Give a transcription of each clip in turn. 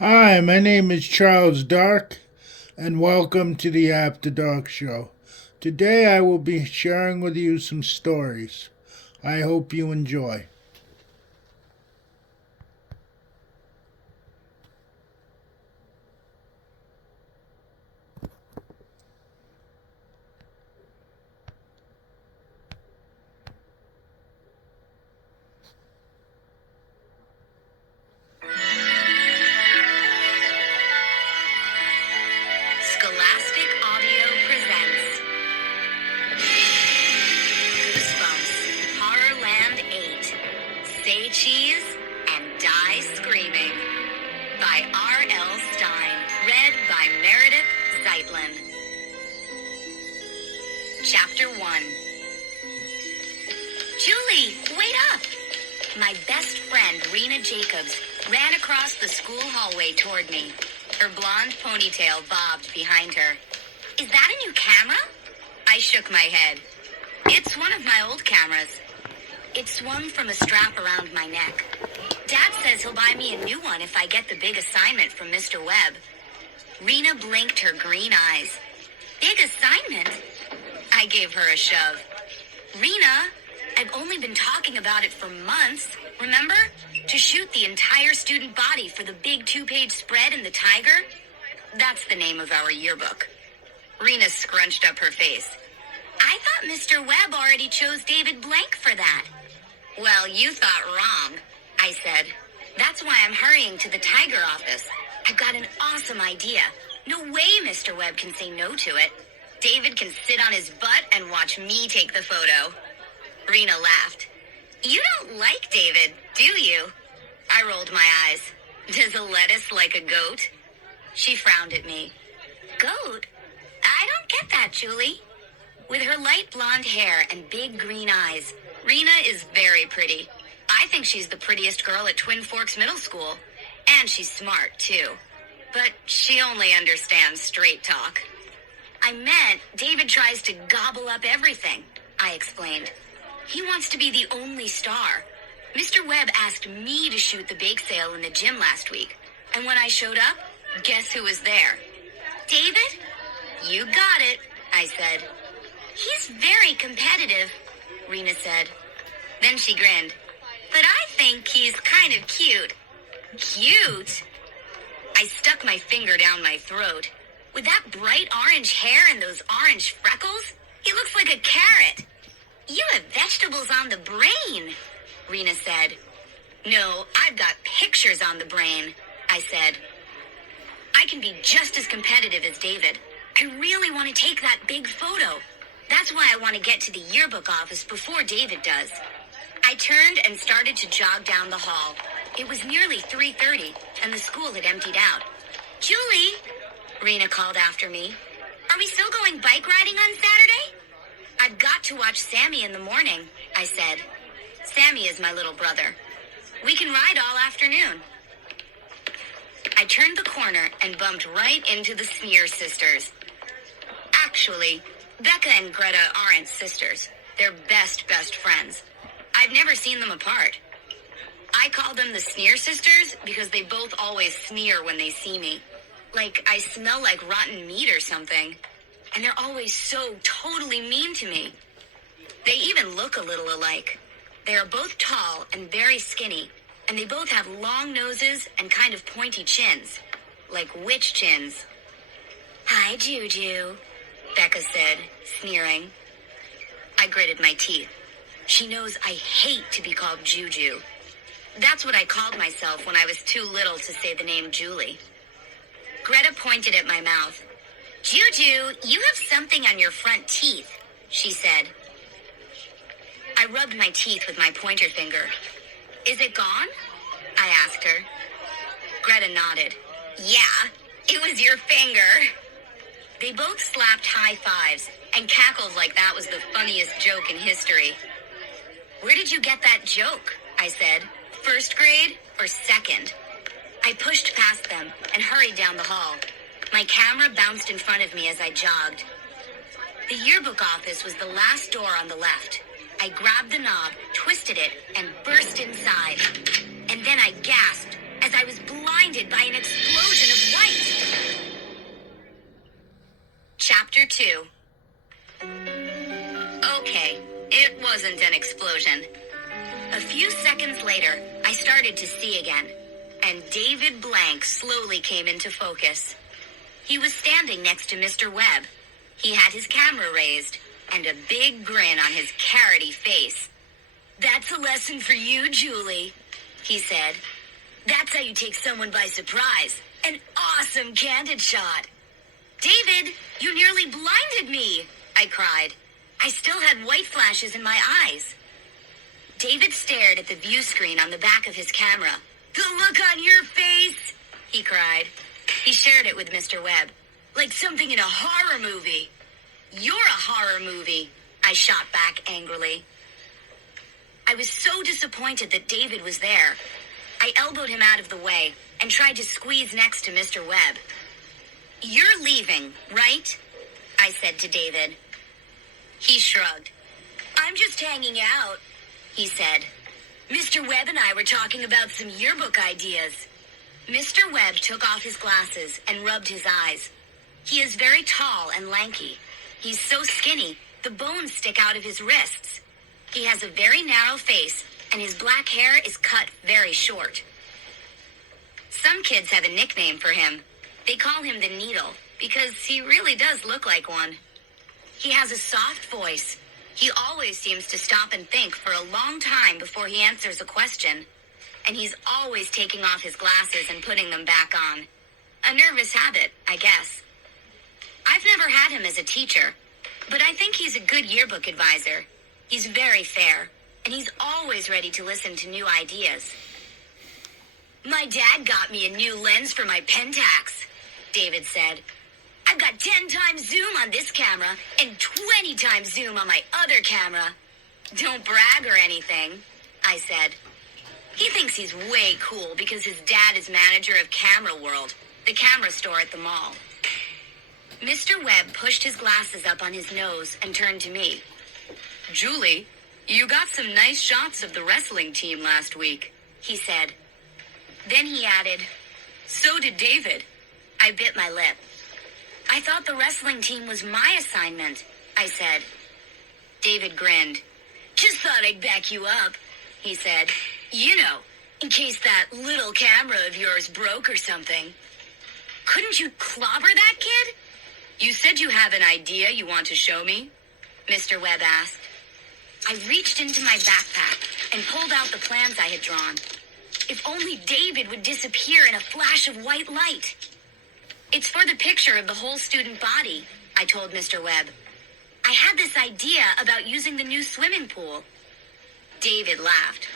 Hi, my name is Charles Dark, and welcome to the After Dark Show. Today I will be sharing with you some stories. I hope you enjoy. Scholastic Audio presents Goosebumps Horrorland 8 Say Cheese and Die Screaming by R.L. Stein. Read by Meredith Zeitlin. Chapter 1. Julie, wait up! My best friend, Rena Jacobs, ran across the school hallway toward me. Her blonde ponytail bobbed behind her. Is that a new camera? I shook my head. It's one of my old cameras. It swung from a strap around my neck. Dad says he'll buy me a new one if I get the big assignment from Mr. Webb. Rena blinked her green eyes. Big assignment? I gave her a shove. Rena, I've only been talking about it for months. Remember? To shoot the entire student body for the big 2-page spread in the Tiger? That's the name of our yearbook. Rena scrunched up her face. I thought Mr. Webb already chose David Blank for that. Well, you thought wrong, I said. That's why I'm hurrying to the Tiger office. I've got an awesome idea. No way Mr. Webb can say no to it. David can sit on his butt and watch me take the photo. Rena laughed. You don't like David, do you? I rolled my eyes. Does a lettuce like a goat? She frowned at me. Goat? I don't get that, Julie. With her light blonde hair and big green eyes, Rena is very pretty. I think she's the prettiest girl at Twin Forks Middle School. And she's smart, too. But she only understands straight talk. I meant David tries to gobble up everything, I explained. He wants to be the only star. Mr. Webb asked me to shoot the bake sale in the gym last week. And when I showed up, guess who was there? David? You got it, I said. He's very competitive, Rena said. Then she grinned. But I think he's kind of cute. Cute? I stuck my finger down my throat. With that bright orange hair and those orange freckles, he looks like a carrot. You have vegetables on the brain, Rena said. No, I've got pictures on the brain, I said. I can be just as competitive as David. I really want to take that big photo. That's why I want to get to the yearbook office before David does. I turned and started to jog down the hall. It was nearly 3:30, and the school had emptied out. Julie, Rena called after me. Are we still going bike riding on Saturday? I've got to watch Sammy in the morning, I said. Sammy is my little brother. We can ride all afternoon. I turned the corner and bumped right into the Sneer sisters. Actually, Becca and Greta aren't sisters. They're best friends. I've never seen them apart. I call them the Sneer sisters because they both always sneer when they see me. Like I smell like rotten meat or something. And they're always so totally mean to me. They even look a little alike. They are both tall and very skinny, and they both have long noses and kind of pointy chins. Like witch chins. Hi, Juju, Becca said, sneering. I gritted my teeth. She knows I hate to be called Juju. That's what I called myself when I was too little to say the name Julie. Greta pointed at my mouth. Juju, you have something on your front teeth, she said. I rubbed my teeth with my pointer finger. Is it gone? I asked her. Greta nodded. Yeah, it was your finger. They both slapped high fives and cackled like that was the funniest joke in history. Where did you get that joke? I said. First grade or second? I pushed past them and hurried down the hall. My camera bounced in front of me as I jogged. The yearbook office was the last door on the left. I grabbed the knob, twisted it, and burst inside. And then I gasped as I was blinded by an explosion of white. Chapter 2. Okay, it wasn't an explosion. A few seconds later, I started to see again, and David Blank slowly came into focus. He was standing next to Mr. Webb. He had his camera raised, and a big grin on his carroty face. "That's a lesson for you, Julie," he said. "That's how you take someone by surprise. An awesome candid shot." "David, you nearly blinded me," I cried. I still had white flashes in my eyes. David stared at the view screen on the back of his camera. "The look on your face," he cried. He shared it with Mr. Webb. "Like something in a horror movie." "You're a horror movie," I shot back angrily. I was so disappointed that David was there. I elbowed him out of the way and tried to squeeze next to Mr. Webb. "You're leaving, right?" I said to David. He shrugged. "I'm just hanging out," he said. "Mr. Webb and I were talking about some yearbook ideas." Mr. Webb took off his glasses and rubbed his eyes. He is very tall and lanky. He's so skinny, the bones stick out of his wrists. He has a very narrow face, and his black hair is cut very short. Some kids have a nickname for him. They call him the Needle, because he really does look like one. He has a soft voice. He always seems to stop and think for a long time before he answers a question. And he's always taking off his glasses and putting them back on. A nervous habit, I guess. I've never had him as a teacher, but I think he's a good yearbook advisor. He's very fair, and he's always ready to listen to new ideas. "My dad got me a new lens for my Pentax," David said. "I've got 10 times zoom on this camera and 20 times zoom on my other camera." "Don't brag or anything," I said. He thinks he's way cool because his dad is manager of Camera World, the camera store at the mall. Mr. Webb pushed his glasses up on his nose and turned to me. "Julie, you got some nice shots of the wrestling team last week," he said. Then he added, "So did David." I bit my lip. "I thought the wrestling team was my assignment," I said. David grinned. "Just thought I'd back you up," he said. "You know, in case that little camera of yours broke or something." "Couldn't you clobber that kid?" "You said you have an idea you want to show me?" Mr. Webb asked. I reached into my backpack and pulled out the plans I had drawn. If only David would disappear in a flash of white light. "It's for the picture of the whole student body," I told Mr. Webb. "I had this idea about using the new swimming pool." David laughed.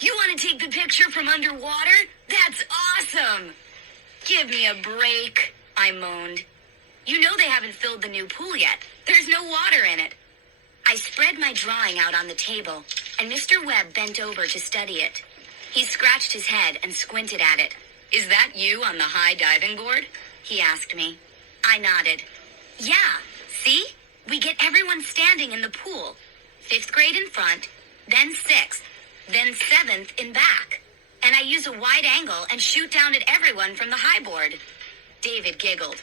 "You want to take the picture from underwater? That's awesome!" "Give me a break," I moaned. "You know they haven't filled the new pool yet. There's no water in it." I spread my drawing out on the table, and Mr. Webb bent over to study it. He scratched his head and squinted at it. "Is that you on the high diving board?" he asked me. I nodded. "Yeah, see? We get everyone standing in the pool. 5th grade in front, then 6th, then 7th in back. And I use a wide angle and shoot down at everyone from the high board." David giggled.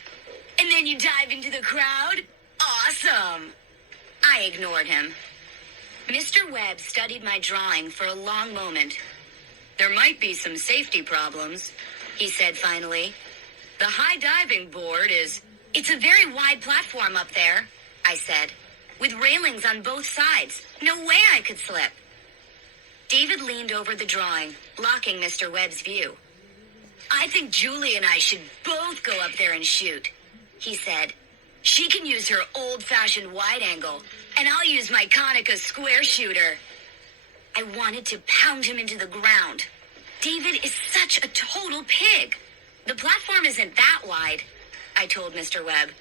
"And then you dive into the crowd? Awesome!" I ignored him. Mr. Webb studied my drawing for a long moment. "There might be some safety problems," he said finally. "The high diving board is..." "It's a very wide platform up there," I said, "with railings on both sides. No way I could slip." David leaned over the drawing, blocking Mr. Webb's view. "I think Julie and I should both go up there and shoot," he said. "She can use her old-fashioned wide angle, and I'll use my Konica square shooter." I wanted to pound him into the ground. David is such a total pig. "The platform isn't that wide," I told Mr. Webb.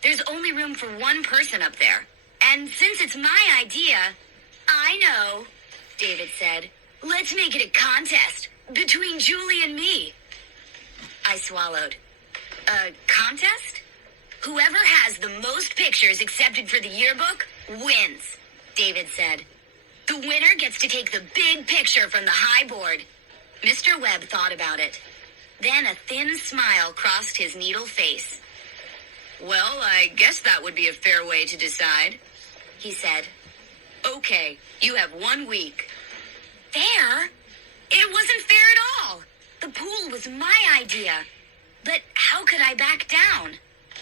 "There's only room for one person up there. And since it's my idea..." "I know," David said. "Let's make it a contest between Julie and me." I swallowed. "A contest?" "Whoever has the most pictures accepted for the yearbook wins," David said. "The winner gets to take the big picture from the high board." Mr. Webb thought about it. Then a thin smile crossed his needle face. "Well, I guess that would be a fair way to decide," he said. "Okay, you have 1 week." Fair? It wasn't fair at all. The pool was my idea. But how could I back down?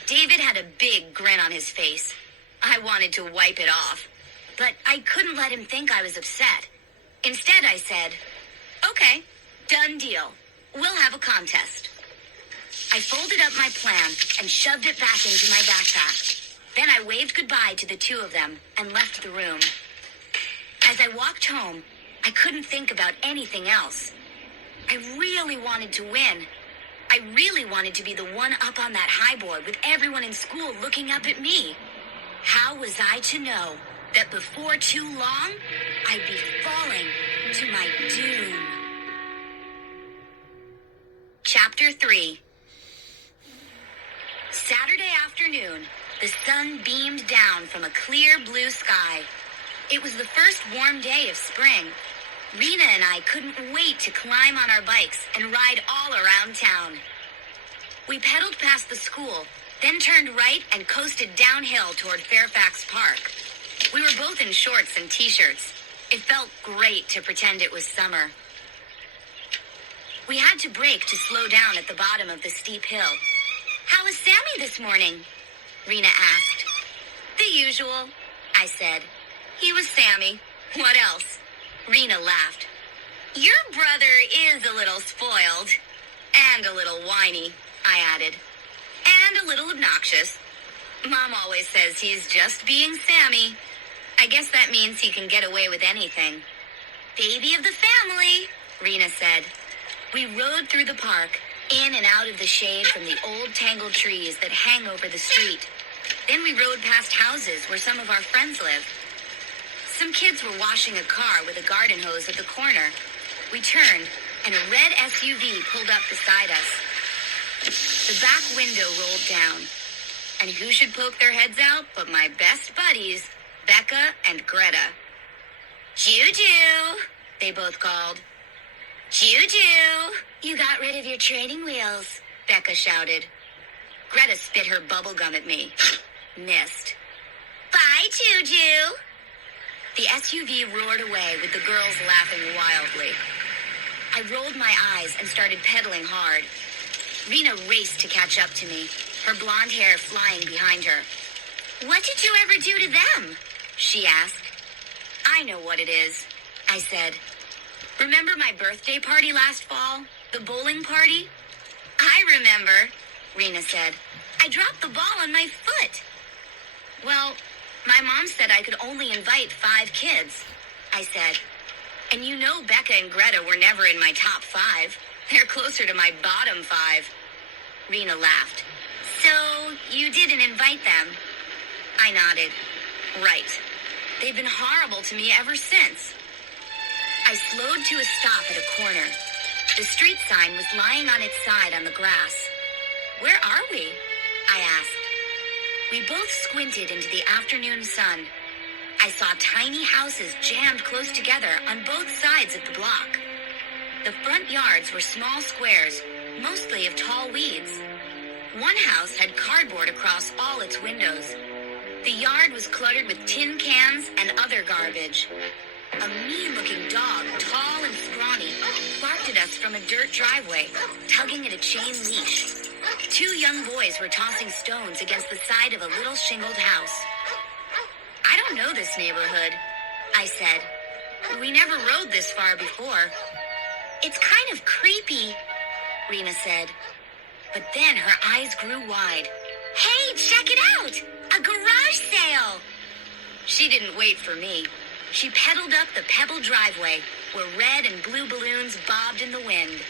David had a big grin on his face. I wanted to wipe it off, but I couldn't let him think I was upset. Instead, I said, "Okay, done deal. We'll have a contest." I folded up my plan and shoved it back into my backpack. Then I waved goodbye to the two of them and left the room. As I walked home, I couldn't think about anything else. I really wanted to win. I really wanted to be the one up on that high board with everyone in school looking up at me. How was I to know that before too long, I'd be falling to my doom? Chapter 3. Saturday afternoon, the sun beamed down from a clear blue sky. It was the first warm day of spring. Rena and I couldn't wait to climb on our bikes and ride all around town. We pedaled past the school, then turned right and coasted downhill toward Fairfax Park. We were both in shorts and t-shirts. It felt great to pretend it was summer. We had to brake to slow down at the bottom of the steep hill. "How was Sammy this morning?" Rena asked. "The usual," I said. "He was Sammy. What else?" Rena laughed. "Your brother is a little spoiled. And a little whiny," I added. "And a little obnoxious. Mom always says he's just being Sammy. I guess that means he can get away with anything." "Baby of the family," Rena said. We rode through the park, in and out of the shade from the old tangled trees that hang over the street. Then we rode past houses where some of our friends live. Some kids were washing a car with a garden hose at the corner. We turned, and a red SUV pulled up beside us. The back window rolled down. And who should poke their heads out but my best buddies, Becca and Greta. "Juju," they both called. "Juju, you got rid of your training wheels," Becca shouted. Greta spit her bubble gum at me. Missed. "Bye, Juju." The SUV roared away with the girls laughing wildly. I rolled my eyes and started pedaling hard. Rena raced to catch up to me, her blonde hair flying behind her. "What did you ever do to them?" she asked. "I know what it is," I said. "Remember my birthday party last fall? The bowling party?" "I remember," Rena said. "I dropped the ball on my foot." "Well, my mom said I could only invite 5 kids," I said. "And you know Becca and Greta were never in my top 5. They're closer to my bottom 5. Rena laughed. "So, you didn't invite them?" I nodded. "Right. They've been horrible to me ever since." I slowed to a stop at a corner. The street sign was lying on its side on the grass. "Where are we?" I asked. We both squinted into the afternoon sun. I saw tiny houses jammed close together on both sides of the block. The front yards were small squares, mostly of tall weeds. One house had cardboard across all its windows. The yard was cluttered with tin cans and other garbage. A mean-looking dog, tall and scrawny, barked at us from a dirt driveway, tugging at a chain leash. 2 young boys were tossing stones against the side of a little shingled house. "I don't know this neighborhood," I said. "We never rode this far before." "It's kind of creepy," Rena said. But then her eyes grew wide. "Hey, check it out! A garage sale!" She didn't wait for me. She pedaled up the pebble driveway where red and blue balloons bobbed in the wind.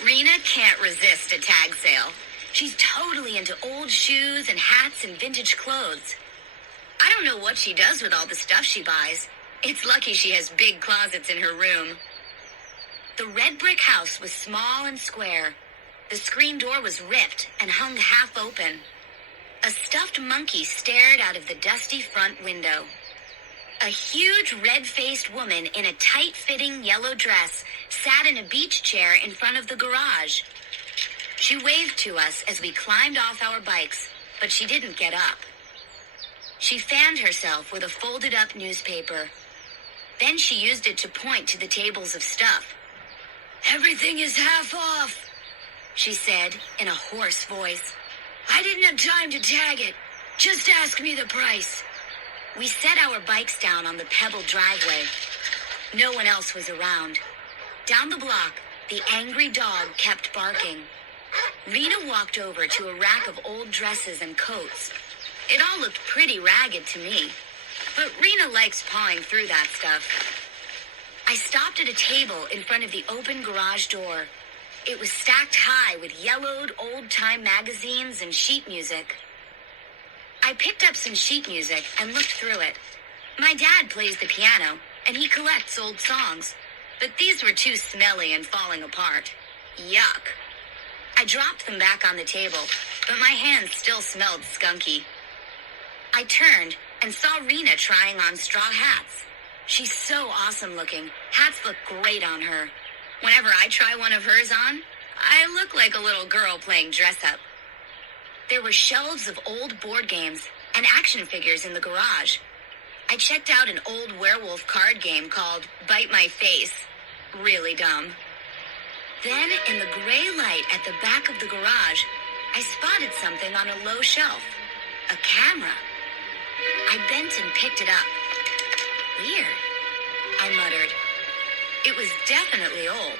Rena can't resist a tag sale. She's totally into old shoes and hats and vintage clothes. I don't know what she does with all the stuff she buys. It's lucky she has big closets in her room. The red brick house was small and square. The screen door was ripped and hung half open. A stuffed monkey stared out of the dusty front window. A huge red-faced woman in a tight-fitting yellow dress sat in a beach chair in front of the garage. She waved to us as we climbed off our bikes, but she didn't get up. She fanned herself with a folded-up newspaper. Then she used it to point to the tables of stuff. "Everything is half off," she said in a hoarse voice. "I didn't have time to tag it. Just ask me the price." We set our bikes down on the pebbled driveway. No one else was around. Down the block, the angry dog kept barking. Rena walked over to a rack of old dresses and coats. It all looked pretty ragged to me, but Rena likes pawing through that stuff. I stopped at a table in front of the open garage door. It was stacked high with yellowed old-time magazines and sheet music. I picked up some sheet music and looked through it. My dad plays the piano, and he collects old songs, but these were too smelly and falling apart. Yuck. I dropped them back on the table, but my hands still smelled skunky. I turned and saw Rena trying on straw hats. She's so awesome looking. Hats look great on her. Whenever I try one of hers on, I look like a little girl playing dress-up. There were shelves of old board games and action figures in the garage. I checked out an old werewolf card game called Bite My Face. Really dumb. Then, in the gray light at the back of the garage, I spotted something on a low shelf. A camera. I bent and picked it up. Weird, I muttered. It was definitely old.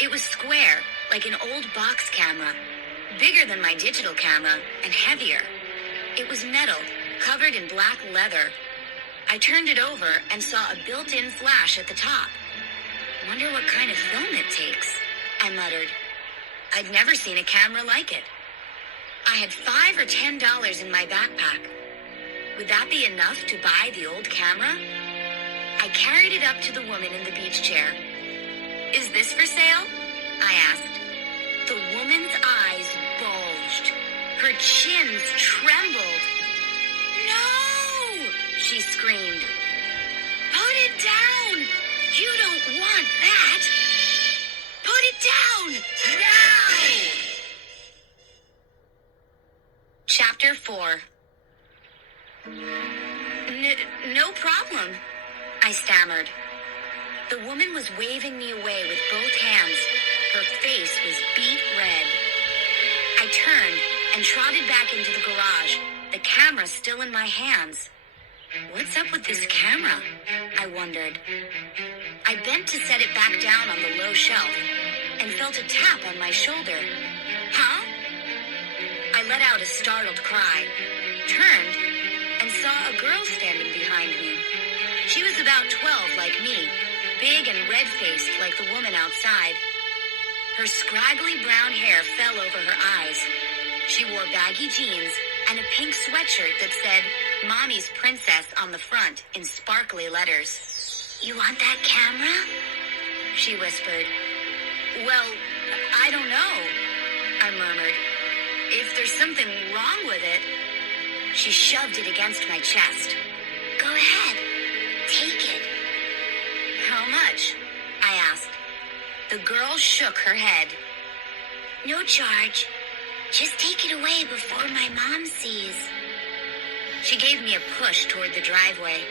It was square, like an old box camera. Bigger than my digital camera, and heavier. It was metal, covered in black leather. I turned it over and saw a built-in flash at the top. Wonder what kind of film it takes, I muttered. I'd never seen a camera like it. I had $5 or $10 in my backpack. Would that be enough to buy the old camera? I carried it up to the woman in the beach chair. "Is this for sale?" I asked. The woman's eyes bulged. Her chins trembled. "No!" she screamed. "Put it down! You don't want that! Put it down! Now!" Chapter 4. No problem, I stammered. The woman was waving me away with both hands. Her face was beet red. I turned and trotted back into the garage, the camera still in my hands. What's up with this camera? I wondered. I bent to set it back down on the low shelf and felt a tap on my shoulder. Huh? I let out a startled cry, turned, and saw a girl standing behind me. She was about 12 like me, big and red-faced like the woman outside. Her scraggly brown hair fell over her eyes. She wore baggy jeans and a pink sweatshirt that said, "Mommy's Princess" on the front in sparkly letters. "You want that camera?" she whispered. "Well, I don't know," I murmured. "If there's something wrong with it..." She shoved it against my chest. "Go ahead. Take it." "How much?" I asked. The girl shook her head. "No charge. Just take it away before my mom sees." She gave me a push toward the driveway.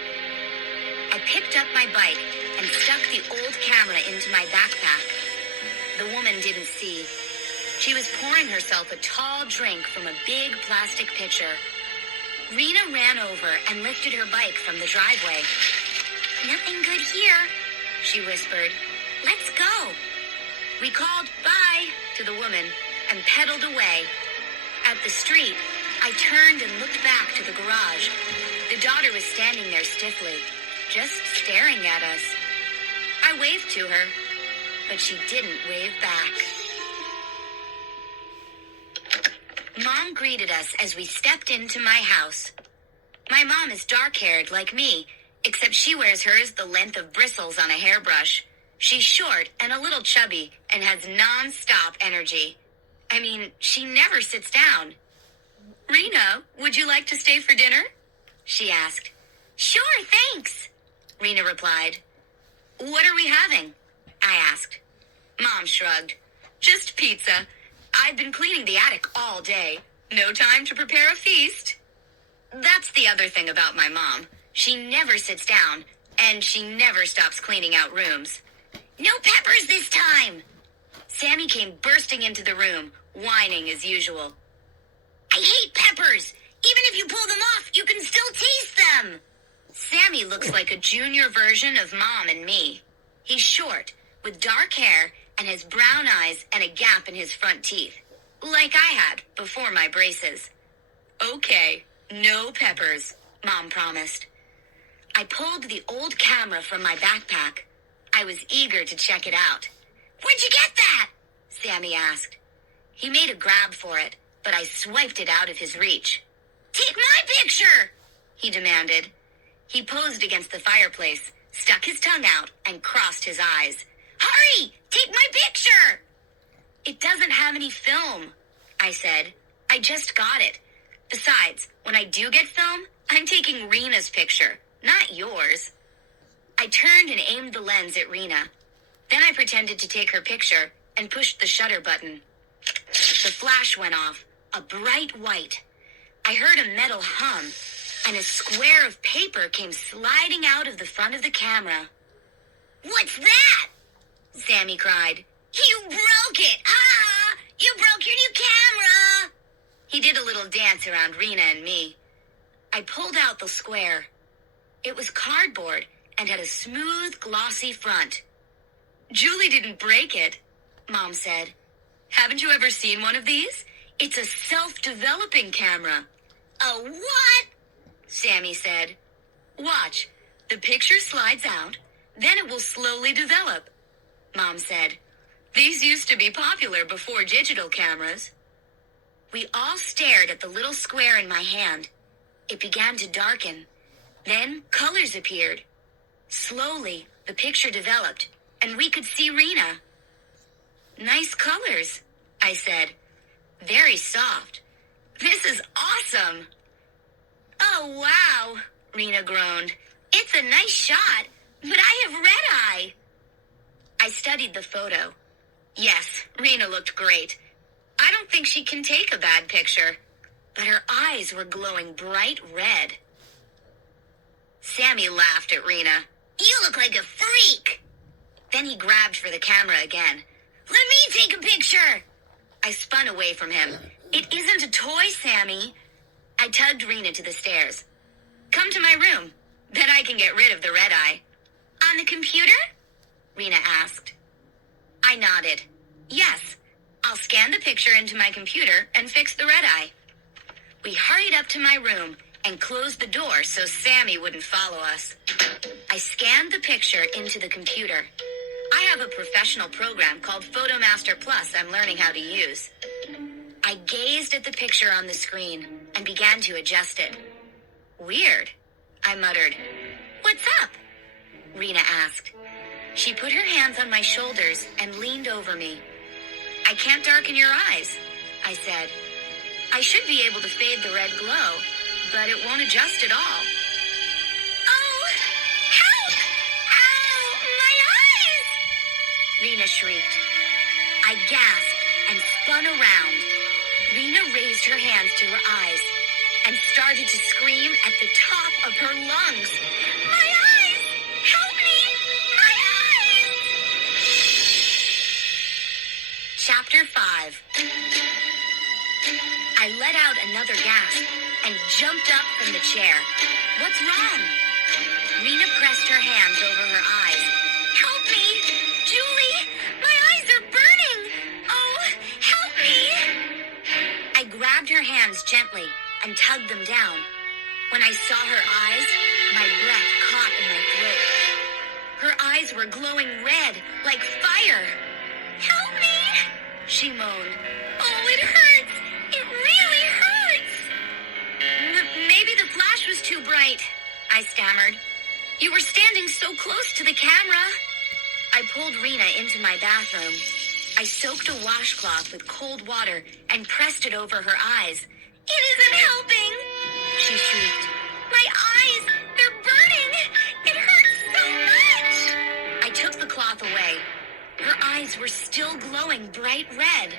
I picked up my bike and stuck the old camera into my backpack. The woman didn't see. She was pouring herself a tall drink from a big plastic pitcher. Rena ran over and lifted her bike from the driveway. "Nothing good here," she whispered. "Let's go." We called bye to the woman and pedaled away. At the street, I turned and looked back to the garage. The daughter was standing there stiffly, just staring at us. I waved to her, but she didn't wave back. Mom greeted us as we stepped into my house. My mom is dark-haired like me, except she wears hers the length of bristles on a hairbrush. She's short and a little chubby and has non-stop energy. I mean, she never sits down. "Rena, would you like to stay for dinner?" she asked. "Sure, thanks," Rena replied. "What are we having?" I asked. Mom shrugged. Just pizza. I've been cleaning the attic all day. No time to prepare a feast. That's the other thing about my mom. She never sits down, and she never stops cleaning out rooms. No peppers this time! Sammy came bursting into the room, whining as usual. I hate peppers! Even if you pull them off, you can still taste them! Sammy looks like a junior version of Mom and me. He's short, with dark hair, and has brown eyes and a gap in his front teeth. Like I had before my braces. Okay, no peppers, Mom promised. I pulled the old camera from my backpack. I was eager to check it out. Where'd you get that? Sammy asked. He made a grab for it, but I swiped it out of his reach. Take my picture, he demanded. He posed against the fireplace, stuck his tongue out, and crossed his eyes. Hurry! Take my picture! It doesn't have any film, I said. I just got it. Besides, when I do get film, I'm taking Rena's picture, not yours. I turned and aimed the lens at Rena. Then I pretended to take her picture and pushed the shutter button. The flash went off, a bright white. I heard a metal hum, and a square of paper came sliding out of the front of the camera. What's that? Sammy cried. You broke it! Ah! You broke your new camera! He did a little dance around Rena and me. I pulled out the square. It was cardboard and had a smooth, glossy front. Julie didn't break it, Mom said. Haven't you ever seen one of these? It's a self-developing camera. A what? Sammy said. Watch. The picture slides out, then it will slowly develop, Mom said. These used to be popular before digital cameras. We all stared at the little square in my hand. It began to darken. Then colors appeared. Slowly, the picture developed, and we could see Rena. Nice colors, I said. Very soft. This is awesome. Oh, wow, Rena groaned. It's a nice shot, but I have red eye. I studied the photo. Yes, Rena looked great. I don't think she can take a bad picture, but her eyes were glowing bright red. Sammy laughed at Rena. You look like a freak. Then he grabbed for the camera again. Let me take a picture. I spun away from him. It isn't a toy, Sammy. I tugged Rena to the stairs. Come to my room. Then I can get rid of the red eye. On the computer? Rena asked. I nodded. Yes, I'll scan the picture into my computer and fix the red eye. We hurried up to my room and closed the door so Sammy wouldn't follow us. I scanned the picture into the computer. I have a professional program called PhotoMaster Plus I'm learning how to use. I gazed at the picture on the screen and began to adjust it. Weird, I muttered. What's up? Rena asked. She put her hands on my shoulders and leaned over me. I can't darken your eyes, I said. I should be able to fade the red glow, but it won't adjust at all. Oh, help! Ow, my eyes! Rena shrieked. I gasped and spun around. Rena raised her hands to her eyes and started to scream at the top of her lungs. My eyes! Help me! My eyes! Chapter 5. I let out another gasp and jumped up from the chair. What's wrong? Rena pressed her hands over her eyes. Help me! Julie! My eyes are burning! Oh, help me! I grabbed her hands gently and tugged them down. When I saw her eyes, my breath caught in my throat. Her eyes were glowing red, like fire. Help me! She moaned. Oh, it hurts! It really hurts! Maybe the flash was too bright, I stammered. You were standing so close to the camera. I pulled Rena into my bathroom. I soaked a washcloth with cold water and pressed it over her eyes. It isn't helping, she shrieked. My eyes, they're burning. It hurts so much. I took the cloth away. Her eyes were still glowing bright red.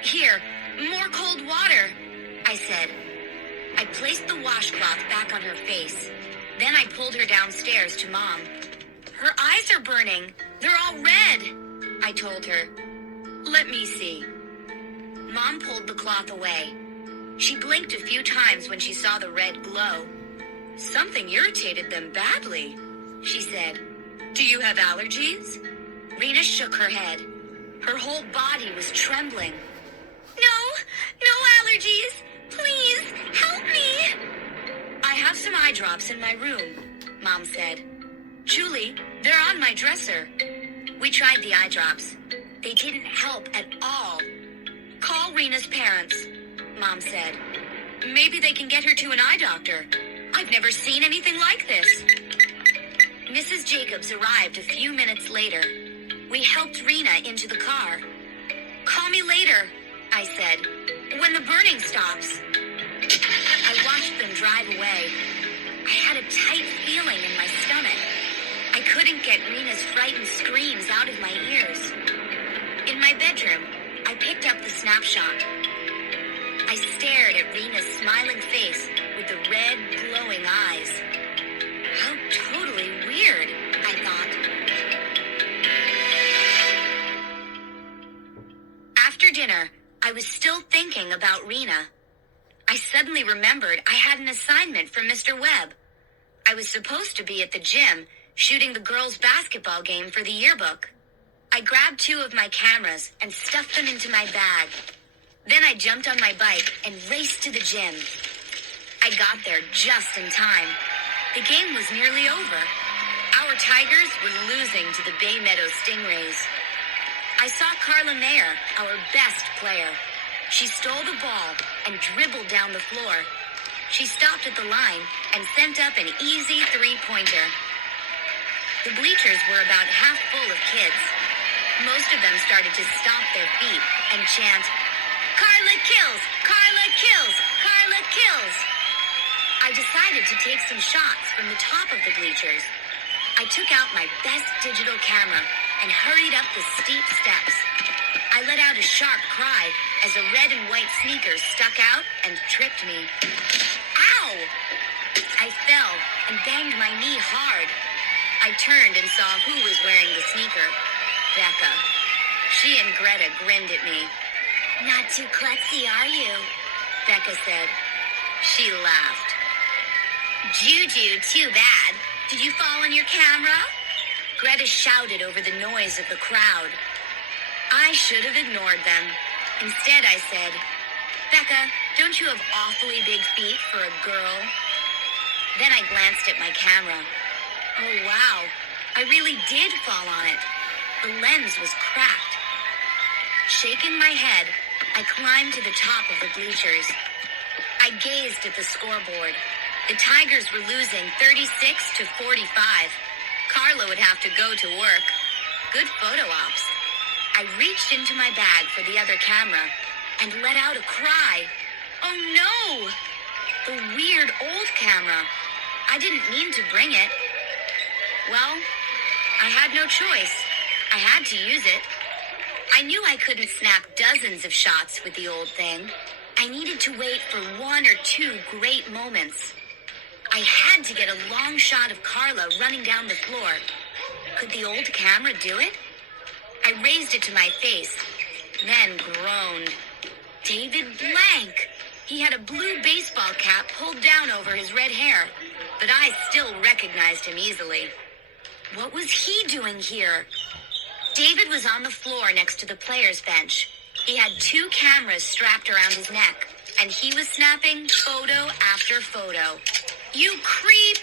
"Here, more cold water," I said. I placed the washcloth back on her face. Then I pulled her downstairs to Mom. "Her eyes are burning. They're all red," I told her. "Let me see." Mom pulled the cloth away. She blinked a few times when she saw the red glow. "Something irritated them badly," she said. "Do you have allergies?" Rena shook her head. Her whole body was trembling. No allergies. Please, help me." "I have some eye drops in my room," Mom said. "Julie, they're on my dresser." We tried the eye drops. They didn't help at all. "Call Rena's parents," Mom said. "Maybe they can get her to an eye doctor. I've never seen anything like this." Mrs. Jacobs arrived a few minutes later. We helped Rena into the car. "Call me later," I said, "when the burning stops." I watched them drive away. I had a tight feeling in my stomach. I couldn't get Rena's frightened screams out of my ears. In my bedroom, I picked up the snapshot. I stared at Rena's smiling face with the red, glowing eyes. How totally weird, I thought. After dinner, I was still thinking about Rena. I suddenly remembered I had an assignment from Mr. Webb. I was supposed to be at the gym shooting the girls' basketball game for the yearbook. I grabbed 2 of my cameras and stuffed them into my bag. Then I jumped on my bike and raced to the gym. I got there just in time. The game was nearly over. Our Tigers were losing to the Bay Meadow Stingrays. I saw Carla Mayer, our best player. She stole the ball and dribbled down the floor. She stopped at the line and sent up an easy 3-pointer. The bleachers were about half full of kids. Most of them started to stomp their feet and chant, "Carla kills! Carla kills! Carla kills!" I decided to take some shots from the top of the bleachers. I took out my best digital camera and hurried up the steep steps. I let out a sharp cry as a red and white sneaker stuck out and tripped me. Ow! I fell and banged my knee hard. I turned and saw who was wearing the sneaker. Becca. She and Greta grinned at me. "Not too klutzy, are you?" Becca said. She laughed. "Juju, too bad. Did you fall on your camera?" Greta shouted over the noise of the crowd. I should have ignored them. Instead, I said, "Becca, don't you have awfully big feet for a girl?" Then I glanced at my camera. Oh, wow. I really did fall on it. The lens was cracked. Shaking my head, I climbed to the top of the bleachers. I gazed at the scoreboard. The Tigers were losing 36-45. Carla would have to go to work. Good photo ops. I reached into my bag for the other camera and let out a cry. Oh no! The weird old camera. I didn't mean to bring it. Well, I had no choice. I had to use it. I knew I couldn't snap dozens of shots with the old thing. I needed to wait for 1 or 2 great moments. I had to get a long shot of Carla running down the floor. Could the old camera do it? I raised it to my face, then groaned. David Blank! He had a blue baseball cap pulled down over his red hair, but I still recognized him easily. What was he doing here? David was on the floor next to the players' bench. He had 2 cameras strapped around his neck, and he was snapping photo after photo. "You creep!"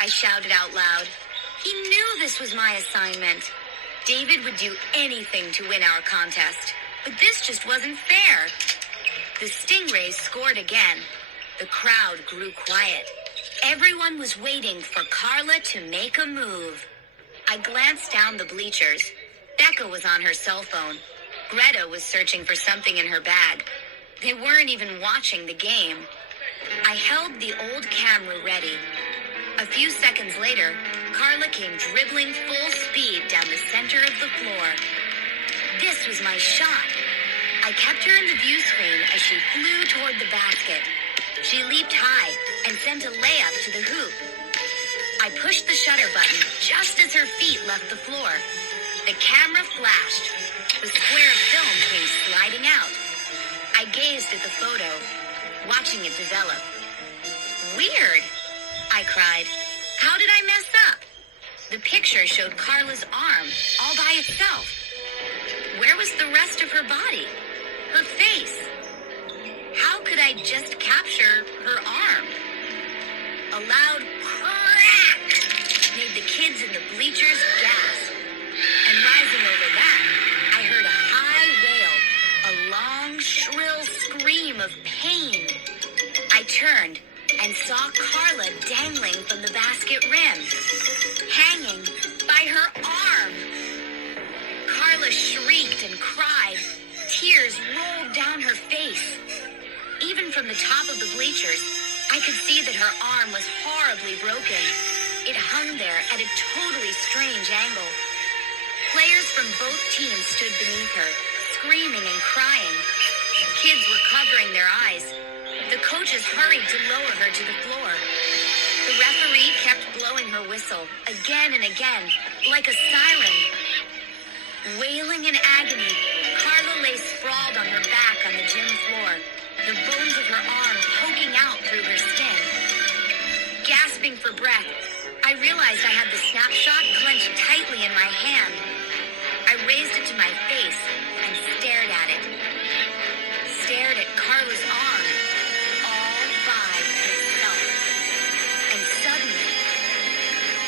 I shouted out loud. He knew this was my assignment. David would do anything to win our contest, but this just wasn't fair. The Stingrays scored again. The crowd grew quiet. Everyone was waiting for Carla to make a move. I glanced down the bleachers. Becca was on her cell phone. Greta was searching for something in her bag. They weren't even watching the game. I held the old camera ready. A few seconds later, Carla came dribbling full speed down the center of the floor. This was my shot. I kept her in the view screen as she flew toward the basket. She leaped high and sent a layup to the hoop. I pushed the shutter button just as her feet left the floor. The camera flashed. The square of film came sliding out. I gazed at the photo, watching it develop. Weird, I cried. How did I mess up? The picture showed Carla's arm all by itself. Where was the rest of her body? Her face? How could I just capture her arm? A loud crack made the kids in the bleachers gasp. And rising over that, I heard a high wail, a long, shrill scream of pain. I turned and saw Carla dangling from the basket rim, hanging by her arm. Carla shrieked and cried. Tears rolled down her face. Even from the top of the bleachers, I could see that her arm was horribly broken. It hung there at a totally strange angle. Players from both teams stood beneath her, screaming and crying. Kids were covering their eyes. The coaches hurried to lower her to the floor. The referee kept blowing her whistle again and again, like a siren. Wailing in agony, Carla lay sprawled on her back on the gym floor, the bones of her arm poking out through her skin. Gasping for breath, I realized I had the snapshot clenched tightly in my hand. I raised it to my face and stared at it. Stared at Carla's arm, all by itself. And suddenly,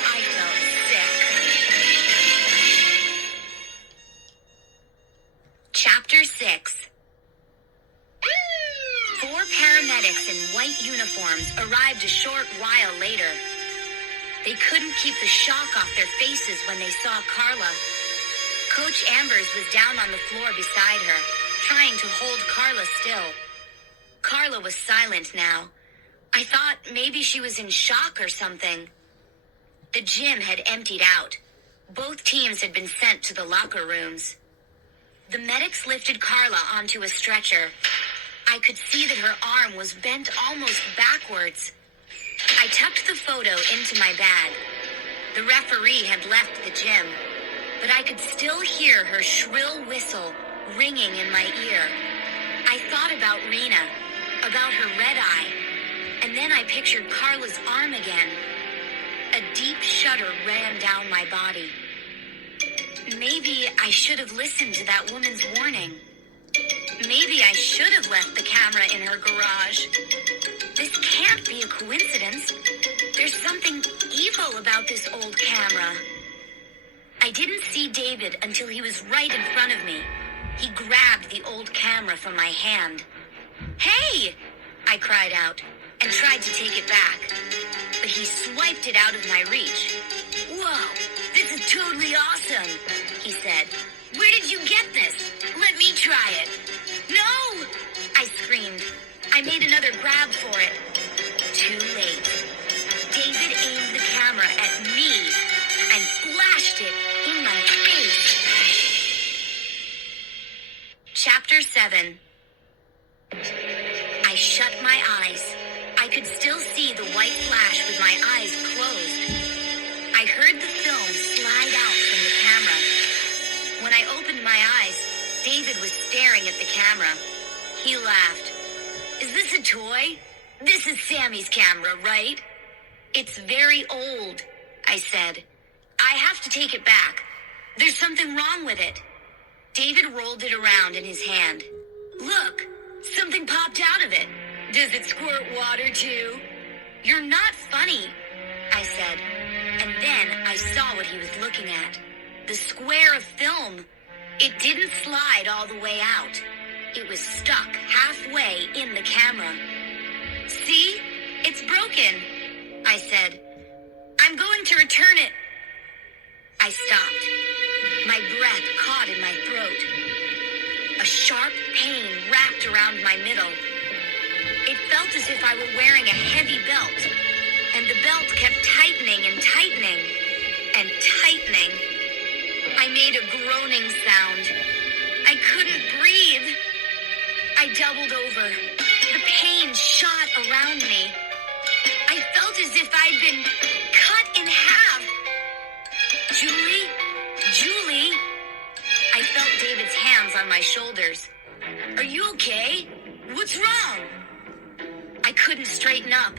I felt sick. Chapter 6. 4 paramedics in white uniforms arrived a short while later. They couldn't keep the shock off their faces when they saw Carla. Coach Ambers was down on the floor beside her, trying to hold Carla still. Carla was silent now. I thought maybe she was in shock or something. The gym had emptied out. Both teams had been sent to the locker rooms. The medics lifted Carla onto a stretcher. I could see that her arm was bent almost backwards. I tucked the photo into my bag. The referee had left the gym, but I could still hear her shrill whistle ringing in my ear. I thought about Rena, about her red eye, and then I pictured Carla's arm again. A deep shudder ran down my body. Maybe I should have listened to that woman's warning. Maybe I should have left the camera in her garage. This can't be a coincidence. There's something evil about this old camera. I didn't see David until he was right in front of me. He grabbed the old camera from my hand. "Hey!" I cried out and tried to take it back. But he swiped it out of my reach. "Whoa, this is totally awesome," he said. "Where did you get this? Let me try it." "No!" I screamed. I made another grab for it. Too late. David aimed the camera at me and flashed it in my face. Chapter 7. I shut my eyes. I could still see the white flash with my eyes closed. I heard the film slide out from the camera. When I opened my eyes, David was staring at the camera. He laughed. "Is this a toy? This is Sammy's camera, right?" "It's very old," I said. "I have to take it back. There's something wrong with it." David rolled it around in his hand. "Look, something popped out of it. Does it squirt water too?" "You're not funny," I said. And then I saw what he was looking at. The square of film. It didn't slide all the way out. It was stuck halfway in the camera. "See? It's broken," I said. "I'm going to return it." I stopped. My breath caught in my throat. A sharp pain wrapped around my middle. It felt as if I were wearing a heavy belt, and the belt kept tightening and tightening and tightening. I made a groaning sound. I couldn't breathe. I doubled over. The pain shot around me. I felt as if I'd been cut in half. Julie? Julie? I felt David's hands on my shoulders. Are you okay? What's wrong? I couldn't straighten up.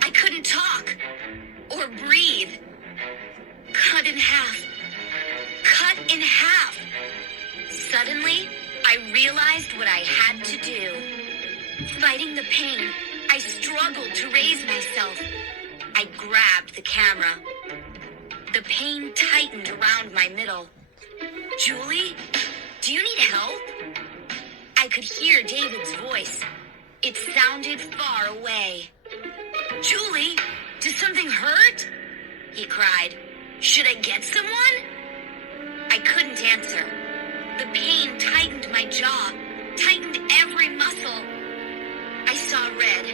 I couldn't talk or breathe. Cut in half. Cut in half. Suddenly, I realized what I had to do. Fighting the pain, I struggled to raise myself. I grabbed the camera. The pain tightened around my middle. Julie, do you need help? I could hear David's voice. It sounded far away. Julie, does something hurt? He cried. Should I get someone? I couldn't answer. The pain tightened my jaw, tightened every muscle. I saw red,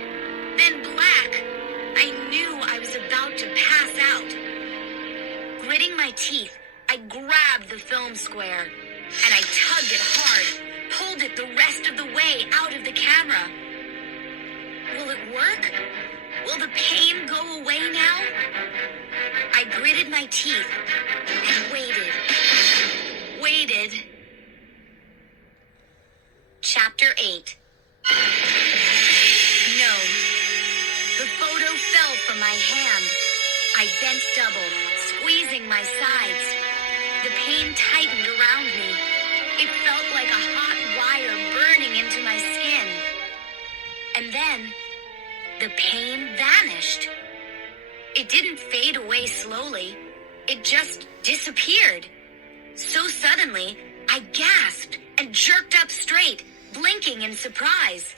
then black. I knew I was about to pass out. Gritting my teeth, I grabbed the film square, and I tugged it hard, pulled it the rest of the way out of the camera. Will it work? Will the pain go away now? I gritted my teeth and waited. Waited. Chapter 8. No. The photo fell from my hand. I bent double, squeezing my sides. The pain tightened around me. It felt like a hot wire burning into my skin. And then, the pain vanished. It didn't fade away slowly. It just disappeared. So suddenly, I gasped and jerked up straight, blinking in surprise.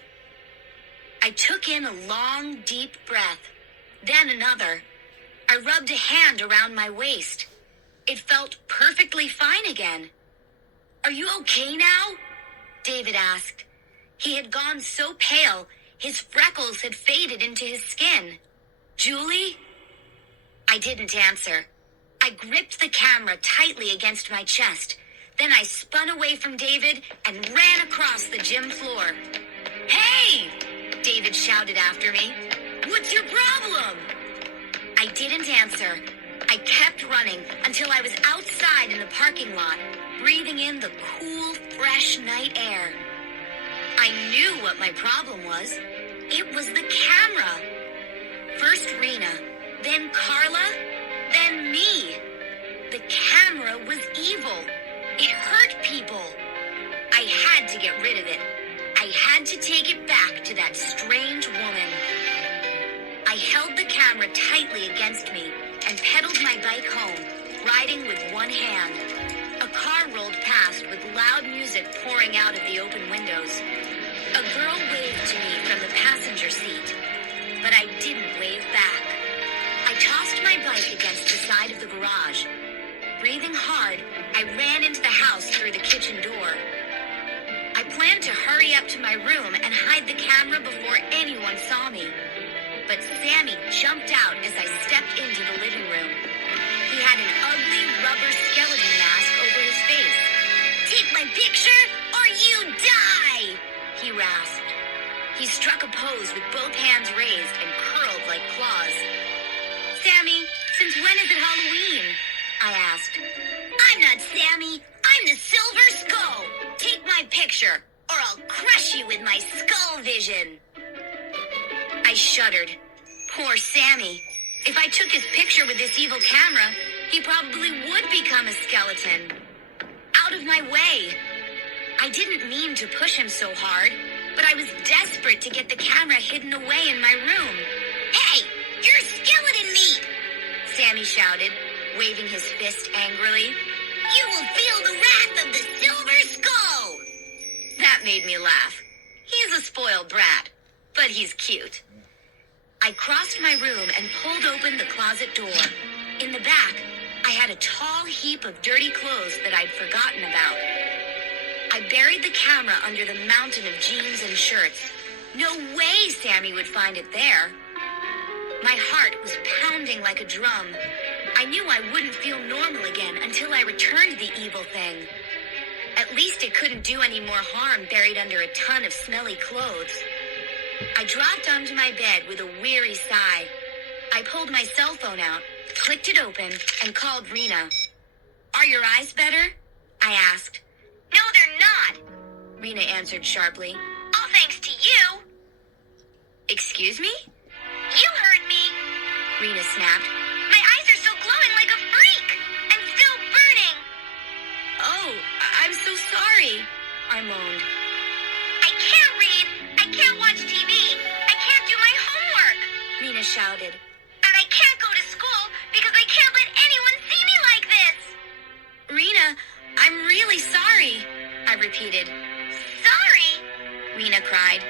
I took in a long, deep breath, then another. I rubbed a hand around my waist. It felt perfectly fine again. Are you okay now? David asked. He had gone so pale, his freckles had faded into his skin. Julie? I didn't answer. I gripped the camera tightly against my chest. Then I spun away from David and ran across the gym floor. Hey! David shouted after me. What's your problem? I didn't answer. I kept running until I was outside in the parking lot, breathing in the cool, fresh night air. I knew what my problem was. It was the camera. First Rena, then Carla, then me. The camera was evil. It hurt people. I had to get rid of it. I had to take it back to that strange woman. I held the camera tightly against me and pedaled my bike home, riding with one hand. A car rolled past with loud music pouring out of the open windows. A girl waved to me from the passenger seat, but I didn't wave back. I tossed my bike against the side of the garage. Breathing hard, I ran into the house through the kitchen door. I planned to hurry up to my room and hide the camera before anyone saw me. But Sammy jumped out as I stepped into the living room. He had an ugly rubber skeleton mask over his face. Take my picture or you die, he rasped. He struck a pose with both hands raised and curled like claws. Sammy, since when is it Halloween? I asked. I'm not Sammy. I'm the Silver Skull. Take my picture, or I'll crush you with my skull vision. I shuddered. Poor Sammy. If I took his picture with this evil camera, he probably would become a skeleton. Out of my way. I didn't mean to push him so hard, but I was desperate to get the camera hidden away in my room. Hey, you're skeleton meat! Sammy shouted, waving his fist angrily. You will feel the wrath of the Silver Skull! That made me laugh. He's a spoiled brat, but he's cute. I crossed my room and pulled open the closet door. In the back, I had a tall heap of dirty clothes that I'd forgotten about. I buried the camera under the mountain of jeans and shirts. No way Sammy would find it there. My heart was pounding like a drum. I knew I wouldn't feel normal again until I returned the evil thing. At At least it couldn't do any more harm buried under a ton of smelly clothes. I dropped onto my bed with a weary sigh. I pulled my cell phone out, clicked it open, and called Rena. "Are your eyes better?" I asked. "No, they're not," Rena answered sharply. "All thanks to you." "Excuse me?" "You heard me," Rena snapped. "My eyes are still glowing like a freak, and still burning." "Oh, I'm so sorry," I moaned. "I can't read, I can't watch TV, I can't do my homework," Rena shouted. "And I can't go to school because I can't let anyone see me like this." "Rena, I'm really sorry," I repeated. "Sorry?" Rena cried.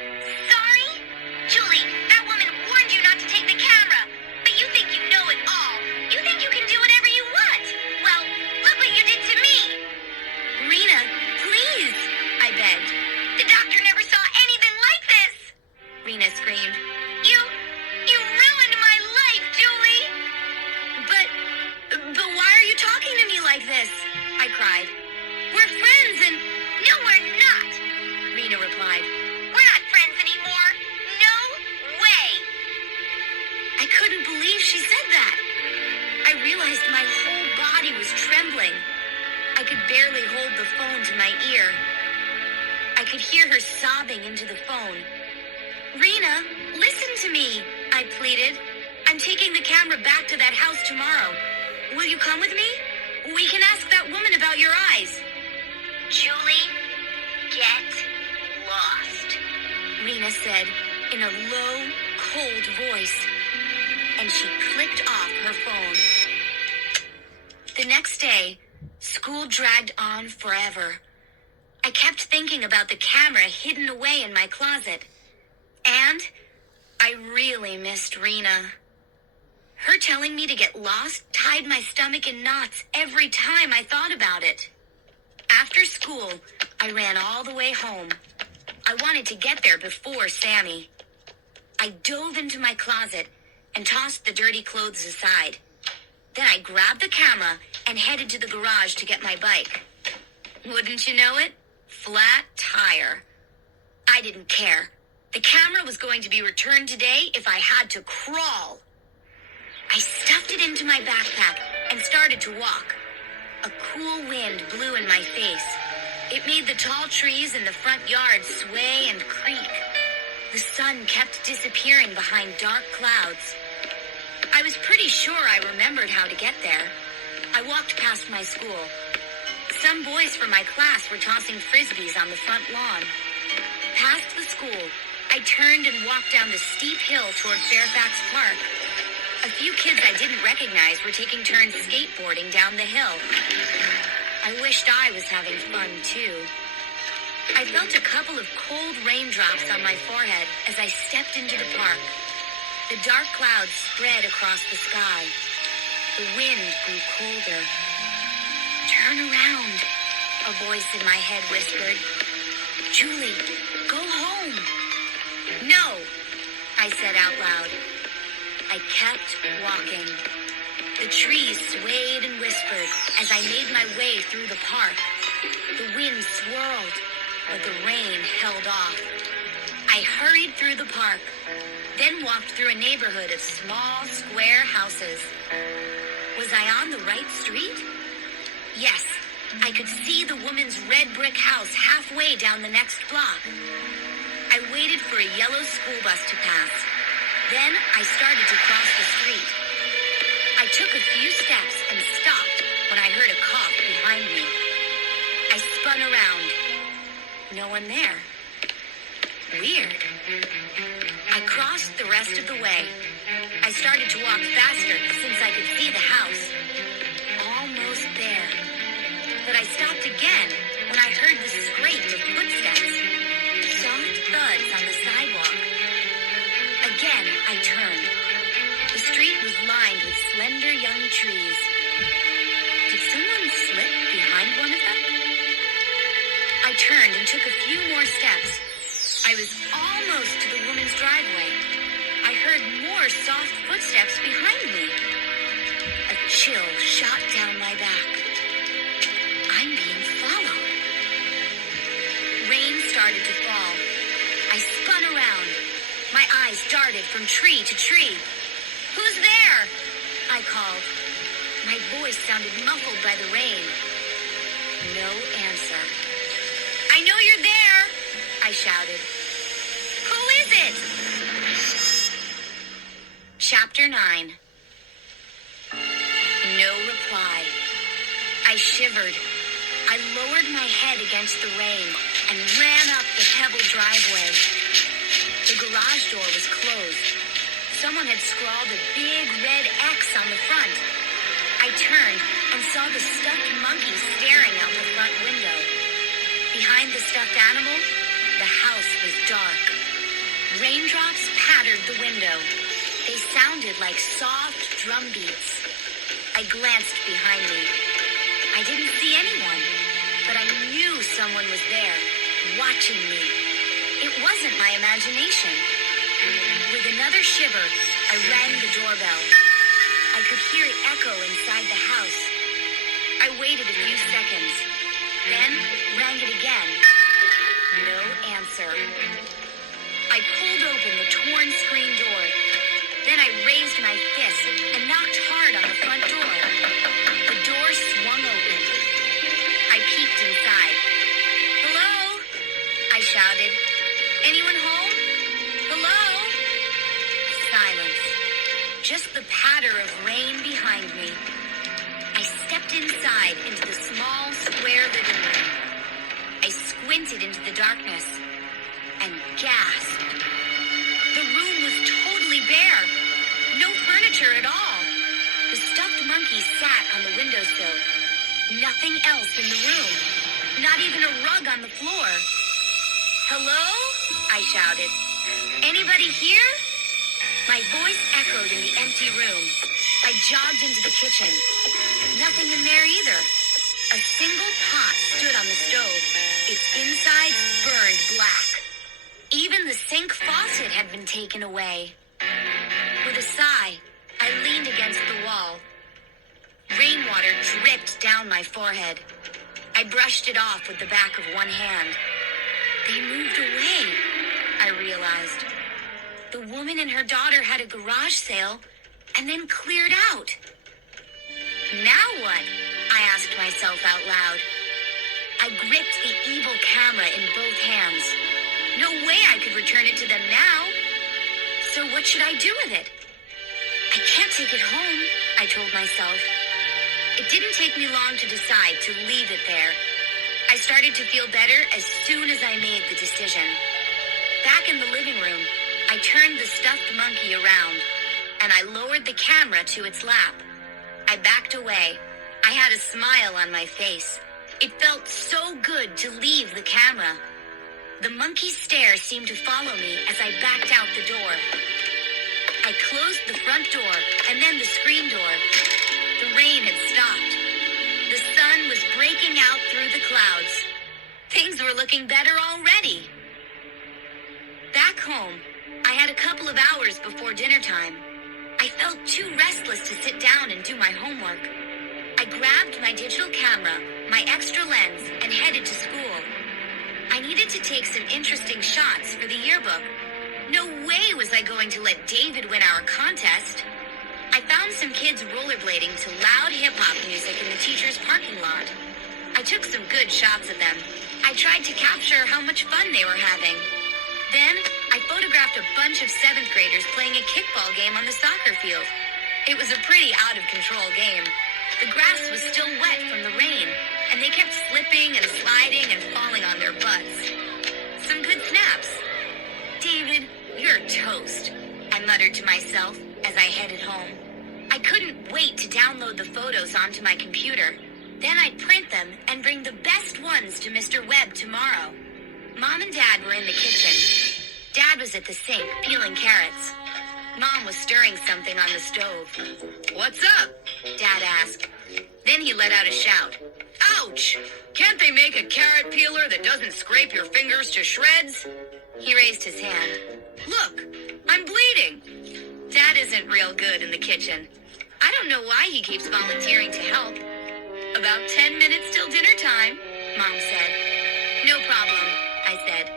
"Sorry? Julie, that woman warned you not to take the camera, but you think you know it all. You think you can do whatever you want. Well, look what you did to me." "Rena, please," I begged. "The doctor never saw anything like this," Rena screamed. You ruined my life, Julie." But why are you talking to me like this?" I cried. "We're friends and—" "No, we're not," Rena replied. "We're not friends anymore. No way." I couldn't believe she said that. I realized my whole body was trembling. I could barely hold the phone to my ear. I could hear her sobbing into the phone. "Rena, listen to me," I pleaded. "I'm taking the camera back to that house tomorrow. Will you come with me? We can ask that woman about your eyes." "Julie, get lost," Rena said in a low, cold voice. And she clicked off her phone. The next day, school dragged on forever. I kept thinking about the camera hidden away in my closet. And I really missed Rena. Her telling me to get lost tied my stomach in knots every time I thought about it. After school, I ran all the way home. I wanted to get there before Sammy. I dove into my closet and tossed the dirty clothes aside. Then I grabbed the camera and headed to the garage to get my bike. Wouldn't you know it? Flat tire. I didn't care. The camera was going to be returned today if I had to crawl. I stuffed it into my backpack and started to walk. A cool wind blew in my face. It made the tall trees in the front yard sway and creak. The sun kept disappearing behind dark clouds. I was pretty sure I remembered how to get there. I walked past my school. Some boys from my class were tossing frisbees on the front lawn. Past the school, I turned and walked down the steep hill toward Fairfax Park. A few kids I didn't recognize were taking turns skateboarding down the hill. I wished I was having fun, too. I felt a couple of cold raindrops on my forehead as I stepped into the park. The dark clouds spread across the sky. The wind grew colder. "Turn around," a voice in my head whispered. "Julie, go home." "No," I said out loud. I kept walking. The trees swayed and whispered as I made my way through the park. The wind swirled, but the rain held off. I hurried through the park, then walked through a neighborhood of small, square houses. Was I on the right street? Yes, I could see the woman's red brick house halfway down the next block. I waited for a yellow school bus to pass. Then I started to cross the street. I took a few steps and stopped when I heard a cough behind me. I spun around. No one there. Weird. I crossed the rest of the way. I started to walk faster since I could see the house. Almost there. But I stopped again when I heard the scrape of footsteps. Soft thuds on the sidewalk. Again, I turned. The street was lined with slender young trees. Did someone slip behind one of them? I turned and took a few more steps. I was almost to the woman's driveway. I heard more soft footsteps behind me. A chill shot down my back. I'm being followed. started to fall. I spun around. My eyes darted from tree to tree. "Who's there?" I called. My voice sounded muffled by the rain. No answer. "I know you're there," I shouted. "Who is it?" Chapter 9. No reply. I shivered. I lowered my head against the rain and ran up the pebbled driveway. The garage door was closed. Someone had scrawled a big red X on the front. I turned and saw the stuffed monkey staring out the front window. Behind the stuffed animal, the house was dark. Raindrops pattered the window. They sounded like soft drum beats. I glanced behind me. I didn't see anyone, but I knew someone was there, watching me. It wasn't my imagination. With another shiver, I rang the doorbell. I could hear it echo inside the house. I waited a few seconds, then rang it again. No answer. I pulled open the torn screen door. Then I raised my fist and knocked hard on the front door. The door swung open. I peeked inside. "Hello?" I shouted. "Anyone home? Hello?" Silence. Just the patter of rain behind me. I stepped inside into the small, square living room. I squinted into the darkness and gasped. The room was totally bare. No furniture at all. The stuffed monkey sat on the windowsill. Nothing else in the room. Not even a rug on the floor. "Hello?" I shouted. "Anybody here?" My voice echoed in the empty room. I jogged into the kitchen. Nothing in there either. A single pot stood on the stove. Its insides burned black. Even the sink faucet had been taken away. With a sigh, I leaned against the wall. Rainwater dripped down my forehead. I brushed it off with the back of one hand. They moved away, I realized. The woman and her daughter had a garage sale and then cleared out. Now what? I asked myself out loud. I gripped the evil camera in both hands. No way I could return it to them now. So what should I do with it? I can't take it home, I told myself. It didn't take me long to decide to leave it there. I started to feel better as soon as I made the decision. Back in the living room, I turned the stuffed monkey around, and I lowered the camera to its lap. I backed away. I had a smile on my face. It felt so good to leave the camera. The monkey's stare seemed to follow me as I backed out the door. I closed the front door and then the screen door. The rain had stopped. The sun was breaking out through the clouds. Things were looking better already. Back home, I had a couple of hours before dinner time. I felt too restless to sit down and do my homework. I grabbed my digital camera, my extra lens, and headed to school. I needed to take some interesting shots for the yearbook. No way was I going to let David win our contest. I found some kids rollerblading to loud hip-hop music in the teacher's parking lot. I took some good shots of them. I tried to capture how much fun they were having. Then, I photographed a bunch of 7th graders playing a kickball game on the soccer field. It was a pretty out-of-control game. The grass was still wet from the rain, and they kept slipping and sliding and falling on their butts. Some good snaps. "David, you're toast," I muttered to myself as I headed home. I couldn't wait to download the photos onto my computer. Then I'd print them and bring the best ones to Mr. Webb tomorrow. Mom and Dad were in the kitchen. Dad was at the sink, peeling carrots. Mom was stirring something on the stove. "What's up?" Dad asked. Then he let out a shout. "Ouch! Can't they make a carrot peeler that doesn't scrape your fingers to shreds?" He raised his hand. "Look, I'm bleeding." Dad isn't real good in the kitchen. I don't know why he keeps volunteering to help. "About 10 minutes till dinner time," Mom said. "No problem," I said.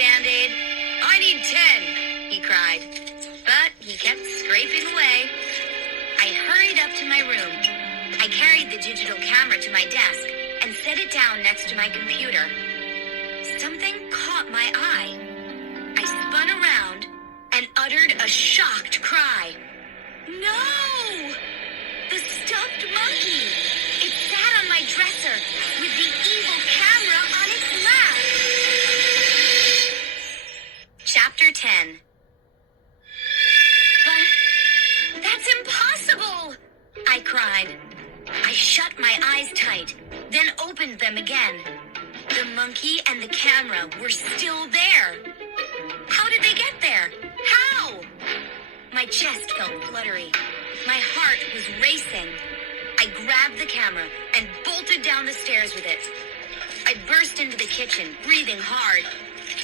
Band-Aid. I need 10, he cried. But he kept scraping away. I hurried up to my room. I carried the digital camera to my desk and set it down next to my computer. Something caught my eye. I spun around and uttered a shocked cry. No! The stuffed monkey! It sat on my dresser with the evil camera on its lap. Chapter 10. But that's impossible! I cried. I shut my eyes tight, then opened them again. The monkey and the camera were still there. How did they get there? How? My chest felt fluttery. My heart was racing. I grabbed the camera and bolted down the stairs with it. I burst into the kitchen, breathing hard.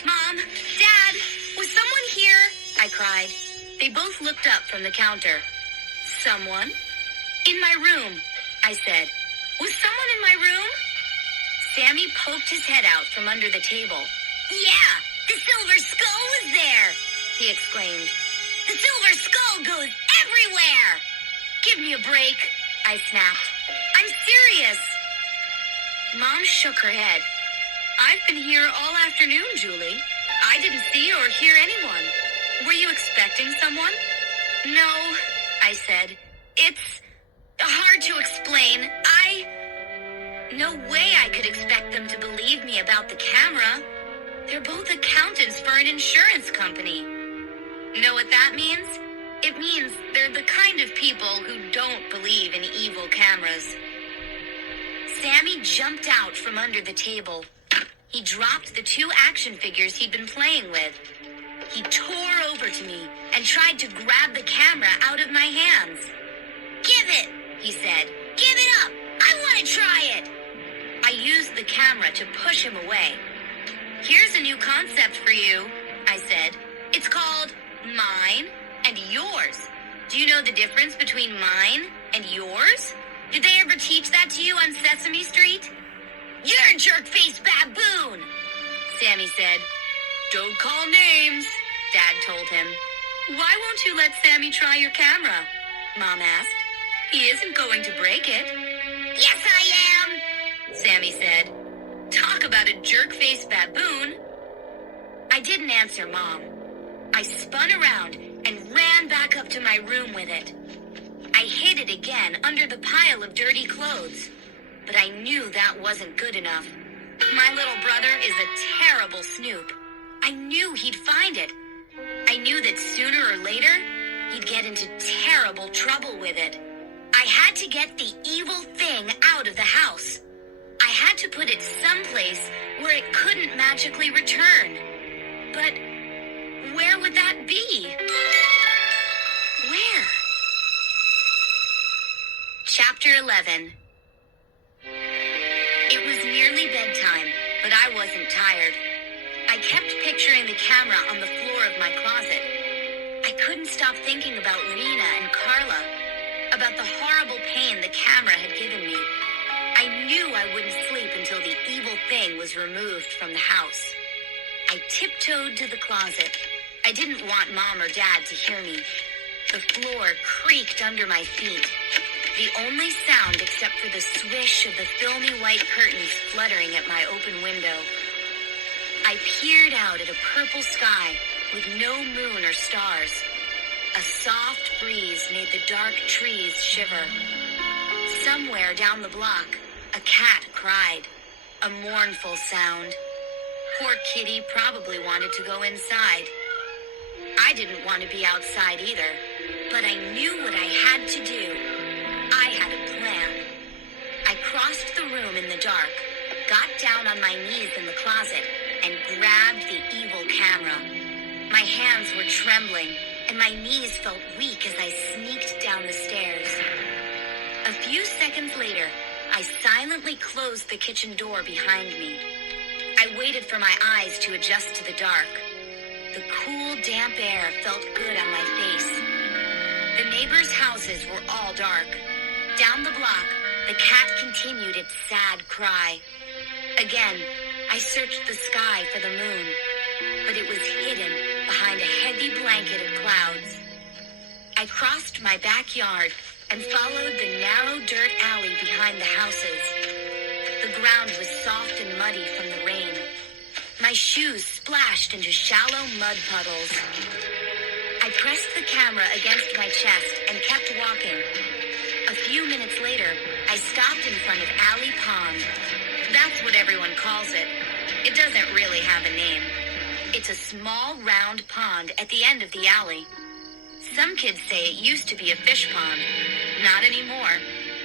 Mom, Dad, was someone here? I cried. They both looked up from the counter. Someone? In my room, I said. Was someone in my room? Sammy poked his head out from under the table. Yeah, the silver skull was there, he exclaimed. The silver skull goes everywhere! Give me a break, I snapped. I'm serious. Mom shook her head. I've been here all afternoon, Julie. I didn't see or hear anyone. Were you expecting someone? No, I said. It's hard to explain. No way I could expect them to believe me about the camera. They're both accountants for an insurance company. Know what that means? It means they're the kind of people who don't believe in evil cameras. Sammy jumped out from under the table. He dropped the 2 action figures he'd been playing with. He tore over to me and tried to grab the camera out of my hands. Give it, he said. Give it up. I want to try it. I used the camera to push him away. Here's a new concept for you, I said. It's called mine and yours. Do you know the difference between mine and yours? Did they ever teach that to you on Sesame Street? You're a jerk-faced baboon, Sammy said. Don't call names, Dad told him. Why won't you let Sammy try your camera? Mom asked. He isn't going to break it. Yes, I am, Sammy said. Talk about a jerk-faced baboon. I didn't answer Mom. I spun around and ran back up to my room with it. I hid it again under the pile of dirty clothes. But I knew that wasn't good enough. My little brother is a terrible snoop. I knew he'd find it. I knew that sooner or later, he'd get into terrible trouble with it. I had to get the evil thing out of the house. I had to put it someplace where it couldn't magically return. But where would that be? Where? Chapter 11. It was nearly bedtime, but I wasn't tired. I kept picturing the camera on the floor of my closet. I couldn't stop thinking about Rena and Carla, about the horrible pain the camera had given me. I knew I wouldn't sleep until the evil thing was removed from the house. I tiptoed to the closet. I didn't want Mom or Dad to hear me. The floor creaked under my feet. The only sound except for the swish of the filmy white curtains fluttering at my open window. I peered out at a purple sky with no moon or stars. A soft breeze made the dark trees shiver. Somewhere down the block, a cat cried, a mournful sound. Poor kitty probably wanted to go inside. I didn't want to be outside either, but I knew what I had to do. I had a plan. I crossed the room in the dark, got down on my knees in the closet, and grabbed the evil camera. My hands were trembling, and my knees felt weak as I sneaked down the stairs. A few seconds later, I silently closed the kitchen door behind me. I waited for my eyes to adjust to the dark. The cool, damp air felt good on my face. The neighbors' houses were all dark. Down the block, the cat continued its sad cry. Again, I searched the sky for the moon. but it was hidden behind a heavy blanket of clouds. I crossed my backyard and followed the narrow dirt alley behind the houses. The ground was soft and muddy from the rain. My shoes splashed into shallow mud puddles. I pressed the camera against my chest and kept walking. A few minutes later, I stopped in front of Alley Pond. That's what everyone calls it. It doesn't really have a name. It's a small, round pond at the end of the alley. Some kids say it used to be a fish pond. Not anymore.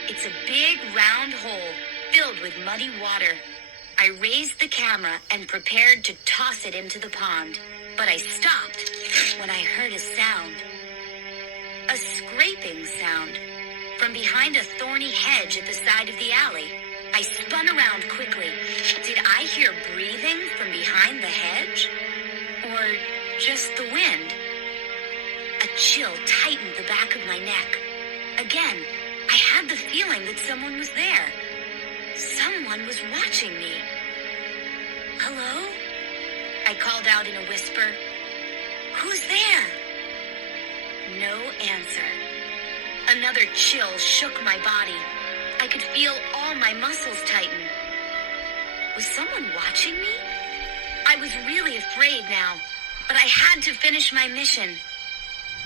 It's a big, round hole filled with muddy water. I raised the camera and prepared to toss it into the pond, but I stopped when I heard a sound. A scraping sound from behind a thorny hedge at the side of the alley. I spun around quickly. Did I hear breathing from behind the hedge? Or just the wind? A chill tightened the back of my neck. Again, I had the feeling that someone was there. Someone was watching me. Hello? I called out in a whisper. Who's there? No answer. Another chill shook my body. I could feel all my muscles tighten. Was someone watching me? I was really afraid now, but I had to finish my mission.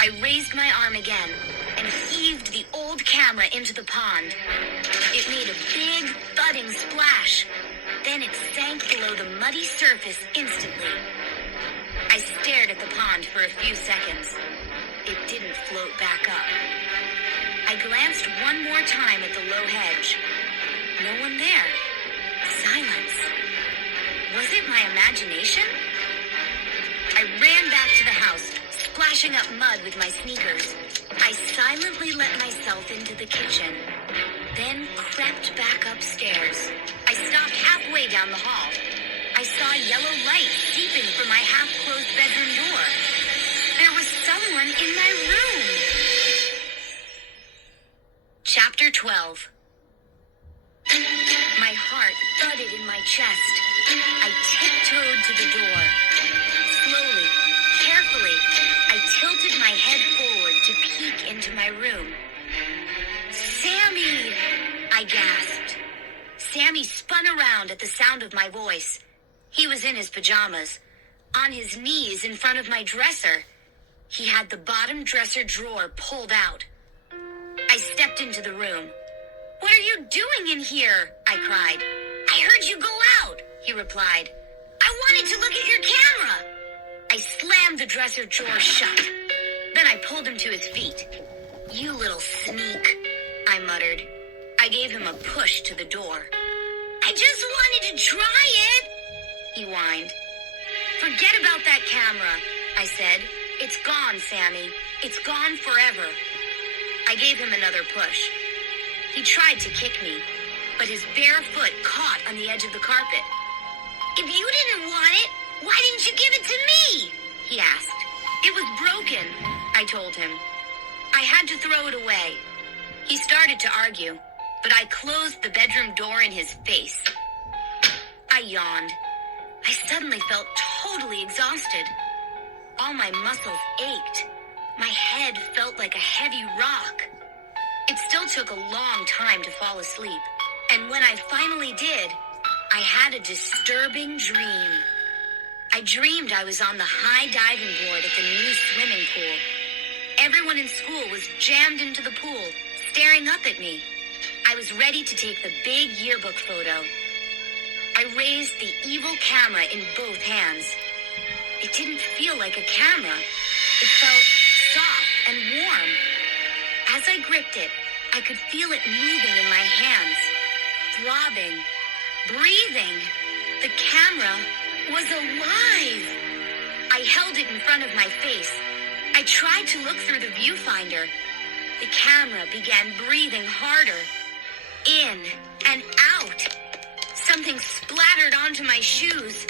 I raised my arm again and heaved the old camera into the pond. It made a big, thudding splash. Then it sank below the muddy surface instantly. I stared at the pond for a few seconds. It didn't float back up. I glanced one more time at the low hedge. No one there. Silence. Was it my imagination? I ran back to the house, splashing up mud with my sneakers. I silently let myself into the kitchen, then crept back upstairs. I stopped halfway down the hall. I saw yellow light seeping from my half-closed bedroom door. There was someone in my room. Chapter 12. My heart thudded in my chest. I tiptoed to the door. Slowly, carefully, I tilted my head forward to peek into my room. Sammy! I gasped. Sammy spun around at the sound of my voice. He was in his pajamas, on his knees in front of my dresser. He had the bottom dresser drawer pulled out. I stepped into the room. What are you doing in here? I cried. I heard you go out, he replied. I wanted to look at your camera. I slammed the dresser drawer shut. Then I pulled him to his feet. You little sneak, I muttered. I gave him a push to the door. I just wanted to try it, he whined. Forget about that camera, I said. It's gone, Sammy. It's gone forever. I gave him another push. He tried to kick me, but his bare foot caught on the edge of the carpet. If you didn't want it, why didn't you give it to me? He asked. It was broken, I told him. I had to throw it away. He started to argue, but I closed the bedroom door in his face. I yawned. I suddenly felt totally exhausted. All my muscles ached. My head felt like a heavy rock. It still took a long time to fall asleep. And when I finally did, I had a disturbing dream. I dreamed I was on the high diving board at the new swimming pool. Everyone in school was jammed into the pool, staring up at me. I was ready to take the big yearbook photo. I raised the evil camera in both hands. It didn't feel like a camera. It felt soft and warm. As I gripped it, I could feel it moving in my hands, throbbing, breathing. The camera was alive. I held it in front of my face. I tried to look through the viewfinder. The camera began breathing harder, in and out. Something splattered onto my shoes.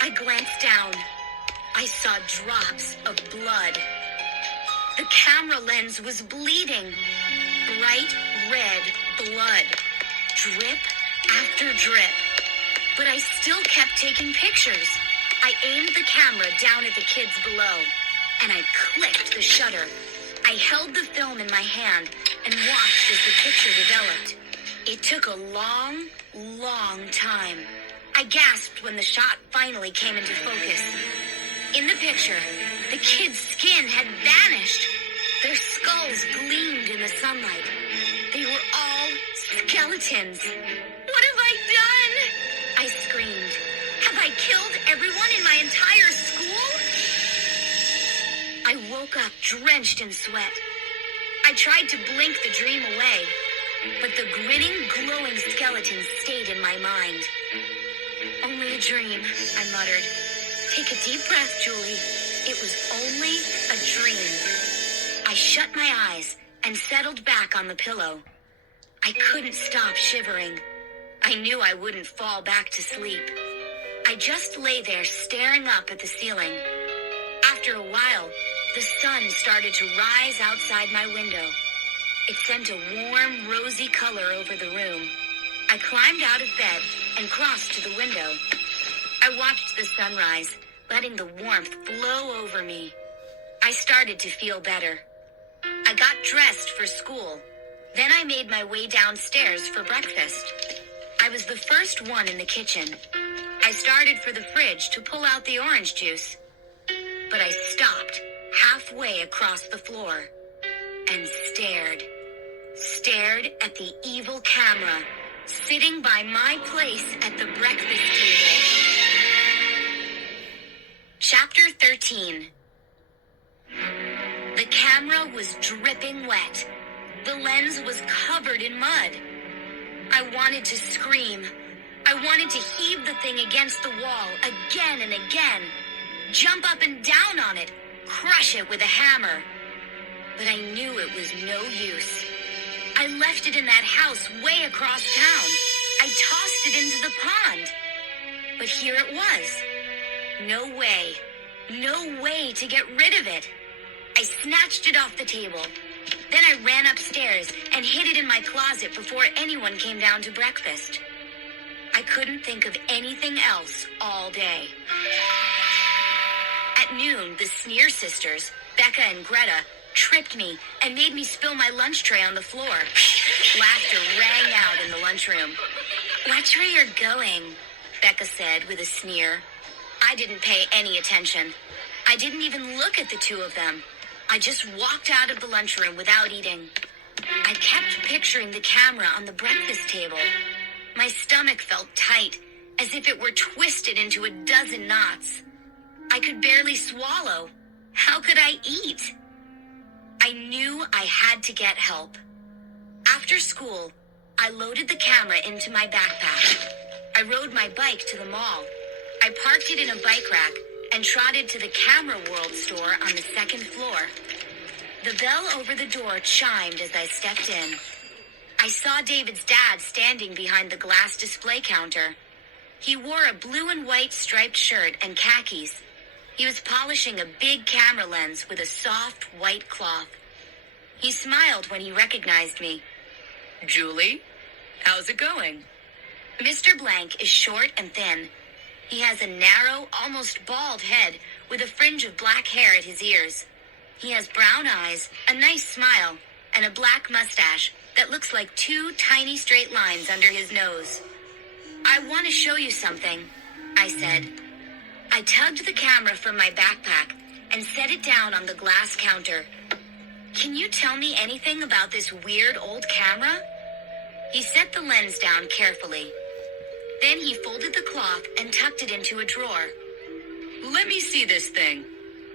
I glanced down. I saw drops of blood. The camera lens was bleeding. Bright red blood. Drip after drip. But I still kept taking pictures. I aimed the camera down at the kids below, and I clicked the shutter. I held the film in my hand and watched as the picture developed. It took a long, long time. I gasped when the shot finally came into focus. In the picture, the kids' skin had vanished. Their skulls gleamed in the sunlight. They were all skeletons. What have I done? I screamed. Have I killed everyone in my entire school? I woke up drenched in sweat. I tried to blink the dream away, but the grinning, glowing skeletons stayed in my mind. Only a dream, I muttered. Take a deep breath, Julie. It was only a dream. I shut my eyes and settled back on the pillow. I couldn't stop shivering. I knew I wouldn't fall back to sleep. I just lay there staring up at the ceiling. After a while, the sun started to rise outside my window. It sent a warm, rosy color over the room. I climbed out of bed and crossed to the window. I watched the sunrise, letting the warmth flow over me. I started to feel better. I got dressed for school. Then I made my way downstairs for breakfast. I was the first one in the kitchen. I started for the fridge to pull out the orange juice. But I stopped halfway across the floor and stared at the evil camera sitting by my place at the breakfast table. Chapter 13. The camera was dripping wet. The lens was covered in mud. I wanted to scream. I wanted to heave the thing against the wall again and again, jump up and down on it, crush it with a hammer. But I knew it was no use. I left it in that house way across town. I tossed it into the pond. But here it was. No way to get rid of it. I snatched it off the table. Then I ran upstairs and hid it in my closet before anyone came down to breakfast. I couldn't think of anything else all day. At noon, the Sneer sisters, Becca and Greta, tripped me and made me spill my lunch tray on the floor. Laughter rang out in the lunchroom. "Watch where you're going," Becca said with a sneer. I didn't pay any attention. I didn't even look at the two of them. I just walked out of the lunchroom without eating. I kept picturing the camera on the breakfast table. My stomach felt tight, as if it were twisted into a dozen knots. I could barely swallow. How could I eat? I knew I had to get help. After school, I loaded the camera into my backpack. I rode my bike to the mall. I parked it in a bike rack and trotted to the Camera World store on the second floor. The bell over the door chimed as I stepped in. I saw David's dad standing behind the glass display counter. He wore a blue and white striped shirt and khakis. He was polishing a big camera lens with a soft white cloth. He smiled when he recognized me. "Julie, how's it going?" Mr. Blank is short and thin. He has a narrow, almost bald head with a fringe of black hair at his ears. He has brown eyes, a nice smile, and a black mustache that looks like two tiny straight lines under his nose. "I want to show you something," I said. I tugged the camera from my backpack and set it down on the glass counter. "Can you tell me anything about this weird old camera?" He set the lens down carefully. Then he folded the cloth and tucked it into a drawer. "Let me see this thing,"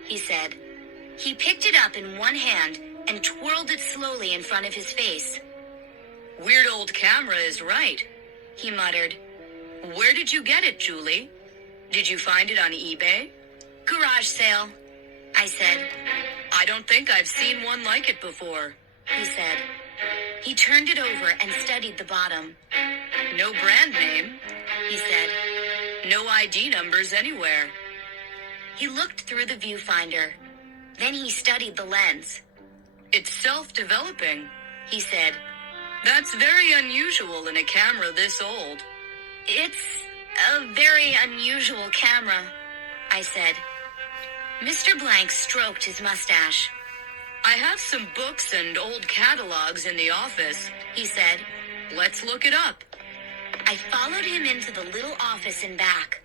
he said. He picked it up in one hand and twirled it slowly in front of his face. "Weird old camera is right," he muttered. "Where did you get it, Julie? Did you find it on eBay?" "Garage sale," I said. "I don't think I've seen one like it before," he said. He turned it over and studied the bottom. "No brand name," he said. "No ID numbers anywhere." He looked through the viewfinder. Then he studied the lens. "It's self-developing," he said. "That's very unusual in a camera this old." "It's a very unusual camera," I said. Mr. Blank stroked his mustache. I have some books and old catalogs in the office, He said. let's look it up. I followed him into the little office in back.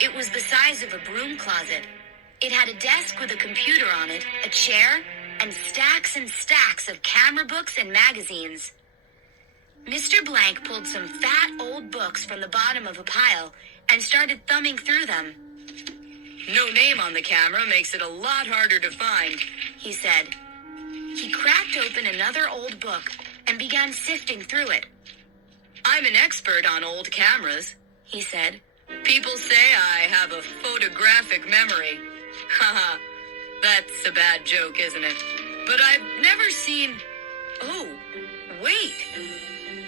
It was the size of a broom closet. It had a desk with a computer on it, a chair, and stacks of camera books and magazines. Mr. Blank pulled some fat old books from the bottom of a pile and started thumbing through them. No name on the camera makes it a lot harder to find. He said. He cracked open another old book and began sifting through it. I'm an expert on old cameras, He said. People say I have a photographic memory. Haha, that's a bad joke, isn't it? But I've never seen... Oh, wait.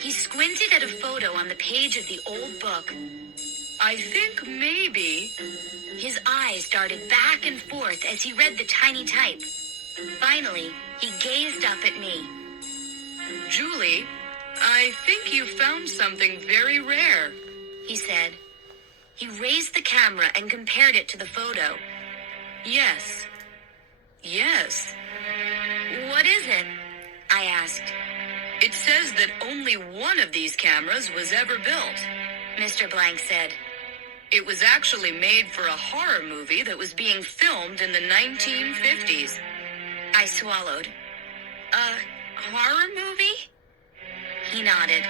He squinted at a photo on the page of the old book. I think maybe... His eyes darted back and forth as he read the tiny type. Finally, he gazed up at me. Julie, I think you found something very rare. He said. He raised the camera and compared it to the photo. Yes. Yes. What is it? I asked. It says that only one of these cameras was ever built. Mr. Blank said. It was actually made for a horror movie that was being filmed in the 1950s. I swallowed. A horror movie? He nodded.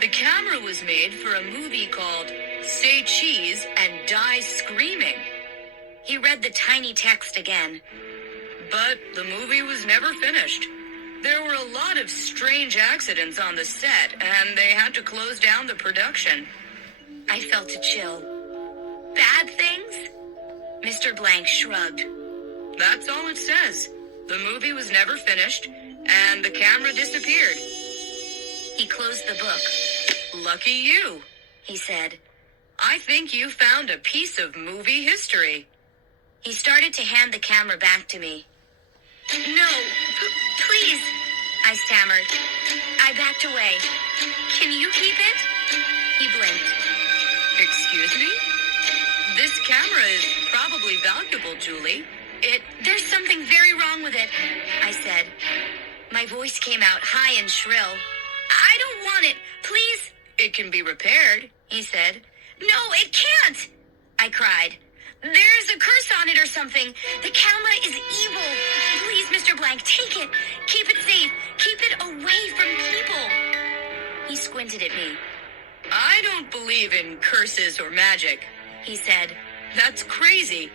The camera was made for a movie called Say Cheese and Die Screaming. He read the tiny text again. But the movie was never finished. There were a lot of strange accidents on the set, and they had to close down the production. I felt a chill. Bad things? Mr. Blank shrugged. That's all it says. The movie was never finished, and the camera disappeared. He closed the book. Lucky you, He said. I think you found a piece of movie history. He started to hand the camera back to me. No, please, I stammered. I backed away. Can you keep it? He blinked. Excuse me? This camera is probably valuable, Julie. There's something very wrong with it, I said. My voice came out high and shrill. I don't want it, please. It can be repaired, He said. No, it can't, I cried. There's a curse on it or something. The camera is evil. Please, Mr. Blank, take it. Keep it safe. Keep it away from people. He squinted at me. I don't believe in curses or magic. He said. That's crazy.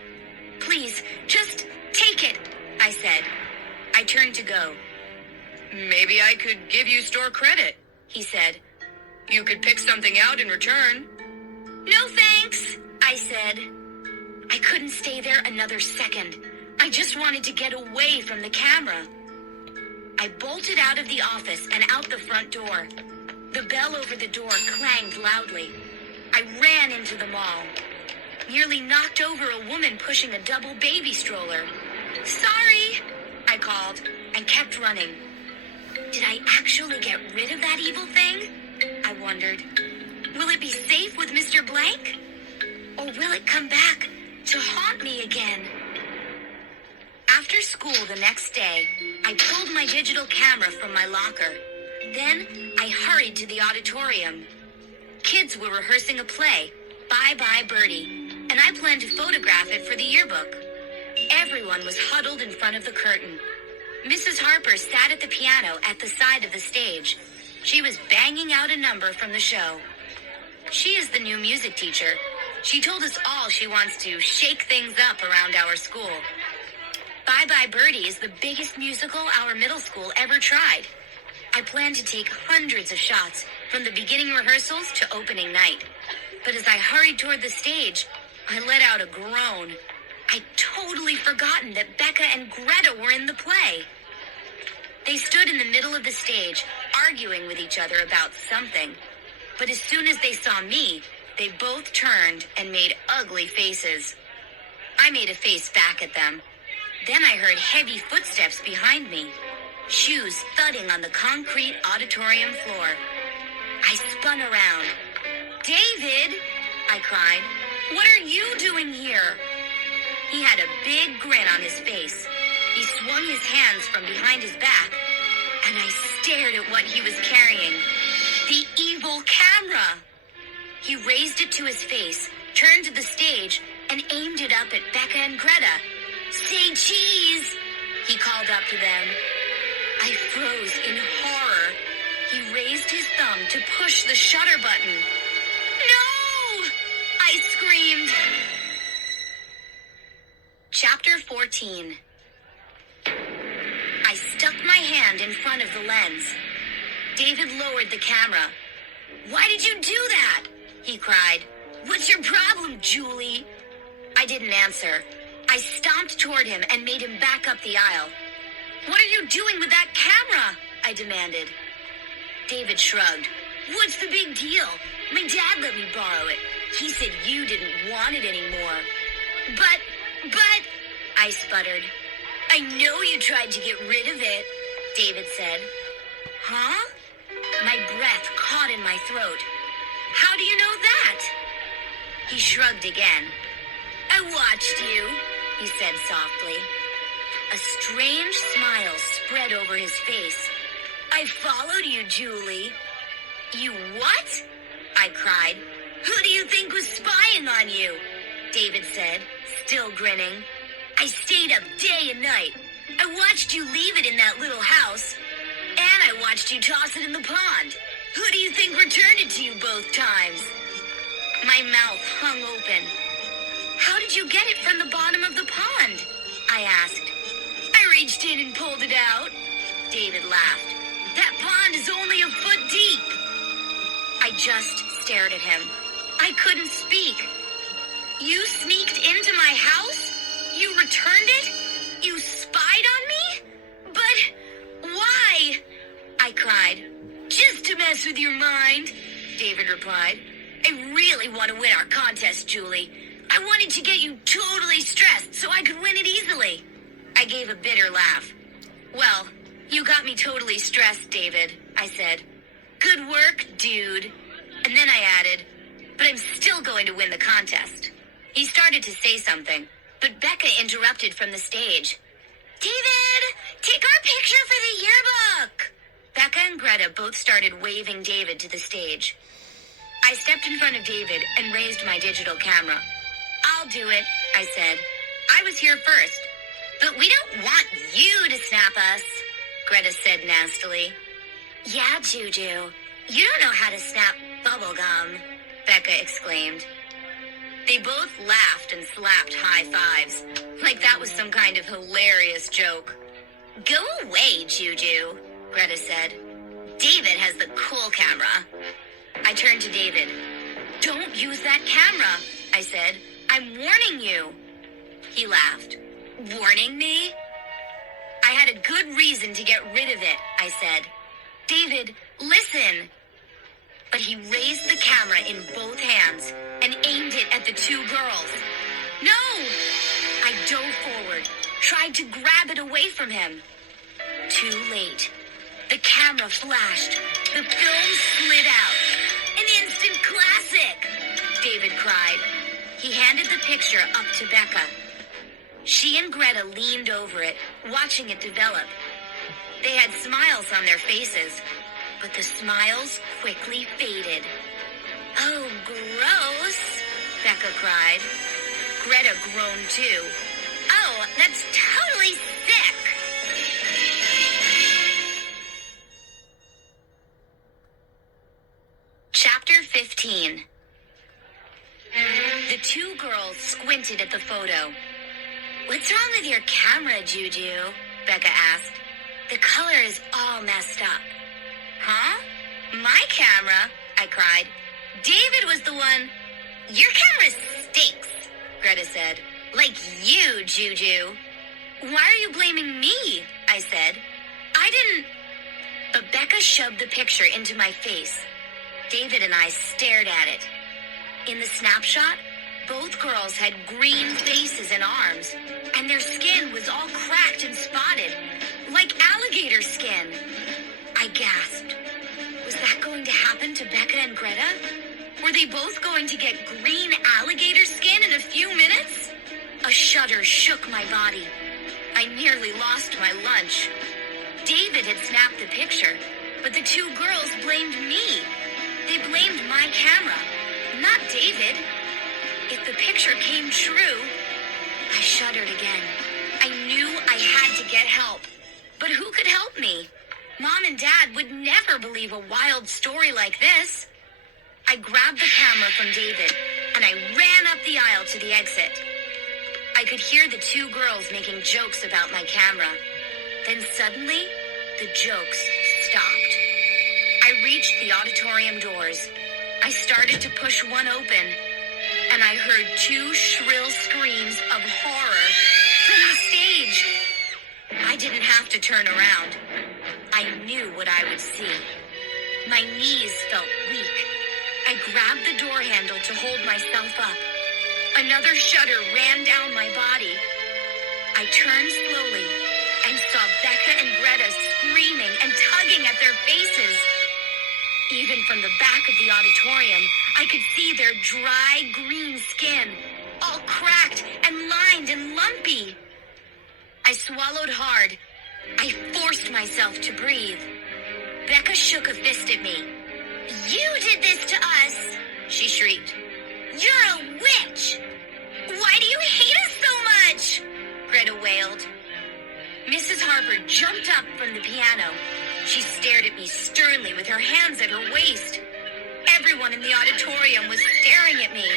Please, just take it, I said. I turned to go. Maybe I could give you store credit. He said. You could pick something out in return. No thanks, I said. I couldn't stay there another second. I just wanted to get away from the camera. I bolted out of the office and out the front door. The bell over the door clanged loudly. I ran into the mall. Nearly knocked over a woman pushing a double baby stroller. Sorry, I called and kept running. Did I actually get rid of that evil thing? I wondered. Will it be safe with Mr. Blank? Or will it come back to haunt me again? After school the next day, I pulled my digital camera from my locker. Then I hurried to the auditorium. Kids were rehearsing a play, Bye Bye Birdie, and I planned to photograph it for the yearbook. Everyone was huddled in front of the curtain. Mrs. Harper sat at the piano at the side of the stage. She was banging out a number from the show. She is the new music teacher. She told us all she wants to shake things up around our school. Bye Bye Birdie is the biggest musical our middle school ever tried. I planned to take hundreds of shots from the beginning rehearsals to opening night. But as I hurried toward the stage, I let out a groan. I'd totally forgotten that Becca and Greta were in the play. They stood in the middle of the stage, arguing with each other about something. But as soon as they saw me, they both turned and made ugly faces. I made a face back at them. Then I heard heavy footsteps behind me, shoes thudding on the concrete auditorium floor. I spun around. David, I cried, what are you doing here? He had a big grin on his face. He swung his hands from behind his back, and I stared at what he was carrying. The evil camera! He raised it to his face, turned to the stage, and aimed it up at Becca and Greta. "Say cheese!" he called up to them. I froze in horror. He raised his thumb to push the shutter button. "No!" I screamed. Chapter 14. I stuck my hand in front of the lens. David lowered the camera. "Why did you do that?" he cried. "What's your problem, Julie?" I didn't answer. I stomped toward him and made him back up the aisle. "What are you doing with that camera?" I demanded. David shrugged. "What's the big deal? My dad let me borrow it. He said you didn't want it anymore." But, I sputtered. "I know you tried to get rid of it," David said. "Huh?" My breath caught in my throat. "How do you know that?" He shrugged again. "I watched you," he said softly. A strange smile spread over his face. "I followed you, Julie." "You what?" I cried. "Who do you think was spying on you?" David said, still grinning. "I stayed up day and night. I watched you leave it in that little house, and I watched you toss it in the pond. Who do you think returned it to you both times?" My mouth hung open. "How did you get it from the bottom of the pond?" I asked. "I reached in and pulled it out." David laughed. "That pond is only a foot deep." I just stared at him. I couldn't speak. "You sneaked into my house? You returned it? You spied on me? But why?" I cried. "Just to mess with your mind," David replied. "I really want to win our contest, Julie. I wanted to get you totally stressed so I could win it easily." I gave a bitter laugh. "Well, you got me totally stressed, David," I said. "Good work, dude." And then I added, "But I'm still going to win the contest." He started to say something, but Becca interrupted from the stage. "David, take our picture for the yearbook!" Becca and Greta both started waving David to the stage. I stepped in front of David and raised my digital camera. "I'll do it," I said. "I was here first." "But we don't want you to snap us," Greta said nastily. "Yeah, Juju, you don't know how to snap bubblegum," Becca exclaimed. They both laughed and slapped high fives, like that was some kind of hilarious joke. "Go away, Juju," Greta said. "David has the cool camera." I turned to David. "Don't use that camera," I said. "I'm warning you." He laughed. "Warning me?" "I had a good reason to get rid of it," I said. "David, listen." But he raised the camera in both hands and aimed it at the two girls. "No!" I dove forward, tried to grab it away from him. Too late. The camera flashed. The film slid out. "An instant classic!" David cried. He handed the picture up to Becca. She and Greta leaned over it, watching it develop. They had smiles on their faces, but the smiles quickly faded. "Oh, gross," Becca cried. Greta groaned too. "Oh, that's totally sick." Chapter 15. The two girls squinted at the photo. "What's wrong with your camera, Juju?" Becca asked. "The color is all messed up." "Huh? My camera?" I cried. "David was the one." "Your camera stinks," Greta said. "Like you, Juju." "Why are you blaming me?" I said. "I didn't." But Becca shoved the picture into my face. David and I stared at it. In the snapshot, both girls had green faces and arms, and their skin was all cracked and spotted, like alligator skin. I gasped. Was that going to happen to Becca and Greta? Were they both going to get green alligator skin in a few minutes? A shudder shudder shook my body. I nearly lost my lunch. David had snapped the picture, but the two girls blamed me. They blamed my camera, not David. If the picture came true, I shuddered again. I knew I had to get help. But who could help me? Mom and Dad would never believe a wild story like this. I grabbed the camera from David, and I ran up the aisle to the exit. I could hear the two girls making jokes about my camera. Then suddenly, the jokes stopped. I reached the auditorium doors. I started to push one open, and I heard two shrill screams of horror from the stage. I didn't have to turn around. I knew what I would see. My knees felt weak. I grabbed the door handle to hold myself up. Another shudder ran down my body. I turned slowly and saw Becca and Greta screaming and tugging at their faces. Even from the back of the auditorium, I could see their dry green skin, all cracked and lined and lumpy. I swallowed hard. I forced myself to breathe. Becca shook a fist at me. "You did this to us," she shrieked. "You're a witch! Why do you hate us so much?" Greta wailed. Mrs. Harper jumped up from the piano. She stared at me sternly with her hands at her waist. Everyone in the auditorium was staring at me.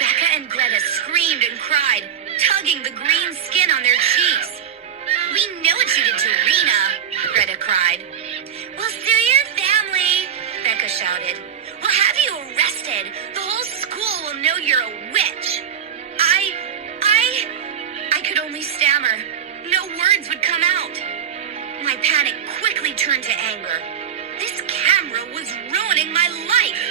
Becca and Greta screamed and cried, tugging the green skin on their cheeks. "We know what you did to Rena," Greta cried. "We'll sue your family," Becca shouted. "We'll have you arrested. The whole school will know you're a witch." I could only stammer. No words would come out. My panic quickly turned to anger. This camera was ruining my life.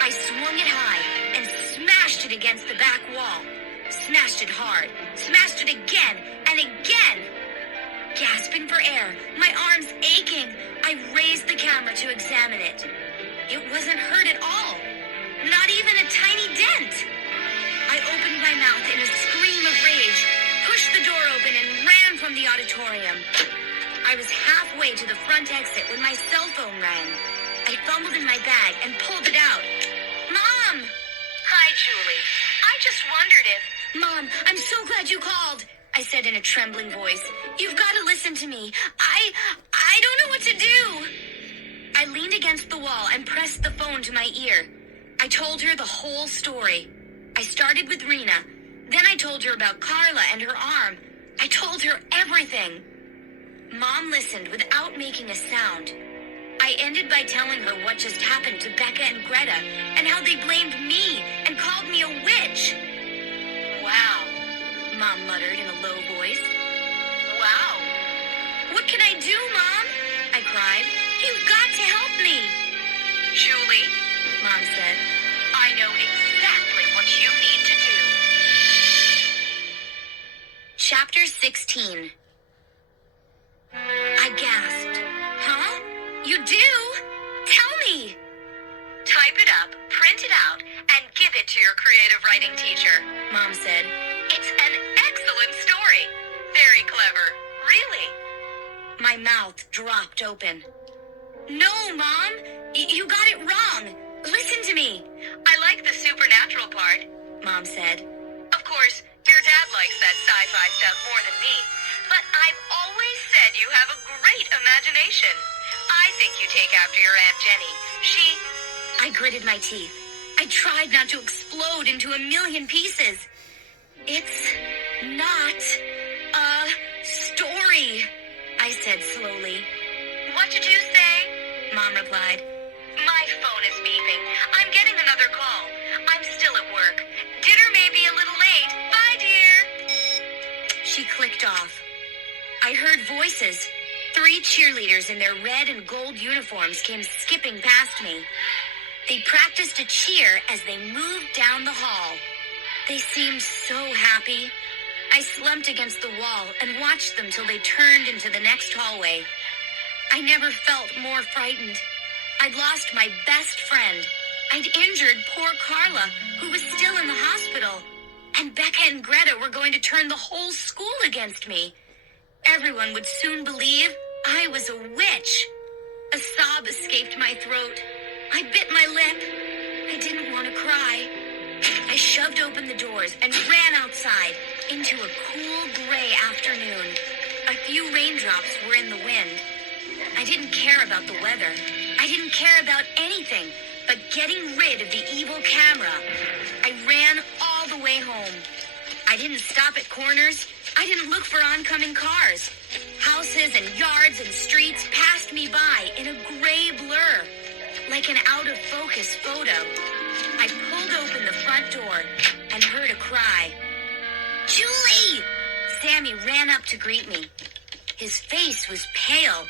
I swung it high and smashed it against the back wall. Smashed it hard. Smashed it again and again. Gasping for air, my arms aching, I raised the camera to examine it. It wasn't hurt at all. Not even a tiny dent. I opened my mouth in a scream of rage, pushed the door open, and ran from the auditorium. I was halfway to the front exit when my cell phone rang. I fumbled in my bag and pulled it out. "Mom!" "Hi, Julie. I just wondered if..." "Mom, I'm so glad you called," I said in a trembling voice. "You've got to listen to me. I don't know what to do." I leaned against the wall and pressed the phone to my ear. I told her the whole story. I started with Rena. Then I told her about Carla and her arm. I told her everything. Mom listened without making a sound. I ended by telling her what just happened to Becca and Greta and how they blamed me and called me a witch. "Wow," Mom muttered in a low voice. "Wow." "What can I do, Mom?" I cried. "You've got to help me." "Julie," Mom said, "I know exactly what you need to do." Chapter 16. I gasped. "Huh? You do? Tell me." "Type it up, print it out, and give it to your creative writing teacher," Mom said. "It's an excellent story. Very clever. Really." My mouth dropped open. "No, Mom. You got it wrong. Listen to me." "I like the supernatural part," Mom said. "Of course, your dad likes that sci-fi stuff more than me. But I've always said you have a great imagination. I think you take after your Aunt Jenny. I gritted my teeth. I tried not to explode into a million pieces. "It's not a story," I said slowly. "What did you say?" Mom replied. "My phone is beeping. I'm getting another call. I'm still at work. Dinner may be a little late. Bye, dear." She clicked off. I heard voices. 3 cheerleaders in their red and gold uniforms came skipping past me. They practiced a cheer as they moved down the hall. They seemed so happy. I slumped against the wall and watched them till they turned into the next hallway. I never felt more frightened. I'd lost my best friend. I'd injured poor Carla, who was still in the hospital. and Becca and Greta were going to turn the whole school against me. Everyone would soon believe I was a witch. A sob escaped my throat. I bit my lip. I didn't want to cry. I shoved open the doors and ran outside into a cool gray afternoon. A few raindrops were in the wind. I didn't care about the weather. I didn't care about anything but getting rid of the evil camera. I ran all the way home. I didn't stop at corners. I didn't look for oncoming cars. Houses and yards and streets passed me by in a gray blur, like an out-of-focus photo. I pulled open the front door and heard a cry. "Julie!" Sammy ran up to greet me. His face was pale.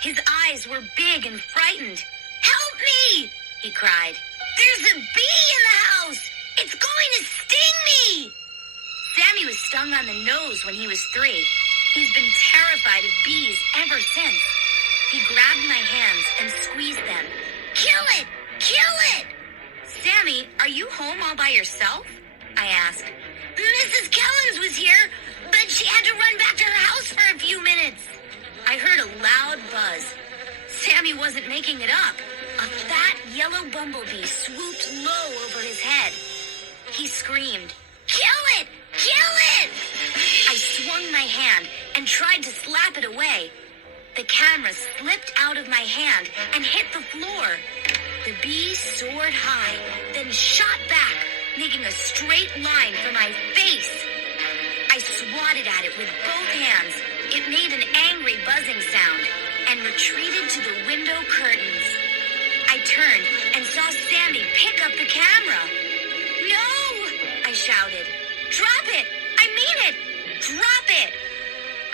His eyes were big and frightened. "Help me!" he cried. "There's a bee in the house! It's going to sting me!" Sammy was stung on the nose when he was 3. He's been terrified of bees ever since. He grabbed my hands and squeezed them. "Kill it! Kill it!" "Sammy, are you home all by yourself?" I asked. "Mrs. Kellens was here, but she had to run back to her house for a few minutes." I heard a loud buzz. Sammy wasn't making it up. A fat yellow bumblebee swooped low over his head. He screamed, "Kill it! Kill it!" I swung my hand and tried to slap it away. The camera slipped out of my hand and hit the floor. The bee soared high, then shot back, making a straight line for my face. I swatted at it with both hands. It made an angry buzzing sound and retreated to the window curtains. I turned and saw Sammy pick up the camera. "No!" I shouted. "Drop it! I mean it! Drop it!"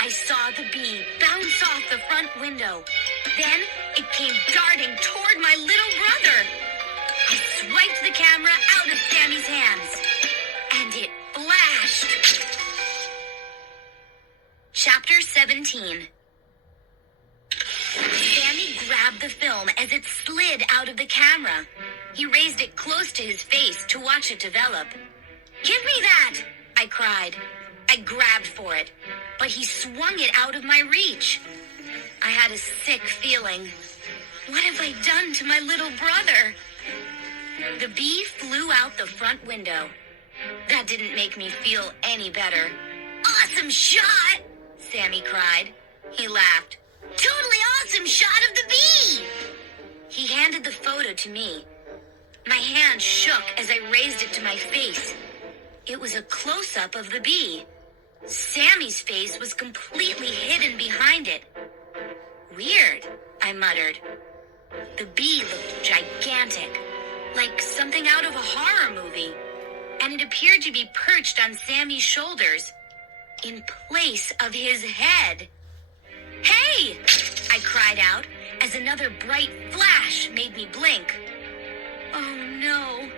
I saw the bee bounce off the front window. Then it came darting toward my little brother. I swiped the camera out of Sammy's hands, and it flashed. Chapter 17. Sammy grabbed the film as it slid out of the camera. He raised it close to his face to watch it develop. "Give me that!" I cried. I grabbed for it, but he swung it out of my reach. I had a sick feeling. What have I done to my little brother? The bee flew out the front window. That didn't make me feel any better. "Awesome shot!" Sammy cried. He laughed. "Totally awesome shot of the bee!" He handed the photo to me. My hand shook as I raised it to my face. It was a close-up of the bee. Sammy's face was completely hidden behind it. "Weird," I muttered. The bee looked gigantic, like something out of a horror movie, and it appeared to be perched on Sammy's shoulders, in place of his head. "Hey!" I cried out as another bright flash made me blink. Oh no.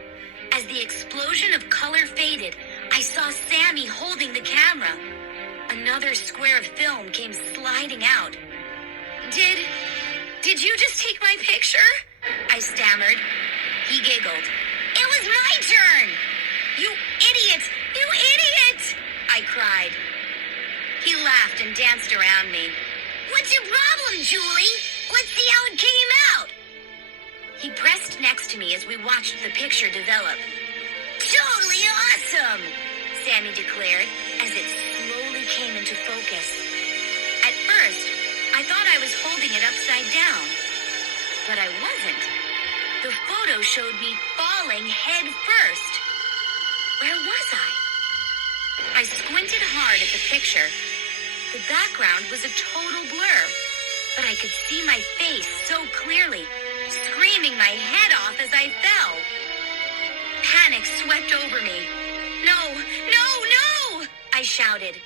As the explosion of color faded, I saw Sammy holding the camera. Another square of film came sliding out. Did you just take my picture?" I stammered. He giggled. "It was my turn!" You idiot! You idiot!" I cried. He laughed and danced around me. "What's your problem, Julie? Let's see how it came out." He pressed next to me as we watched the picture develop. "Totally awesome!" Sammy declared as it slowly came into focus. At first, I thought I was holding it upside down, but I wasn't. The photo showed me falling head first. Where was I? I squinted hard at the picture. The background was a total blur, but I could see my face so clearly, screaming my head off as I fell. Panic swept over me. "No, no, no!" I shouted.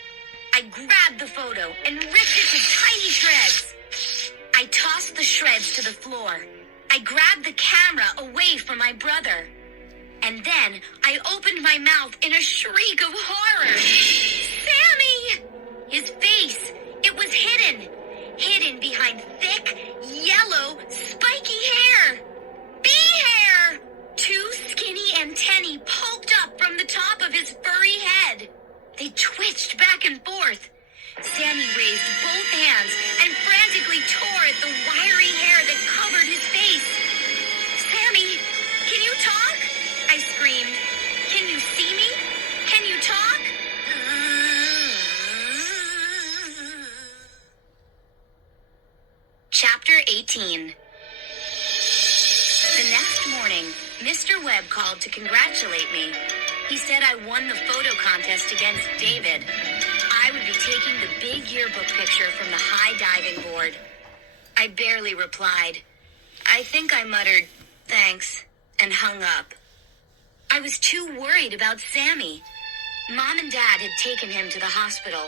I grabbed the photo and ripped it to tiny shreds. I tossed the shreds to the floor. I grabbed the camera away from my brother. And then I opened my mouth in a shriek of horror. "Sammy!" His face, it was hidden behind thick, yellow, spiky hair. Bee hair! 2 skinny antennae poked up from the top of his furry head. 19. The next morning, Mr. Webb called to congratulate me. He said I won the photo contest against David. I would be taking the big yearbook picture from the high diving board. I barely replied. I think I muttered, thanks, and hung up. I was too worried about Sammy. Mom and Dad had taken him to the hospital.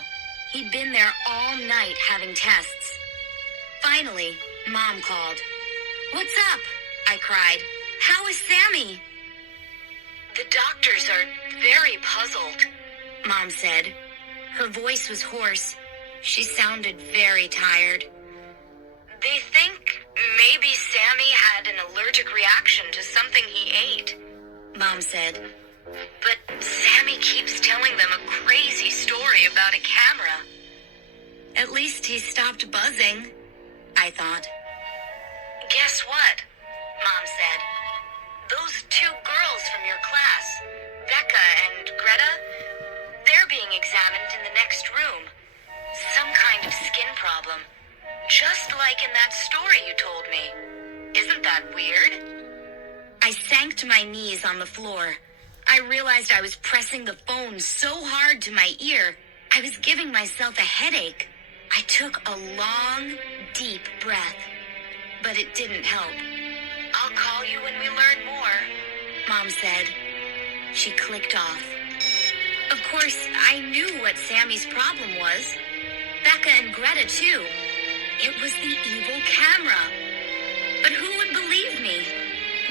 He'd been there all night having tests. Finally, Mom called. What's up? I cried. How is Sammy? The doctors are very puzzled, Mom said. Her voice was hoarse. She sounded very tired. They think maybe Sammy had an allergic reaction to something he ate, Mom said. But Sammy keeps telling them a crazy story about a camera. At least he stopped buzzing, I thought. Guess what? Mom said. Those two girls from your class, Becca and Greta, they're being examined in the next room. Some kind of skin problem. Just like in that story you told me. Isn't that weird? I sank to my knees on the floor. I realized I was pressing the phone so hard to my ear, I was giving myself a headache. I took a long, deep breath, but it didn't help. I'll call you when we learn more, Mom said. She clicked off. Of course, I knew what Sammy's problem was. Becca and Greta, too. It was the evil camera. But who would believe me?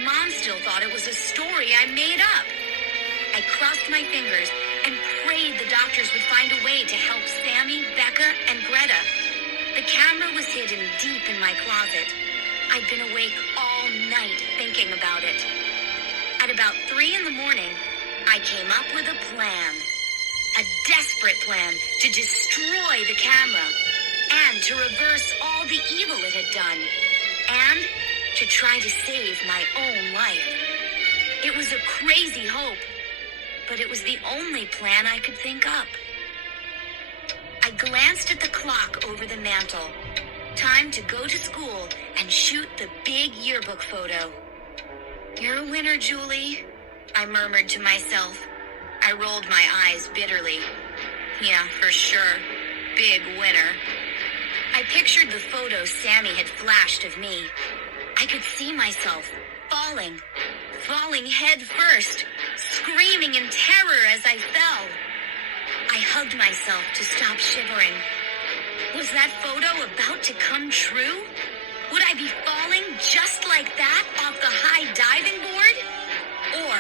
Mom still thought it was a story I made up. I crossed my fingers and prayed the doctors would find a way to help Sammy, Becca, and Greta. The camera was hidden deep in my closet. I'd been awake all night thinking about it. At about 3 in the morning, I came up with a plan. A desperate plan to destroy the camera and to reverse all the evil it had done and to try to save my own life. It was a crazy hope, but it was the only plan I could think up. I glanced at the clock over the mantel. Time to go to school and shoot the big yearbook photo. You're a winner, Julie, I murmured to myself. I rolled my eyes bitterly. Yeah, for sure. Big winner. I pictured the photo Sammy had flashed of me. I could see myself falling head first, screaming in terror as I fell. I hugged myself to stop shivering. Was that photo about to come true? Would I be falling just like that off the high diving board? Or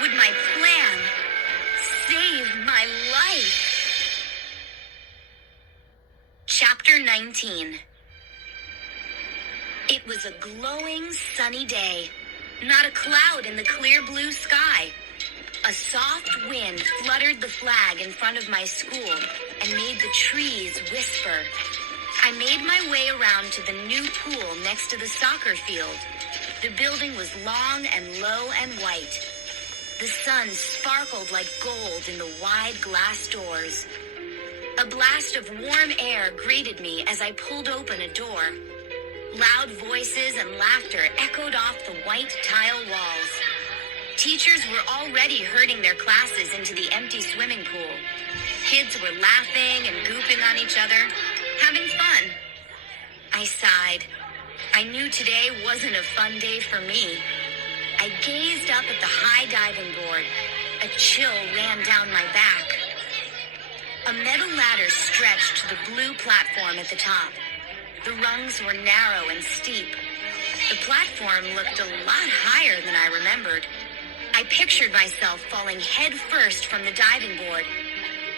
would my plan save my life? Chapter 19. It was a glowing, sunny day. Not a cloud in the clear blue sky. A soft wind fluttered the flag in front of my school and made the trees whisper. I made my way around to the new pool next to the soccer field. The building was long and low and white. The sun sparkled like gold in the wide glass doors. A blast of warm air greeted me as I pulled open a door. Loud voices and laughter echoed off the white tile walls. Teachers were already herding their classes into the empty swimming pool. Kids were laughing and goofing on each other, having fun. I sighed. I knew today wasn't a fun day for me. I gazed up at the high diving board. A chill ran down my back. A metal ladder stretched to the blue platform at the top. The rungs were narrow and steep. The platform looked a lot higher than I remembered. I pictured myself falling head first from the diving board.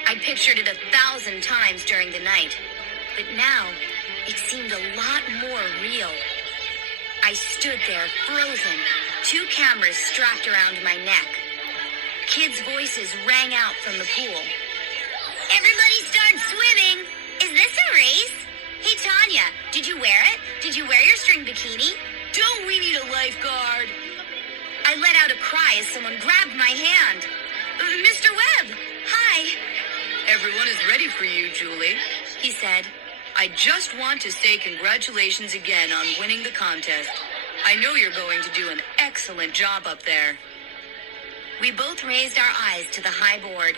I pictured it 1,000 times during the night, but now it seemed a lot more real. I stood there, frozen, 2 cameras strapped around my neck. Kids' voices rang out from the pool. Everybody start swimming! Is this a race? Hey, Tanya, did you wear it? Did you wear your string bikini? Don't we need a lifeguard? I let out a cry as someone grabbed my hand. Mr. Webb, hi. Everyone is ready for you, Julie, He said. I just want to say congratulations again on winning the contest. I know you're going to do an excellent job up there. We both raised our eyes to the high board.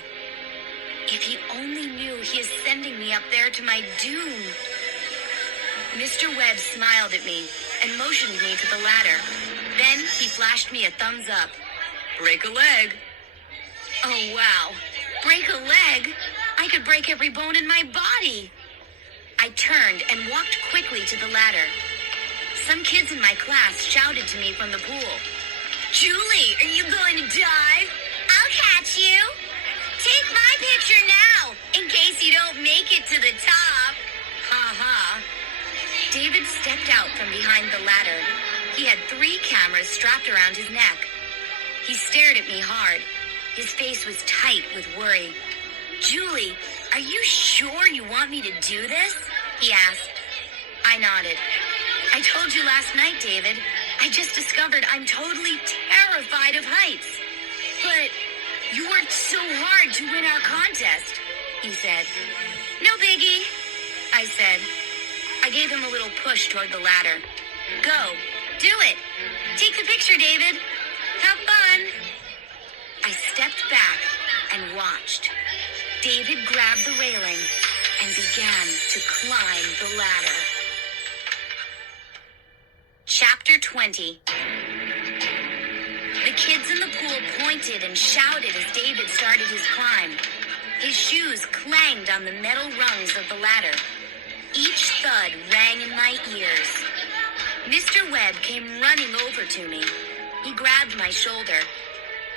If he only knew he is sending me up there to my doom. Mr. Webb smiled at me and motioned me to the ladder. Then he flashed me a thumbs up. Break a leg. Oh, wow. Break a leg? I could break every bone in my body. I turned and walked quickly to the ladder. Some kids in my class shouted to me from the pool. Julie, are you going to dive? I'll catch you. Take my picture now, in case you don't make it to the top. Ha ha. David stepped out from behind the ladder. He had 3 cameras strapped around his neck. He stared at me hard. His face was tight with worry. Julie, are you sure you want me to do this? He asked. I nodded. I told you last night, David. I just discovered I'm totally terrified of heights. But you worked so hard to win our contest, he said. No biggie, I said. I gave him a little push toward the ladder. Go, do it. Take the picture, David. Have fun. I stepped back and watched. David grabbed the railing and began to climb the ladder. Chapter 20. The kids in the pool pointed and shouted as David started his climb. His shoes clanged on the metal rungs of the ladder. Each thud rang in my ears. Mr. Webb came running over to me. He grabbed my shoulder.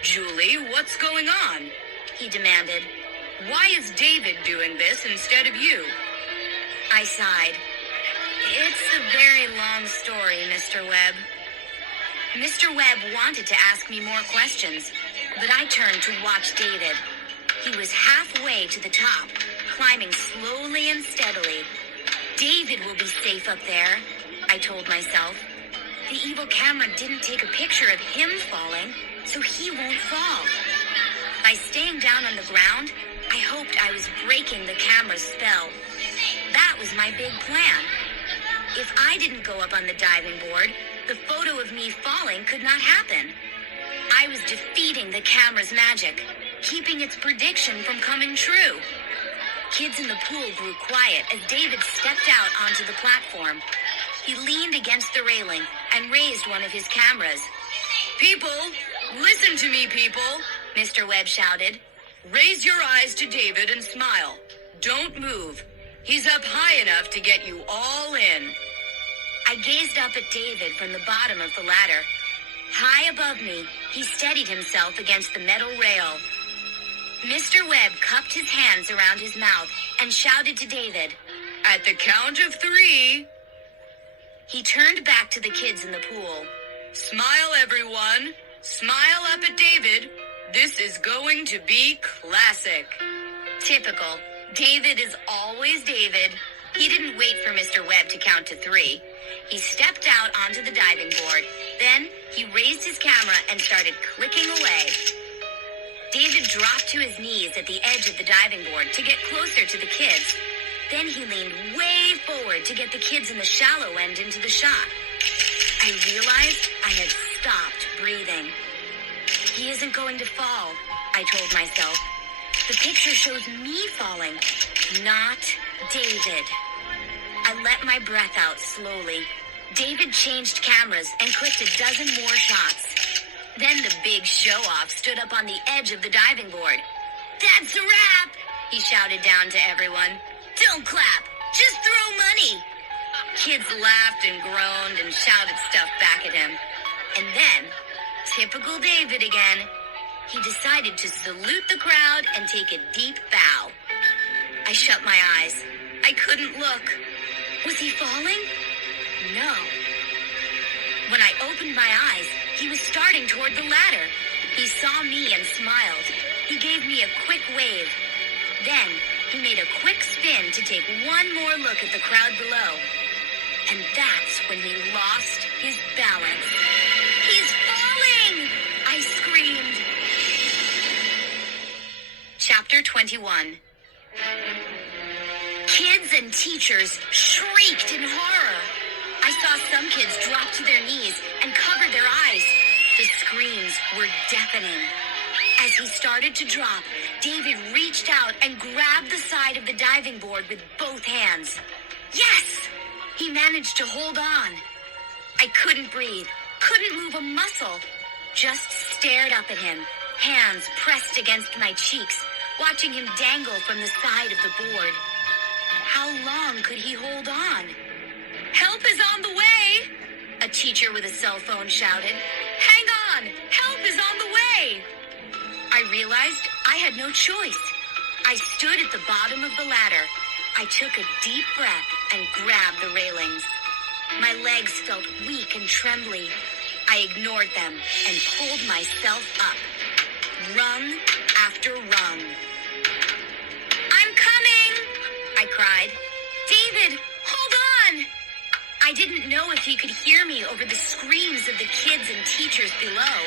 Julie, what's going on? He demanded. Why is David doing this instead of you? I sighed. It's a very long story, Mr. Webb. Mr. Webb wanted to ask me more questions, but I turned to watch David. He was halfway to the top, climbing slowly and steadily. David will be safe up there, I told myself. The evil camera didn't take a picture of him falling, so he won't fall. By staying down on the ground, I hoped I was breaking the camera's spell. That was my big plan. If I didn't go up on the diving board, the photo of me falling could not happen. I was defeating the camera's magic, keeping its prediction from coming true. Kids in the pool grew quiet as David stepped out onto the platform. He leaned against the railing and raised one of his cameras. People, listen to me, people, Mr. Webb shouted. Raise your eyes to David and smile. Don't move. He's up high enough to get you all in. I gazed up at David from the bottom of the ladder. High above me, he steadied himself against the metal rail. Mr. Webb cupped his hands around his mouth and shouted to David. At the count of 3. He turned back to the kids in the pool. Smile, everyone. Smile up at David. This is going to be classic. Typical. David is always David. He didn't wait for Mr. Webb to count to 3. He stepped out onto the diving board. Then he raised his camera and started clicking away. David dropped to his knees at the edge of the diving board to get closer to the kids. Then he leaned way forward to get the kids in the shallow end into the shot. I realized I had stopped breathing. He isn't going to fall, I told myself. The picture shows me falling, not David. I let my breath out slowly. David changed cameras and clicked a dozen more shots. Then the big show-off stood up on the edge of the diving board. That's a wrap, he shouted down to everyone. Don't clap, just throw money. Kids laughed and groaned and shouted stuff back at him. And then, typical David again, he decided to salute the crowd and take a deep bow. I shut my eyes. I couldn't look. Was he falling? No. When I opened my eyes, he was starting toward the ladder. He saw me and smiled. He gave me a quick wave. Then, he made a quick spin to take one more look at the crowd below. And that's when he lost his balance. He's falling! I screamed. Chapter 21. Kids and teachers shrieked in horror. I saw some kids drop to their knees and cover their eyes. The screams were deafening. As he started to drop, David reached out and grabbed the side of the diving board with both hands. Yes! He managed to hold on. I couldn't breathe, couldn't move a muscle. Just stared up at him, hands pressed against my cheeks, watching him dangle from the side of the board. How long could he hold on? Help is on the way! A teacher with a cell phone shouted. Hang on! Help is on the way! I realized I had no choice. I stood at the bottom of the ladder. I took a deep breath and grabbed the railings. My legs felt weak and trembly. I ignored them and pulled myself up. Rung after rung. I'm coming! I cried. David, hold on! I didn't know if he could hear me over the screams of the kids and teachers below.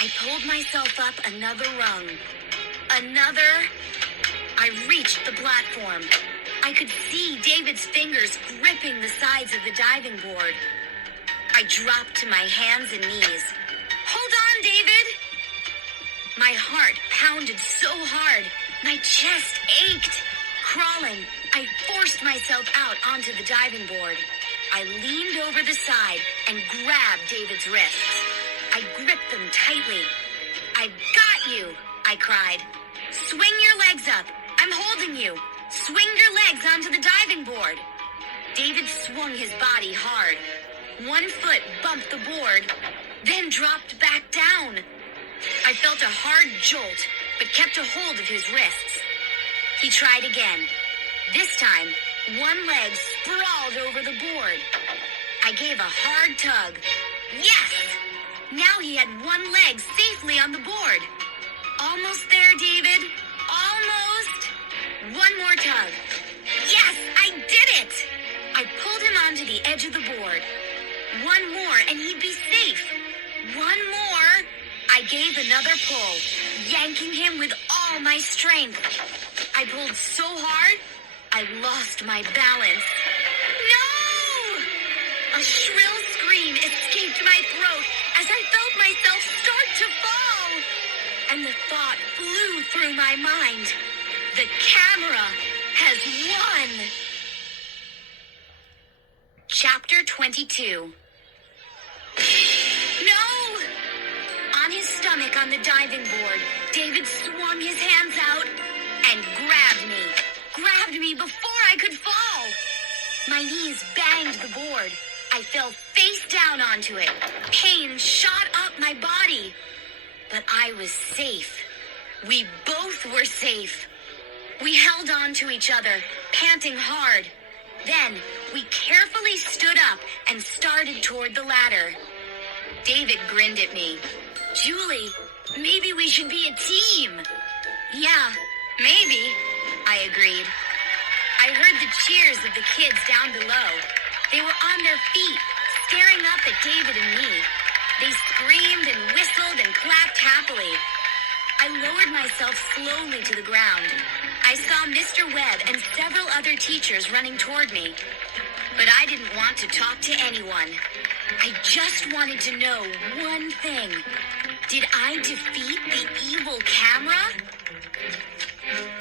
I pulled myself up another rung. Another. I reached the platform. I could see David's fingers gripping the sides of the diving board. I dropped to my hands and knees. Hold on, David! My heart pounded so hard, my chest ached. Crawling, I forced myself out onto the diving board. I leaned over the side and grabbed David's wrists. I gripped them tightly. I've got you, I cried. Swing your legs up. I'm holding you. Swing your legs onto the diving board. David swung his body hard. One foot bumped the board, then dropped back down. I felt a hard jolt, but kept a hold of his wrists. He tried again. This time, one leg sprawled over the board. I gave a hard tug. Yes! Now he had one leg safely on the board. Almost there, David. Almost. One more tug. Yes, I did it! I pulled him onto the edge of the board. One more and he'd be safe. One more. I gave another pull, yanking him with all my strength. I pulled so hard, I lost my balance. No! A shrill scream escaped my throat as I felt myself start to fall. And the thought flew through my mind. The camera has won. Chapter 22. No! On his stomach on the diving board, David swung his hands out and grabbed me. Grabbed me before I could fall. My knees banged the board. I fell face down onto it. Pain shot up my body. But I was safe. We both were safe. We held on to each other, panting hard. Then, we carefully stood up and started toward the ladder. David grinned at me. Julie, maybe we should be a team. Yeah, maybe, I agreed. I heard the cheers of the kids down below. They were on their feet, staring up at David and me. They screamed and whistled and clapped happily. I lowered myself slowly to the ground. I saw Mr. Webb and several other teachers running toward me. But I didn't want to talk to anyone. I just wanted to know one thing. Did I defeat the evil camera?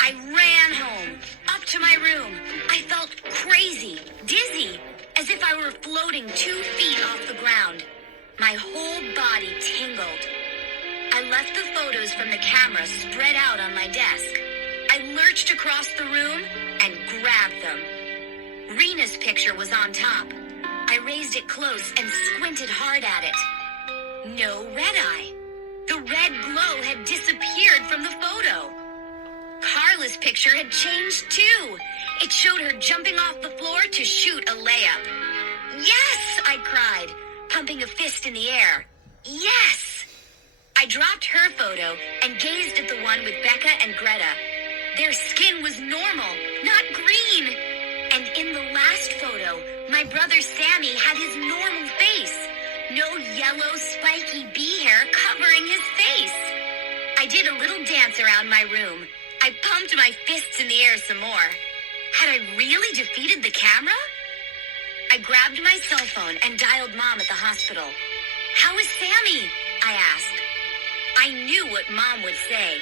I ran home, up to my room. I felt crazy, dizzy, as if I were floating 2 feet off the ground. My whole body tingled. I left the photos from the camera spread out on my desk. I lurched across the room and grabbed them. Rena's picture was on top. I raised it close and squinted hard at it. No red eye. The red glow had disappeared from the photo. Carla's picture had changed too. It showed her jumping off the floor to shoot a layup. Yes, I cried, pumping a fist in the air. Yes! I dropped her photo and gazed at the one with Becca and Greta. Their skin was normal, not green. And in the last photo, my brother Sammy had his normal face. No yellow spiky bee hair covering his face. I did a little dance around my room. I pumped my fists in the air some more. Had I really defeated the camera? I grabbed my cell phone and dialed Mom at the hospital. "How is Sammy?" I asked. I knew what Mom would say.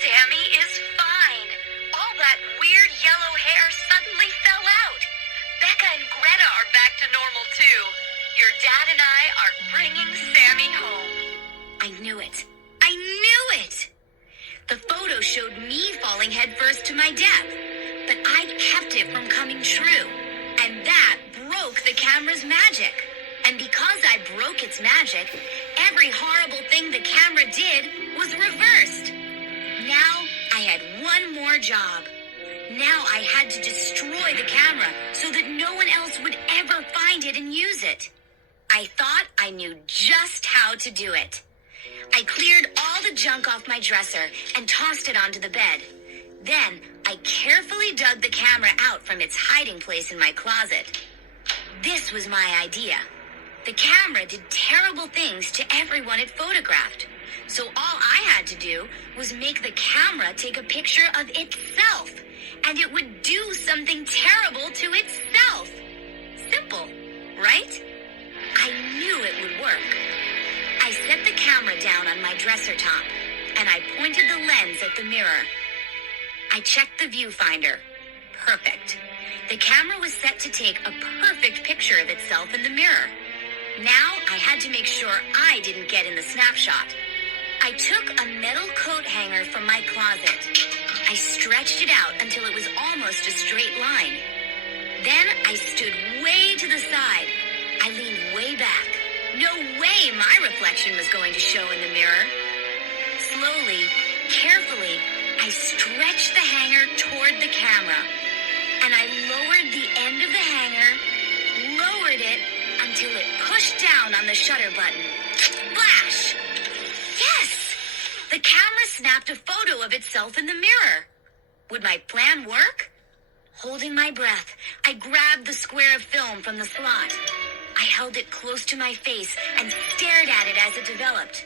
"Sammy is fine. All that weird yellow hair suddenly fell out. Becca and Greta are back to normal too. Your dad and I are bringing Sammy home." I knew it. I knew it! The photo showed me falling headfirst to my death, but I kept it from coming true, and that broke the camera's magic. And because I broke its magic, every horrible thing the camera did was reversed. Now I had one more job. Now I had to destroy the camera so that no one else would ever find it and use it. I thought I knew just how to do it. I cleared all the junk off my dresser and tossed it onto the bed. Then I carefully dug the camera out from its hiding place in my closet. This was my idea. The camera did terrible things to everyone it photographed. So all I had to do was make the camera take a picture of itself, and it would do something terrible to itself. Simple, right? I knew it would work. I set the camera down on my dresser top, and I pointed the lens at the mirror. I checked the viewfinder. Perfect. The camera was set to take a perfect picture of itself in the mirror. Now I had to make sure I didn't get in the snapshot. I took a metal coat hanger from my closet. I stretched it out until it was almost a straight line. Then I stood way to the side. I leaned way back. No way my reflection was going to show in the mirror. Slowly, carefully, I stretched the hanger toward the camera, and I lowered the end of the hanger, lowered it until it pushed down on the shutter button. Flash! Yes! The camera snapped a photo of itself in the mirror. Would my plan work? Holding my breath, I grabbed the square of film from the slot. I held it close to my face and stared at it as it developed.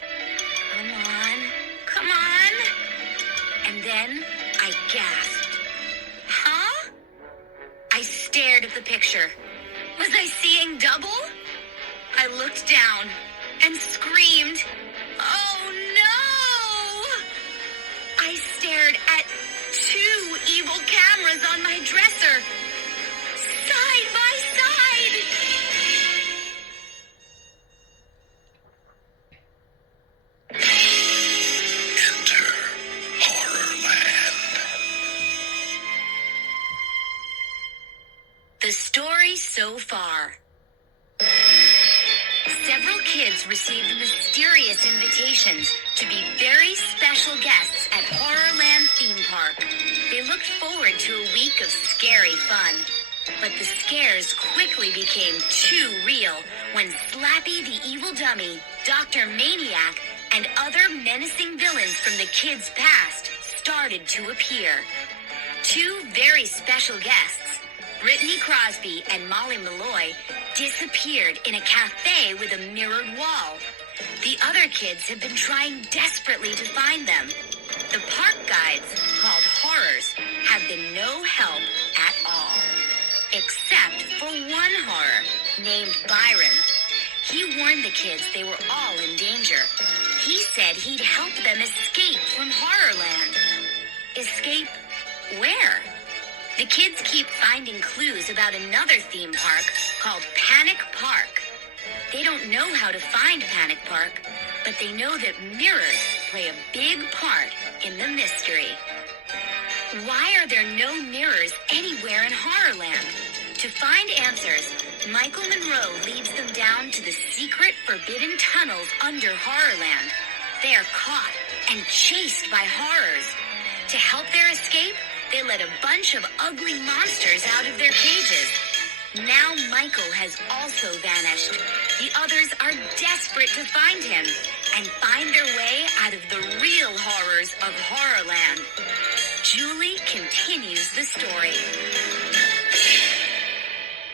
Come on, come on. And then I gasped. Huh? I stared at the picture. Was I seeing double? I looked down and screamed, "Oh no!" I stared at two evil cameras on my dresser, side by side. Enter Horrorland. The story so far. Several kids received mysterious invitations to be very special guests at Horrorland Theme Park. They looked forward to a week of scary fun. But the scares quickly became too real when Slappy the Evil Dummy, Dr. Maniac, and other menacing villains from the kids' past started to appear. Two very special guests, Brittany Crosby and Molly Malloy, disappeared in a cafe with a mirrored wall. The other kids have been trying desperately to find them. The park guides, called Horrors, have been no help at all. Except for one horror, named Byron. He warned the kids they were all in danger. He said he'd help them escape from Horrorland. Escape where? The kids keep finding clues about another theme park called Panic Park. They don't know how to find Panic Park, but they know that mirrors play a big part in the mystery. Why are there no mirrors anywhere in Horrorland? To find answers, Michael Monroe leads them down to the secret forbidden tunnels under Horrorland. They are caught and chased by horrors. To help their escape, they let a bunch of ugly monsters out of their cages. Now Michael has also vanished. The others are desperate to find him and find their way out of the real horrors of Horrorland. Julie continues the story.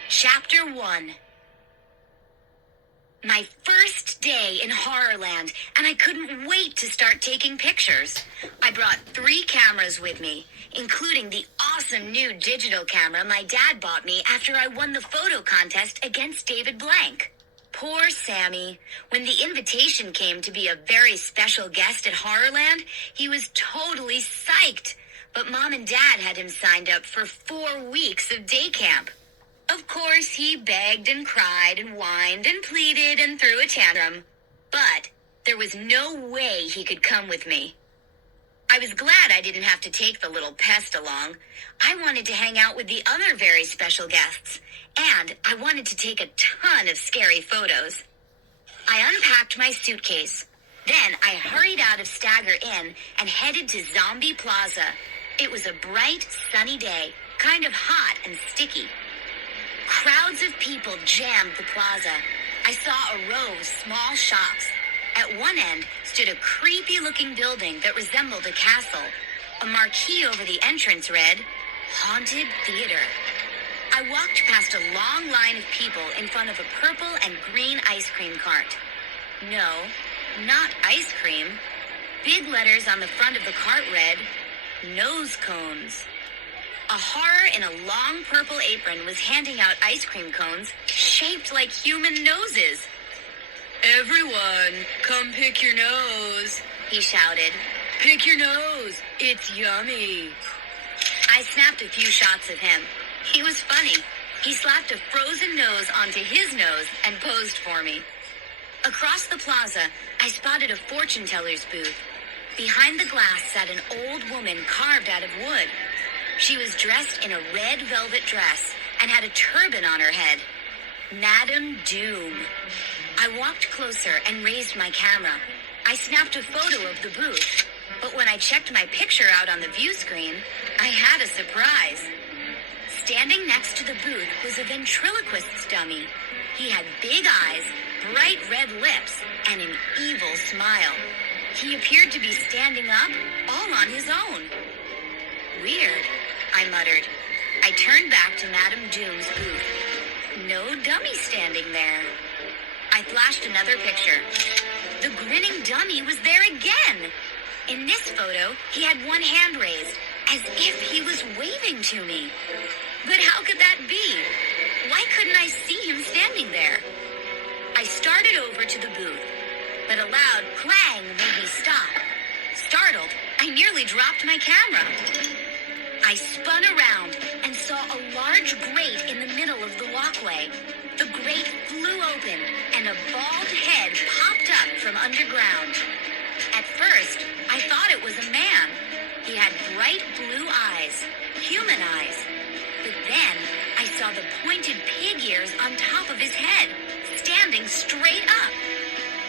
Chapter 1. My first day in Horrorland, and I couldn't wait to start taking pictures. I brought 3 cameras with me, including the awesome new digital camera my dad bought me after I won the photo contest against David Blank. Poor Sammy. When the invitation came to be a very special guest at Horrorland, he was totally psyched. But Mom and Dad had him signed up for 4 weeks of day camp. Of course, he begged and cried and whined and pleaded and threw a tantrum. But there was no way he could come with me. I was glad I didn't have to take the little pest along. I wanted to hang out with the other very special guests, and I wanted to take a ton of scary photos. I unpacked my suitcase. Then I hurried out of Stagger Inn and headed to Zombie Plaza. It was a bright, sunny day, kind of hot and sticky. Crowds of people jammed the plaza. I saw a row of small shops. At one end stood a creepy-looking building that resembled a castle. A marquee over the entrance read, Haunted Theater. I walked past a long line of people in front of a purple and green ice cream cart. No, not ice cream. Big letters on the front of the cart read, Nose Cones. A horror in a long purple apron was handing out ice cream cones shaped like human noses. Everyone, come pick your nose, He shouted. Pick your nose. It's yummy. I snapped a few shots of him. He was funny. He slapped a frozen nose onto his nose and posed for me. Across the plaza, I spotted a fortune teller's booth. Behind the glass sat an old woman carved out of wood. She was dressed in a red velvet dress and had a turban on her head. Madame Doom. I walked closer and raised my camera. I snapped a photo of the booth, but when I checked my picture out on the view screen, I had a surprise. Standing next to the booth was a ventriloquist's dummy. He had big eyes, bright red lips, and an evil smile. He appeared to be standing up, all on his own. Weird, I muttered. I turned back to Madame Doom's booth. No dummy standing there. I flashed another picture. The grinning dummy was there again. In this photo, he had one hand raised, as if he was waving to me. But how could that be? Why couldn't I see him standing there? I started over to the booth, but a loud clang made me stop. Startled, I nearly dropped my camera. I spun around and saw a large grate in the middle of the walkway. The grate flew open and a bald head popped up from underground. At first, I thought it was a man. He had bright blue eyes, human eyes. But then I saw the pointed pig ears on top of his head, standing straight up.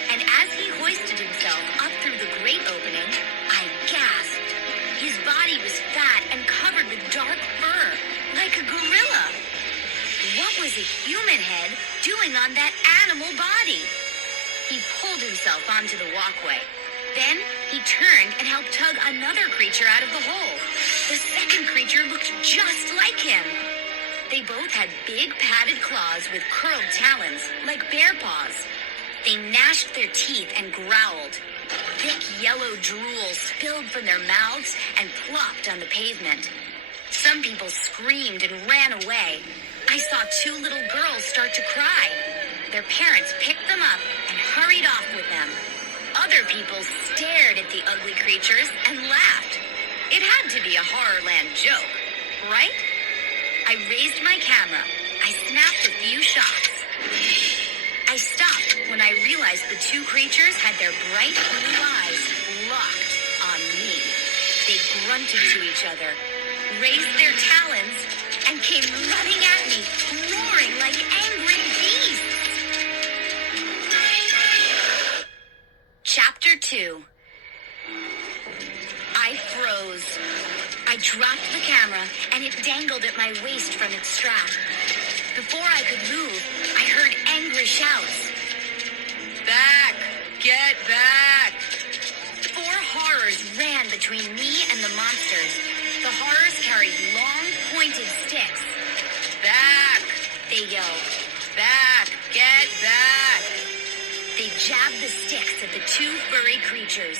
And as he hoisted himself up through the grate opening, I gasped. His body was fat and covered with dark fur, like a gorilla. What was a human head doing on that animal body? He pulled himself onto the walkway. Then he turned and helped tug another creature out of the hole. The second creature looked just like him. They both had big padded claws with curled talons, like bear paws. They gnashed their teeth and growled. Thick yellow drool spilled from their mouths and plopped on the pavement. Some people screamed and ran away. I saw 2 little girls start to cry. Their parents picked them up and hurried off with them. Other people stared at the ugly creatures and laughed. It had to be a Horrorland joke, right? I raised my camera. I snapped a few shots. I stopped when I realized the 2 creatures had their bright blue eyes locked on me. They grunted to each other, raised their talons, and came running at me, roaring like angry beasts. Chapter 2. I froze. I dropped the camera, and it dangled at my waist from its strap. Before I could move, I heard angry shouts. Back! Get back! 4 horrors ran between me and the monsters. The horrors carried long, pointed sticks. Back! They yelled. Back! Get back! They jabbed the sticks at the two furry creatures.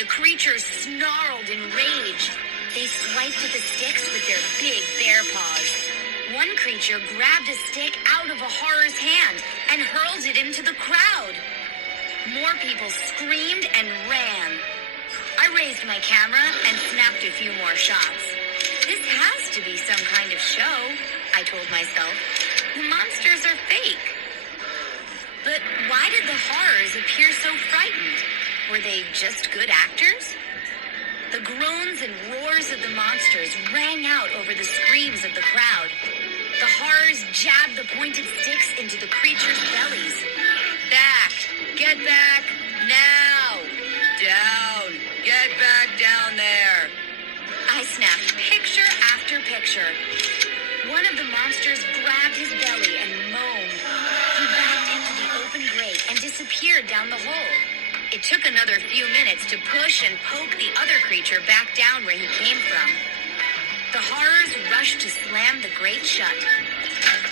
The creatures snarled in rage. They swiped at the sticks with their big bear paws. One creature grabbed a stick out of a horror's hand and hurled it into the crowd. More people screamed and ran. I raised my camera and snapped a few more shots. This has to be some kind of show, I told myself. The monsters are fake. But why did the horrors appear so frightened? Were they just good actors? The groans and roars of the monsters rang out over the screams of the crowd. The horrors jabbed the pointed sticks into the creatures' bellies. Back! Get back! Now! Down! Get back down there! I snapped picture after picture. One of the monsters grabbed his belly and moaned. He backed into the open grate and disappeared down the hole. It took another few minutes to push and poke the other creature back down where he came from. The horrors rushed to slam the grate shut.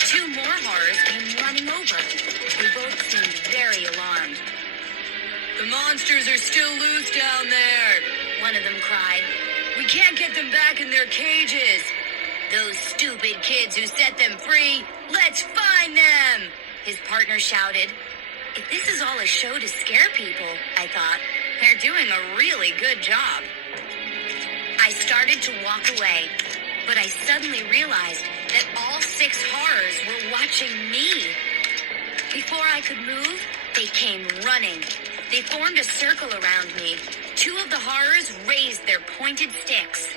Two more horrors came running over. They both seemed very alarmed. The monsters are still loose down there! One of them cried. We can't get them back in their cages! Those stupid kids who set them free, let's find them! His partner shouted. If this is all a show to scare people, I thought, they're doing a really good job. I started to walk away, but I suddenly realized that all 6 horrors were watching me. Before I could move, they came running. They formed a circle around me. 2 of the horrors raised their pointed sticks.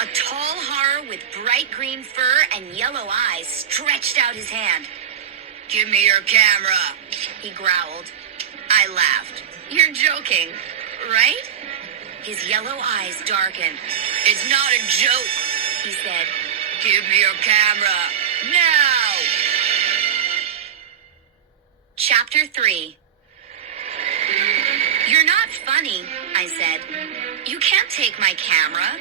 A tall horror with bright green fur and yellow eyes stretched out his hand. Give me your camera! He growled. I laughed. You're joking, right? His yellow eyes darkened. It's not a joke, He said. Give me your camera! Now! Chapter 3. You're not funny, I said. You can't take my camera.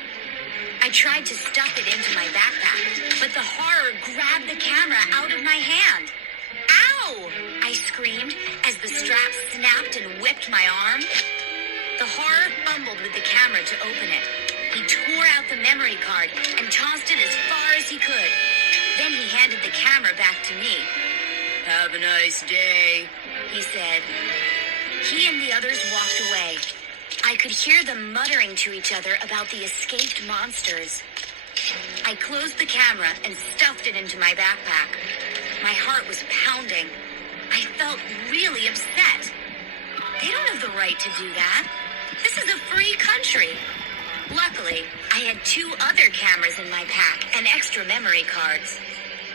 I tried to stuff it into my backpack, but the horror grabbed the camera out of my hand. Ow! I screamed as the strap snapped and whipped my arm. The horror fumbled with the camera to open it. He tore out the memory card and tossed it as far as he could. Then he handed the camera back to me. Have a nice day, He said. He and the others walked away. I could hear them muttering to each other about the escaped monsters. I closed the camera and stuffed it into my backpack. My heart was pounding. I felt really upset. They don't have the right to do that. This is a free country. Luckily, I had 2 other cameras in my pack and extra memory cards.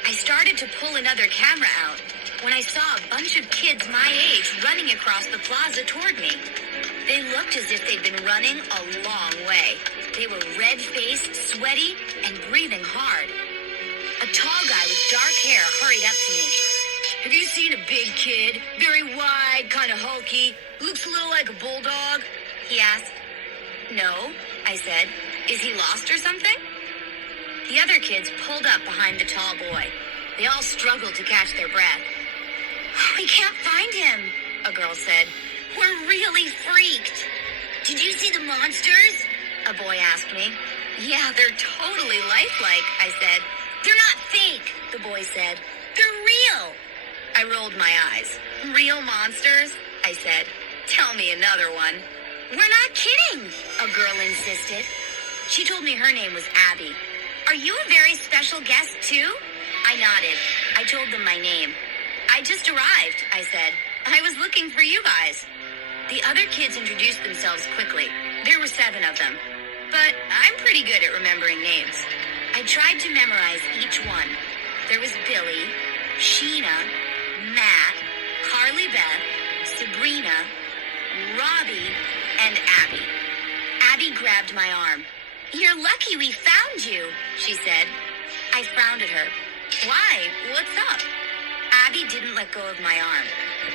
I started to pull another camera out when I saw a bunch of kids my age running across the plaza toward me. They looked as if they'd been running a long way. They were red-faced, sweaty, and breathing hard. A tall guy with dark hair hurried up to me. Have you seen a big kid? Very wide, kind of hulky. Looks a little like a bulldog. He asked. No, I said. Is he lost or something? The other kids pulled up behind the tall boy. They all struggled to catch their breath. We can't find him, a girl said. We're really freaked. Did you see the monsters? A boy asked me. Yeah, they're totally lifelike, I said. They're not fake, the boy said. They're real. I rolled my eyes. Real monsters? I said. Tell me another one. We're not kidding, a girl insisted. She told me her name was Abby. Are you a very special guest, too? I nodded. I told them my name. I just arrived, I said. I was looking for you guys. The other kids introduced themselves quickly. There were 7 of them. But I'm pretty good at remembering names. I tried to memorize each one. There was Billy, Sheena, Matt, Carly Beth, Sabrina, Robbie, and Abby. Abby grabbed my arm. You're lucky we found you, she said. I frowned at her. Why? What's up? Abby didn't let go of my arm.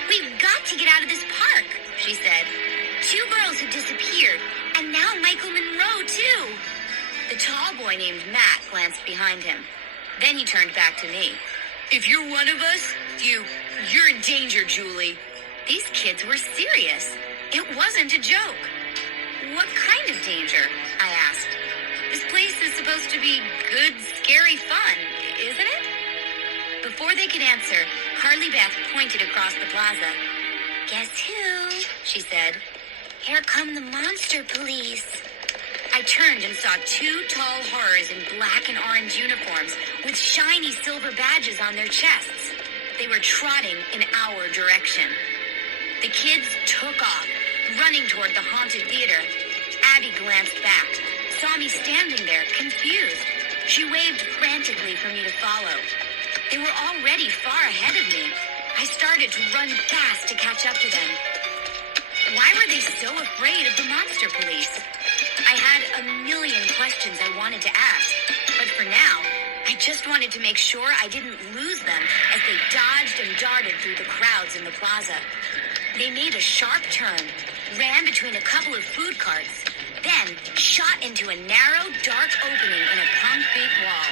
We've got to get out of this park, she said. 2 girls have disappeared, and now Michael Monroe, too. The tall boy named Matt glanced behind him. Then he turned back to me. If you're one of us, you're in danger, Julie. These kids were serious. It wasn't a joke. What kind of danger? I asked. This place is supposed to be good, scary fun, isn't it? Before they could answer, Carly Beth pointed across the plaza. Guess who? She said. Here come the monster police. I turned and saw two tall horrors in black and orange uniforms with shiny silver badges on their chests. They were trotting in our direction. The kids took off, running toward the haunted theater. Abby glanced back, saw me standing there, confused. She waved frantically for me to follow. They were already far ahead of me. I started to run fast to catch up to them. Why were they so afraid of the monster police? I had a million questions I wanted to ask, but for now, I just wanted to make sure I didn't lose them as they dodged and darted through the crowds in the plaza. They made a sharp turn, ran between a couple of food carts, then shot into a narrow, dark opening in a concrete wall.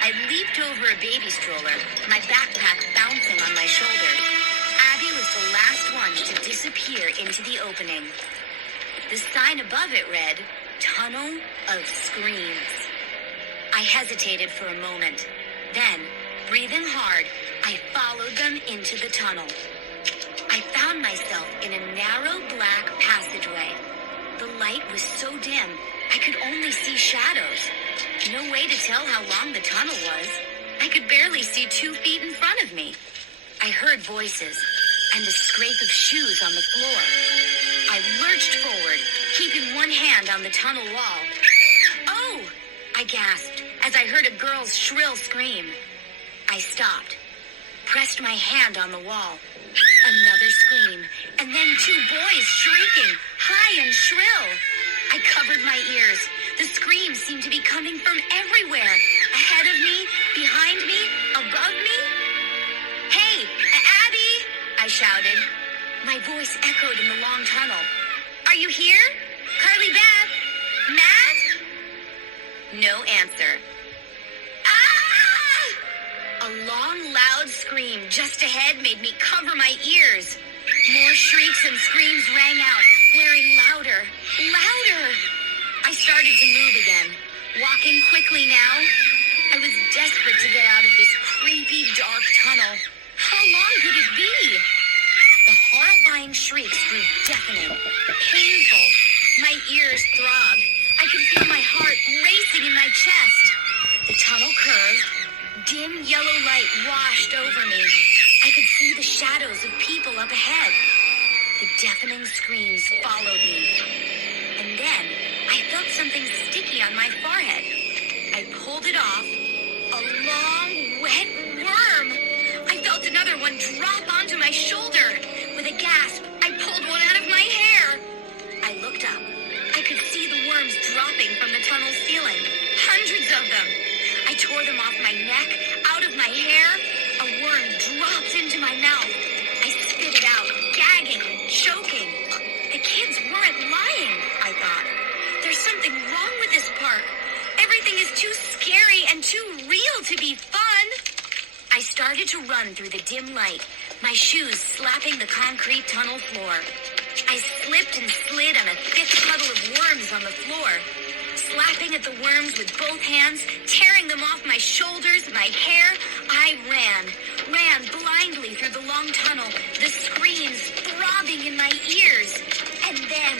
I leaped over a baby stroller, my backpack bouncing on my shoulder. Abby was the last one to disappear into the opening. The sign above it read, Tunnel of Screams. I hesitated for a moment. Then, breathing hard, I followed them into the tunnel. I found myself in a narrow black passageway. The light was so dim, I could only see shadows. No way to tell how long the tunnel was. I could barely see 2 feet in front of me. I heard voices and the scrape of shoes on the floor. I lurched forward, keeping one hand on the tunnel wall. Oh! I gasped as I heard a girl's shrill scream. I stopped, pressed my hand on the wall. Another scream, and then 2 boys shrieking, high and shrill. I covered my ears. The screams seemed to be coming from everywhere. Ahead of me, behind me, above me. Hey, Abby! I shouted. My voice echoed in the long tunnel. Are you here? Carly Beth? Matt? No answer. Ah! A long, loud scream just ahead made me cover my ears. More shrieks and screams rang out, blaring louder, louder. I started to move again, walking quickly now. I was desperate to get out of this creepy, dark tunnel. How long could it be? The horrifying shrieks grew deafening, painful. My ears throbbed. I could feel my heart racing in my chest. The tunnel curved. Dim yellow light washed over me. I could see the shadows of people up ahead. The deafening screams followed me. And then I felt something sticky on my forehead. I pulled it off. A long, wet worm. I felt another one drop onto my shoulder. With a gasp, I pulled one out of my hair. I looked up. I could see the worms dropping from the tunnel ceiling. Hundreds of them. I tore them off my neck, out of my hair. A worm dropped into my mouth. I spit it out, gagging and choking. The kids weren't lying, I thought. There's something wrong with this park. Everything is too scary and too real to be fun. I started to run through the dim light, my shoes slapping the concrete tunnel floor. I slipped and slid on a thick puddle of worms on the floor, slapping at the worms with both hands, tearing them off my shoulders, my hair. I ran blindly through the long tunnel, the screams throbbing in my ears. And then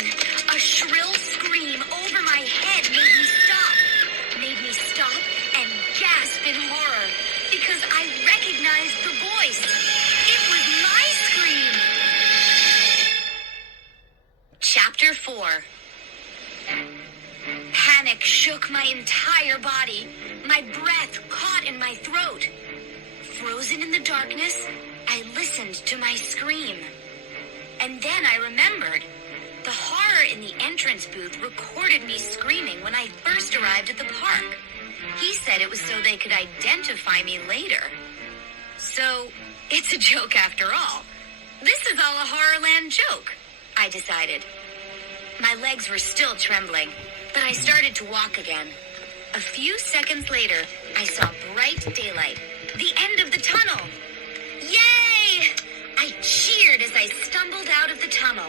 a shrill scream over my head made me stop and gasp in horror, because I recognized the voice. It was my scream. Chapter 4. Panic shook my entire body. My breath caught in my throat. Frozen in the darkness, I listened to my scream. And then I remembered. The horror in the entrance booth recorded me screaming when I first arrived at the park. He said it was so they could identify me later. So, it's a joke after all. This is all a Horrorland joke, I decided. My legs were still trembling, but I started to walk again. A few seconds later, I saw bright daylight, the end of the tunnel. Yay! I I cheered as I stumbled out of the tunnel.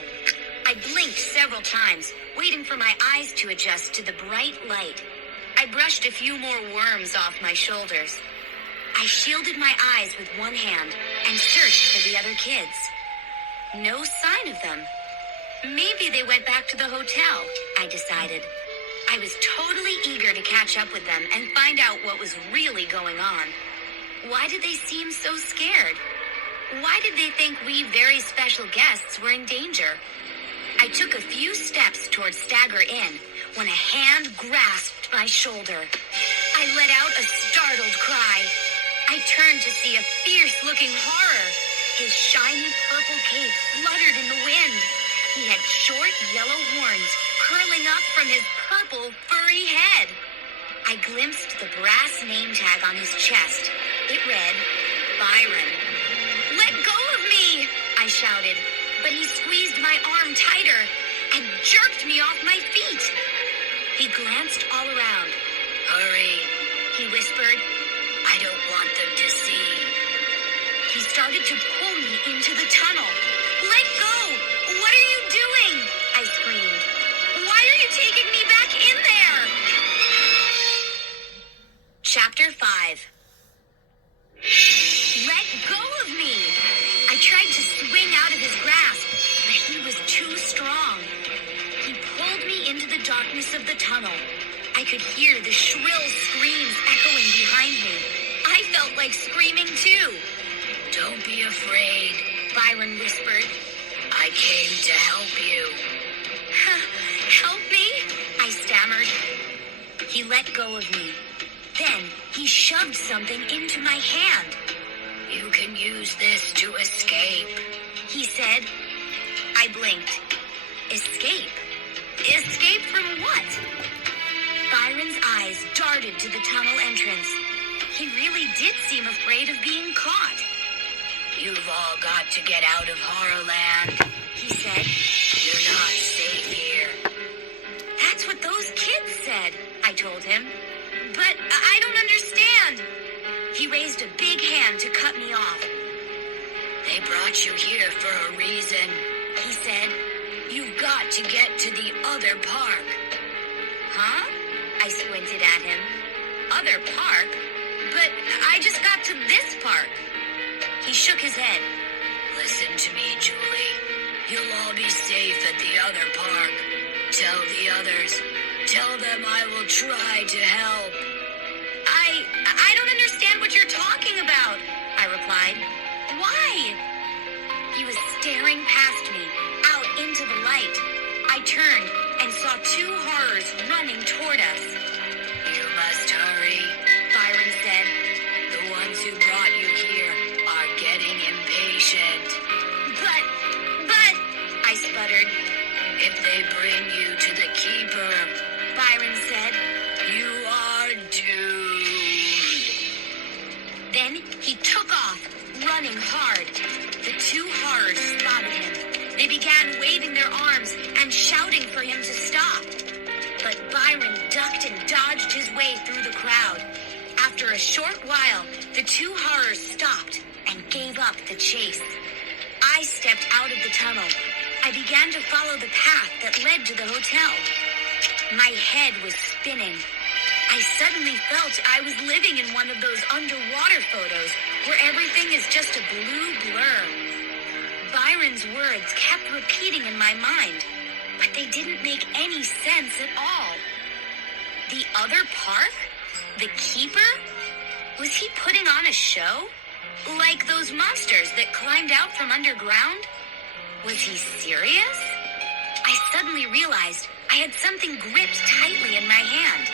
I blinked several times, waiting for my eyes to adjust to the bright light. I brushed a few more worms off my shoulders. I shielded my eyes with one hand and searched for the other kids. No sign of them. Maybe they went back to the hotel, I decided. I was totally eager to catch up with them and find out what was really going on. Why did they seem so scared? Why did they think we very special guests were in danger? I took a few steps towards Stagger Inn when a hand grasped my shoulder. I let out a startled cry. I turned to see a fierce-looking horror. His shiny purple cape fluttered in the wind. He had short yellow horns curling up from his purple, furry head. I glimpsed the brass name tag on his chest. It read, Byron. "Let go of me!" I shouted, but he squeezed my arm tighter and jerked me off my feet. He glanced all around. Hurry. He whispered. I don't want them to see. He started to pull me into the tunnel. "Let go! What are you doing?" I screamed. "Why are you taking me back in there?" Chapter 5. Let go of me! I tried to swing out of his grasp, but he was too strong. He pulled me into the darkness of the tunnel. I could hear the shrill screams echoing behind me. I felt like screaming too. Don't be afraid. Byron whispered. I came to help you. Help me? I stammered. He let go of me. Then he shoved something into my hand. You can use this to escape. He said. I blinked. Escape? Escape from what? Byron's eyes darted to the tunnel entrance. He really did seem afraid of being caught. You've all got to get out of Horrorland, he said. You're not safe here. That's what those kids said, I told him. But I don't understand. He raised a big hand to cut me off. They brought you here for a reason, he said. You've got to get to the other park. Huh? I squinted at him. Other park? But I just got to this park. He shook his head. Listen to me, Julie. You'll all be safe at the other park. Tell the others. Tell them I will try to help. I don't understand what you're talking about, I replied. Why? He was staring past me, out into the light. I turned and saw two horrors running toward us. You must hurry, Byron said. The ones who brought you here are getting impatient. But, I sputtered. If they bring you to the Keeper, Byron said, you are doomed. Then he took off, running hard. The two horrors spotted him. They began waving their arms and shouting for him to stop. But Byron ducked and dodged his way through the crowd. After a short while, the two horrors stopped and gave up the chase. I stepped out of the tunnel. I began to follow the path that led to the hotel. My head was spinning. I suddenly felt I was living in one of those underwater photos where everything is just a blue blur. Byron's words kept repeating in my mind, but they didn't make any sense at all. The other park? The Keeper? Was he putting on a show? Like those monsters that climbed out from underground? Was he serious? I suddenly realized I had something gripped tightly in my hand.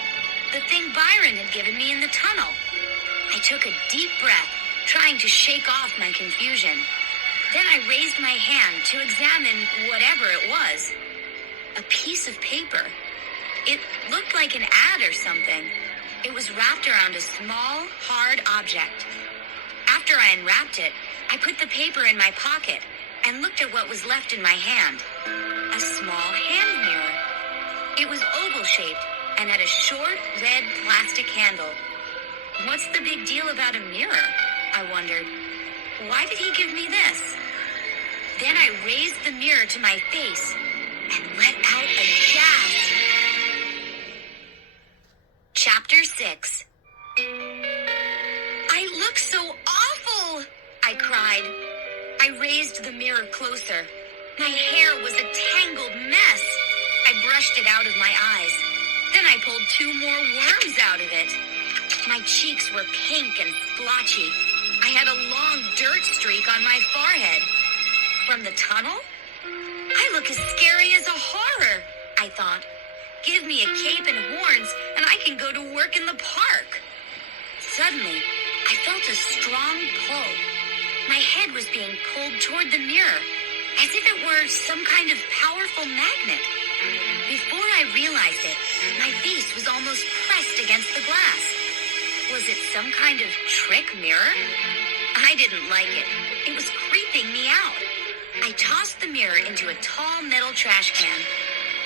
The thing Byron had given me in the tunnel. I took a deep breath, trying to shake off my confusion. Then I raised my hand to examine whatever it was. A piece of paper. It looked like an ad or something. It was wrapped around a small, hard object. After I unwrapped it, I put the paper in my pocket and looked at what was left in my hand. A small hand mirror. It was oval-shaped and had a short, red plastic handle. What's the big deal about a mirror? I wondered. Why did he give me this? Then I raised the mirror to my face and let out a gasp. Chapter 6. I look so awful, I cried. I raised the mirror closer. My hair was a tangled mess. I brushed it out of my eyes. Then I pulled 2 more worms out of it. My cheeks were pink and splotchy. I had a long dirt streak on my forehead. From the tunnel? I look as scary as a horror, I thought. Give me a cape and horns, and I can go to work in the park. Suddenly, I felt a strong pull. My head was being pulled toward the mirror, as if it were some kind of powerful magnet. Before I realized it, my face was almost pressed against the glass. Was it some kind of trick mirror? I didn't like it. It was creeping me out. I tossed the mirror into a tall metal trash can.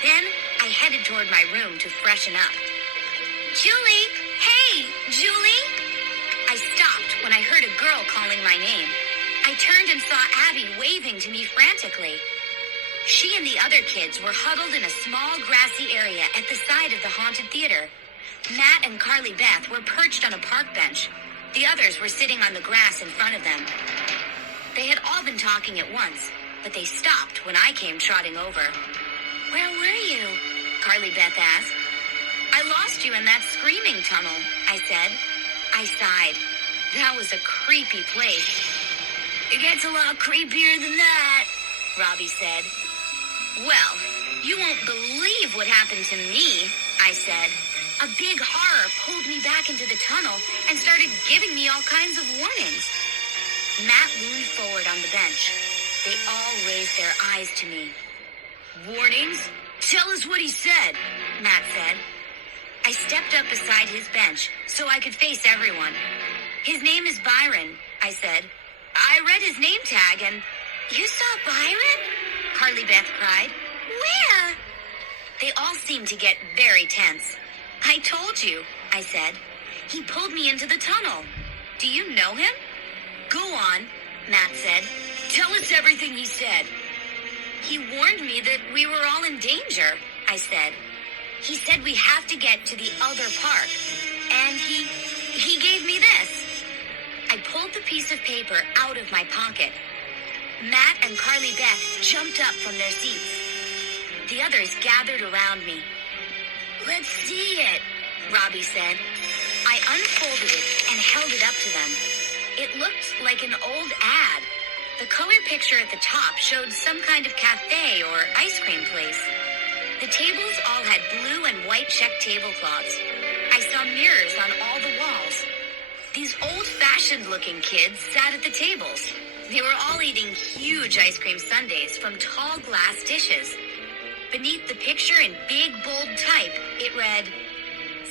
Then I headed toward my room to freshen up. Julie! Hey, Julie! I stopped when I heard a girl calling my name. I turned and saw Abby waving to me frantically. She and the other kids were huddled in a small grassy area at the side of the haunted theater. Matt and Carly Beth were perched on a park bench. The others were sitting on the grass in front of them. They had all been talking at once, but they stopped when I came trotting over. Where were you? Carly Beth asked. I lost you in that screaming tunnel, I said. I sighed. That was a creepy place. It gets a lot creepier than that, Robbie said. Well, you won't believe what happened to me, I said. A big horror pulled me back into the tunnel and started giving me all kinds of warnings. Matt leaned forward on the bench. They all raised their eyes to me. Warnings? Tell us what he said, Matt said. I stepped up beside his bench so I could face everyone. His name is Byron, I said. I read his name tag and... You saw Byron? Carly Beth cried. Where? They all seemed to get very tense. I told you, I said. He pulled me into the tunnel. Do you know him? Go on, Matt said. Tell us everything he said. He warned me that we were all in danger, I said. He said we have to get to the other park. And he gave me this. I pulled the piece of paper out of my pocket. Matt and Carly Beth jumped up from their seats. The others gathered around me. Let's see it, Robbie said. I unfolded it and held it up to them. It looked like an old ad. The color picture at the top showed some kind of cafe or ice cream place. The tables all had blue and white check tablecloths. I saw mirrors on all the walls. These old-fashioned looking kids sat at the tables. They were all eating huge ice cream sundaes from tall glass dishes. Beneath the picture in big, bold type, it read,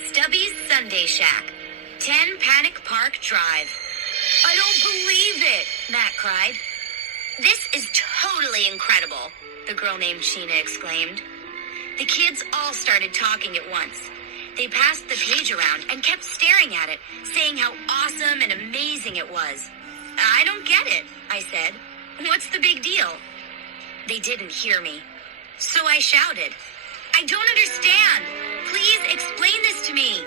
Stubby's Sunday Shack, 10 Panic Park Drive. I don't believe it, Matt cried. This is totally incredible, the girl named Sheena exclaimed. The kids all started talking at once. They passed the page around and kept staring at it, saying how awesome and amazing it was. I don't get it, I said. What's the big deal? They didn't hear me. So I shouted, I don't understand. Please explain this to me.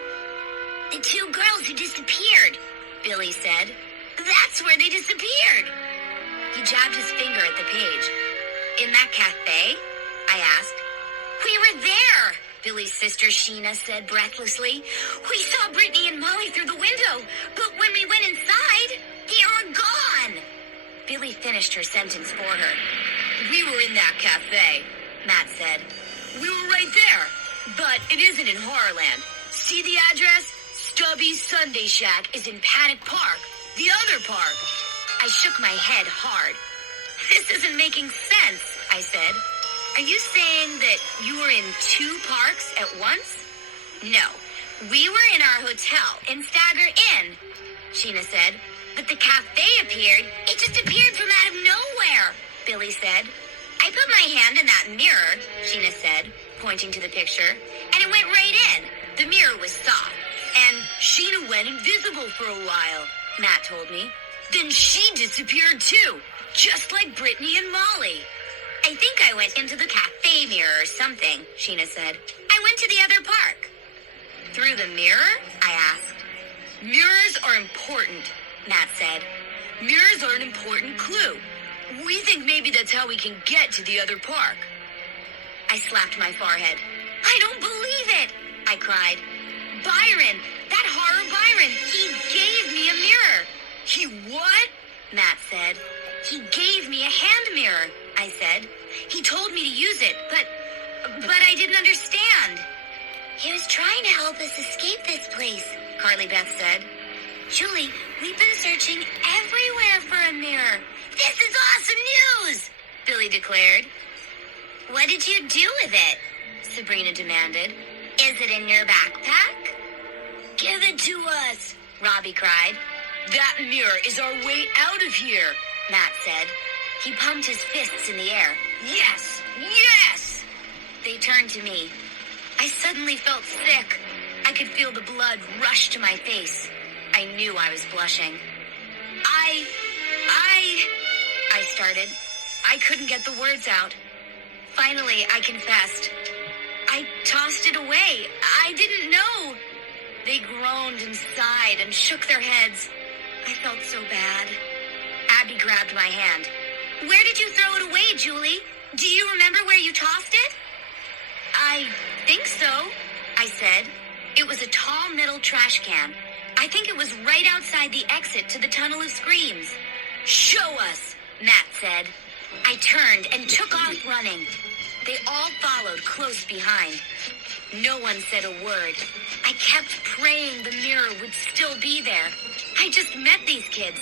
The 2 girls who disappeared, Billy said. That's where they disappeared. He jabbed his finger at the page. In that cafe? I asked. We were there, Billy's sister Sheena said breathlessly. We saw Brittany and Molly through the window, but when we went inside, they were gone. Billy finished her sentence for her. We were in that cafe, Matt said. We were right there, but it isn't in Horrorland. See the address? Stubby's Sunday Shack is in Panic Park, the other park. I shook my head hard. This isn't making sense, I said. Are you saying that you were in 2 parks at once? No, we were in our hotel in Stagger Inn, Sheena said. But the cafe appeared. It just appeared from out of nowhere, Billy said. I put my hand in that mirror, Sheena said, pointing to the picture, and it went right in. The mirror was soft. And Sheena went invisible for a while, Matt told me. Then she disappeared too. just like Brittany and Molly. I think I went into the cafe mirror or something, Sheena said. I went to the other park. Through the mirror? I asked. Mirrors are important, Matt said. Mirrors are an important clue. We think maybe that's how we can get to the other park. I slapped my forehead. I don't believe it, I cried. Byron, that horror Byron, he gave me a mirror. He what? Matt said. He gave me a hand mirror, I said. He told me to use it, but I didn't understand. He was trying to help us escape this place, Carly Beth said. Julie, we've been searching everywhere for a mirror. This is awesome news, Billy declared. What did you do with it? Sabrina demanded. Is it in your backpack? Give it to us, Robbie cried. That mirror is our way out of here, Matt said. He pumped his fists in the air. Yes! Yes! They turned to me. I suddenly felt sick. I could feel the blood rush to my face. I knew I was blushing. I started. I couldn't get the words out. Finally, I confessed. I tossed it away. I didn't know. They groaned and sighed and shook their heads. I felt so bad. Abby grabbed my hand. Where did you throw it away, Julie? Do you remember where you tossed it? I think so, I said. It was a tall metal trash can. I think it was right outside the exit to the Tunnel of Screams. Show us, Matt said. I turned and took off running. They all followed close behind. No one said a word. I kept praying the mirror would still be there. I just met these kids,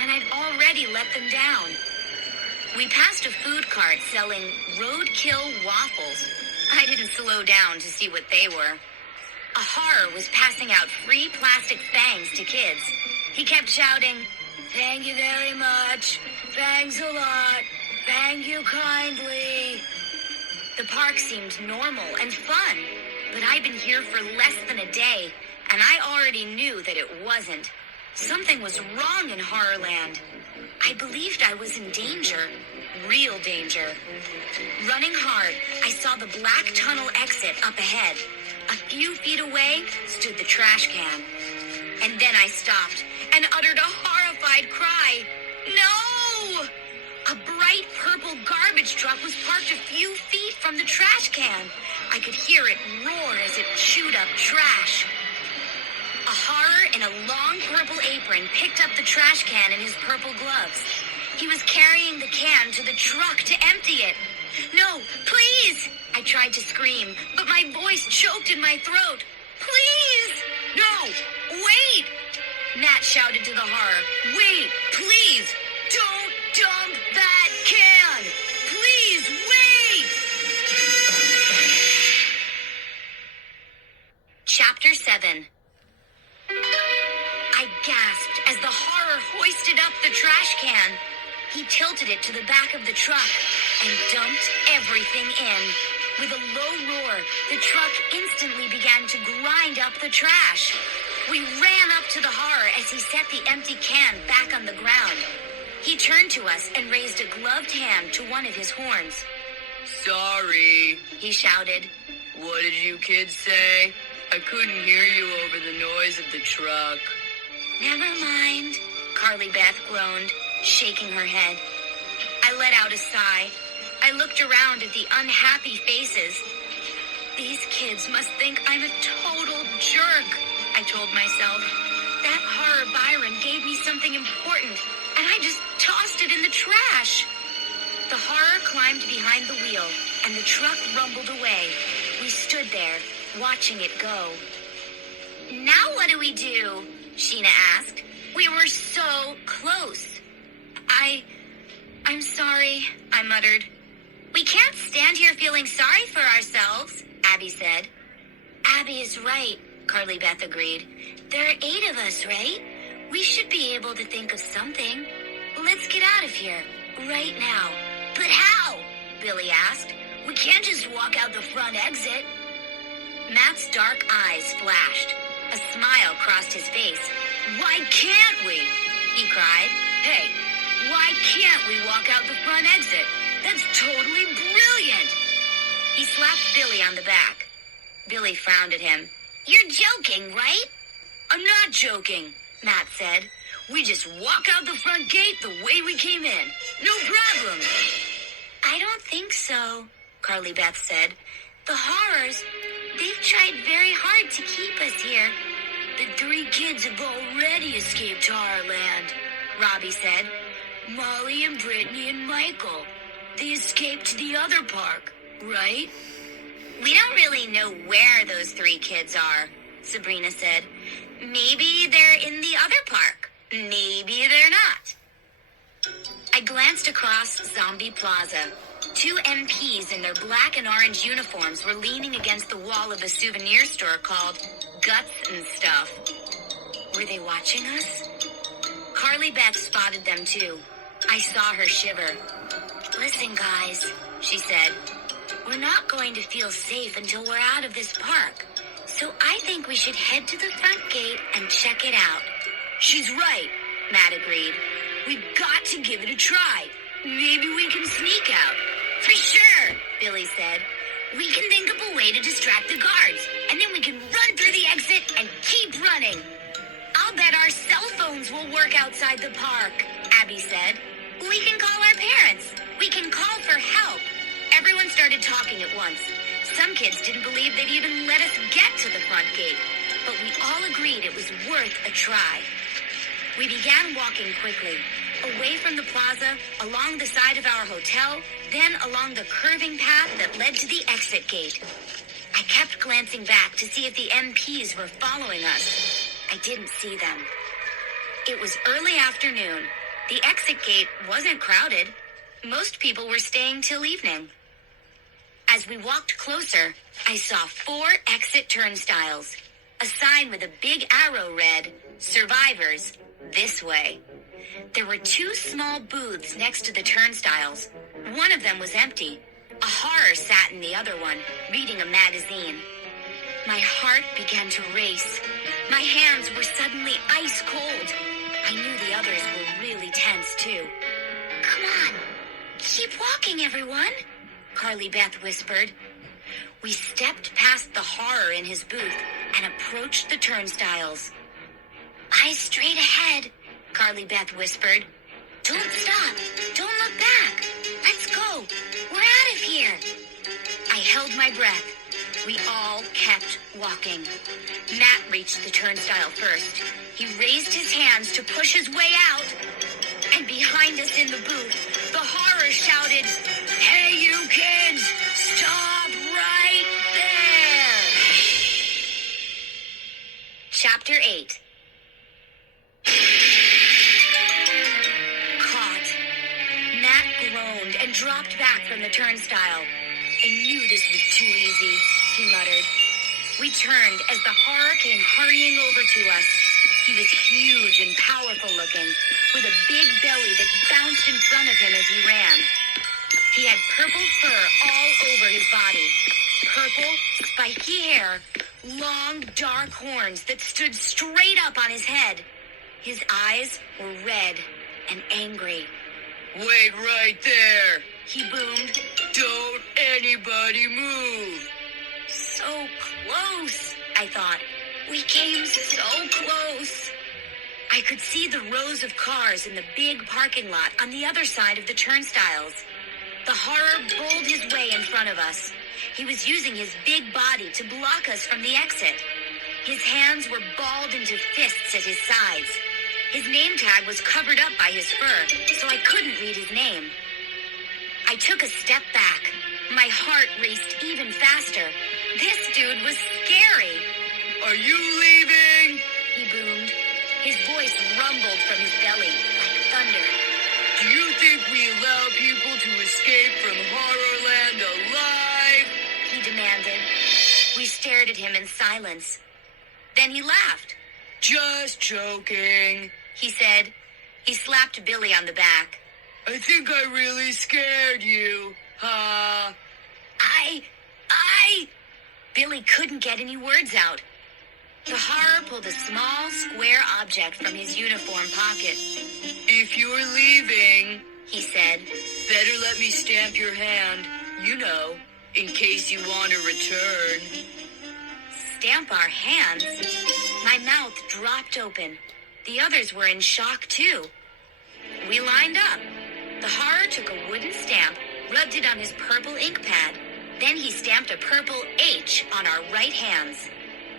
and I'd already let them down. We passed a food cart selling roadkill waffles. I didn't slow down to see what they were. A horror was passing out free plastic fangs to kids. He kept shouting, "Thank you very much. Thanks a lot. Thank you kindly." The park seemed normal and fun, but I'd been here for less than a day, and I already knew that it wasn't. Something was wrong in Horrorland. I believed I was in danger. Real danger. Running hard, I saw the black tunnel exit up ahead. A few feet away stood the trash can. And then I stopped and uttered a horrified cry. No! A bright purple garbage truck was parked a few feet from the trash can. I could hear it roar as it chewed up trash. A horror in a long purple apron picked up the trash can in his purple gloves. He was carrying the can to the truck to empty it. No, please! I tried to scream, but my voice choked in my throat. Please! No! Wait! Matt shouted to the horror. Wait! Please! Don't dump that can! Please wait! Chapter 7. I gasped as the horror hoisted up the trash can. He tilted it to the back of the truck and dumped everything in. With a low roar, the truck instantly began to grind up the trash. We ran up to the horror as he set the empty can back on the ground. He turned to us and raised a gloved hand to one of his horns. Sorry, He shouted. what did you kids say? I couldn't hear you over the noise of the truck. Never mind, Carly Beth groaned, shaking her head. I let out a sigh. I looked around at the unhappy faces. These kids must think I'm a total jerk, I told myself. That horror Byron gave me something important, and I just tossed it in the trash. The horror climbed behind the wheel, and the truck rumbled away. We stood there, watching it go. Now what do we do? Sheena asked. We were so close. I'm sorry, I muttered. We can't stand here feeling sorry for ourselves, Abby said. Abby is right, Carly Beth agreed. There are 8 of us, right? We should be able to think of something. Let's get out of here, right now. But how? Billy asked. We can't just walk out the front exit. Matt's dark eyes flashed. A smile crossed his face. Why can't we? He cried. Hey, Why can't we walk out the front exit? That's totally brilliant. He slapped Billy on the back. Billy frowned at him. You're joking, right? I'm not joking, Matt said. We just walk out the front gate the way we came in. No problem. I don't think so, Carly Beth said. The horrors, they've tried very hard to keep us here. The 3 kids have already escaped Horrorland, Robbie said. Molly and Brittany and Michael. They escaped to the other park, right? We don't really know where those 3 kids are, Sabrina said. Maybe they're in the other park. Maybe they're not. I glanced across Zombie Plaza. 2 MPs in their black and orange uniforms were leaning against the wall of a souvenir store called Guts and Stuff. Were they watching us? Carly Beth spotted them too. I saw her shiver. Listen, guys, she said. We're not going to feel safe until we're out of this park. So I think we should head to the front gate and check it out. She's right, Matt agreed. We've got to give it a try. Maybe we can sneak out. For sure, Billy said. We can think of a way to distract the guards, and then we can run through the exit and keep running. I'll bet our cell phones will work outside the park, Abby said. We can call our parents. We can call for help. Everyone started talking at once. Some kids didn't believe they'd even let us get to the front gate, but we all agreed it was worth a try. We began walking quickly, away from the plaza, along the side of our hotel, then along the curving path that led to the exit gate. I kept glancing back to see if the MPs were following us. I didn't see them. It was early afternoon. The exit gate wasn't crowded. Most people were staying till evening. As we walked closer, I saw 4 exit turnstiles. A sign with a big arrow read, Survivors, this way. There were 2 small booths next to the turnstiles. One of them was empty. A horror sat in the other one, reading a magazine. My heart began to race. My hands were suddenly ice cold. I knew the others were really tense, too. Come on, keep walking, everyone, Carly Beth whispered. We stepped past the horror in his booth and approached the turnstiles. Eyes straight ahead, Carly Beth whispered. Don't stop. Don't look back. Let's go. We're out of here. I held my breath. We all kept walking. Matt reached the turnstile first. He raised his hands to push his way out. And behind us in the booth, the horror shouted, Hey, you kids! Stop right there! Chapter 8. Caught. Matt groaned and dropped back from the turnstile. I knew this was too easy, he muttered. We turned as the horror came hurrying over to us. He was huge and powerful looking, with a big belly that bounced in front of him as he ran. He had purple fur all over his body. Purple, spiky hair, long, dark horns that stood straight up on his head. His eyes were red and angry. Wait right there. He boomed. Don't anybody move. So close, I thought. We came so close. I could see the rows of cars in the big parking lot on the other side of the turnstiles. The horror bowled his way in front of us. He was using his big body to block us from the exit. His hands were balled into fists at his sides. His name tag was covered up by his fur, so I couldn't read his name. I took a step back. My heart raced even faster. This dude was scary. Are you leaving? He boomed. His voice rumbled from his belly like thunder. Do you think we allow people to escape from Horrorland alive? He demanded. We stared at him in silence. Then he laughed. Just joking, he said. He slapped Billy on the back. I think I really scared you. Ha. Billy couldn't get any words out. The horror pulled a small, square object from his uniform pocket. if you're leaving, he said. better let me stamp your hand, you know, in case you want to return. Stamp our hands? My mouth dropped open. The others were in shock, too. We lined up. The horror took a wooden stamp, rubbed it on his purple ink pad. Then he stamped a purple H on our right hands.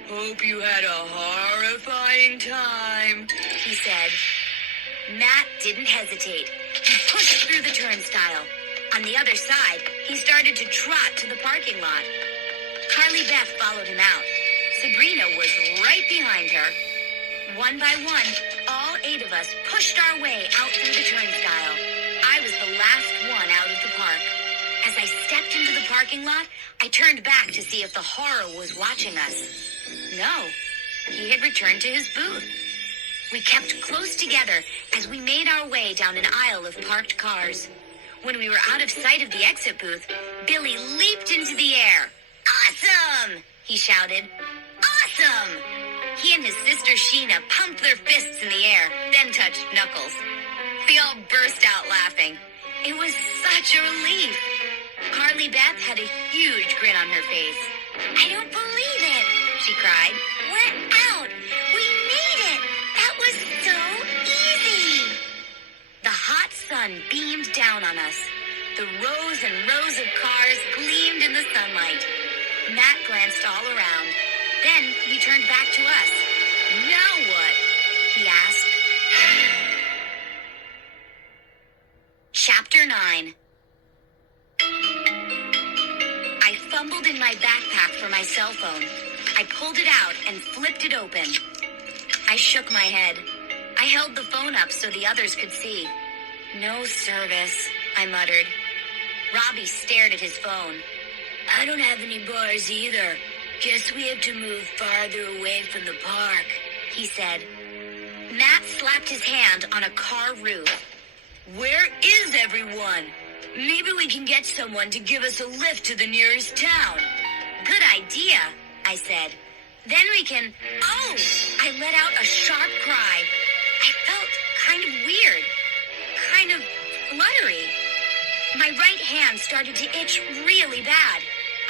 Hope you had a horrifying time, He said. Matt didn't hesitate. He pushed through the turnstile. On the other side, he started to trot to the parking lot. Carly Beth followed him out. Sabrina was right behind her. One by one, all 8 of us pushed our way out through the turnstile. I was the last one out of the park. As I stepped into the parking lot, I turned back to see if the horror was watching us. No, he had returned to his booth. We kept close together as we made our way down an aisle of parked cars. When we were out of sight of the exit booth, Billy leaped into the air. Awesome! He shouted. Awesome! He and his sister Sheena pumped their fists in the air, then touched Knuckles. We all burst out laughing. It was such a relief. Carly Beth had a huge grin on her face. I don't believe it, she cried. We're out! We made it! That was so easy! The hot sun beamed down on us. The rows and rows of cars gleamed in the sunlight. Matt glanced all around. Then he turned back to us. Now what? He asked. Chapter 9. I fumbled in my backpack for my cell phone. I pulled it out and flipped it open. I shook my head. I held the phone up so the others could see. No service, I muttered. Robbie stared at his phone. I don't have any bars either. Guess we have to move farther away from the park, he said. Matt slapped his hand on a car roof. Where is everyone? Maybe we can get someone to give us a lift to the nearest town. Good idea, I said. Then we can... Oh! I let out a sharp cry. I felt kind of weird. Kind of fluttery. My right hand started to itch really bad.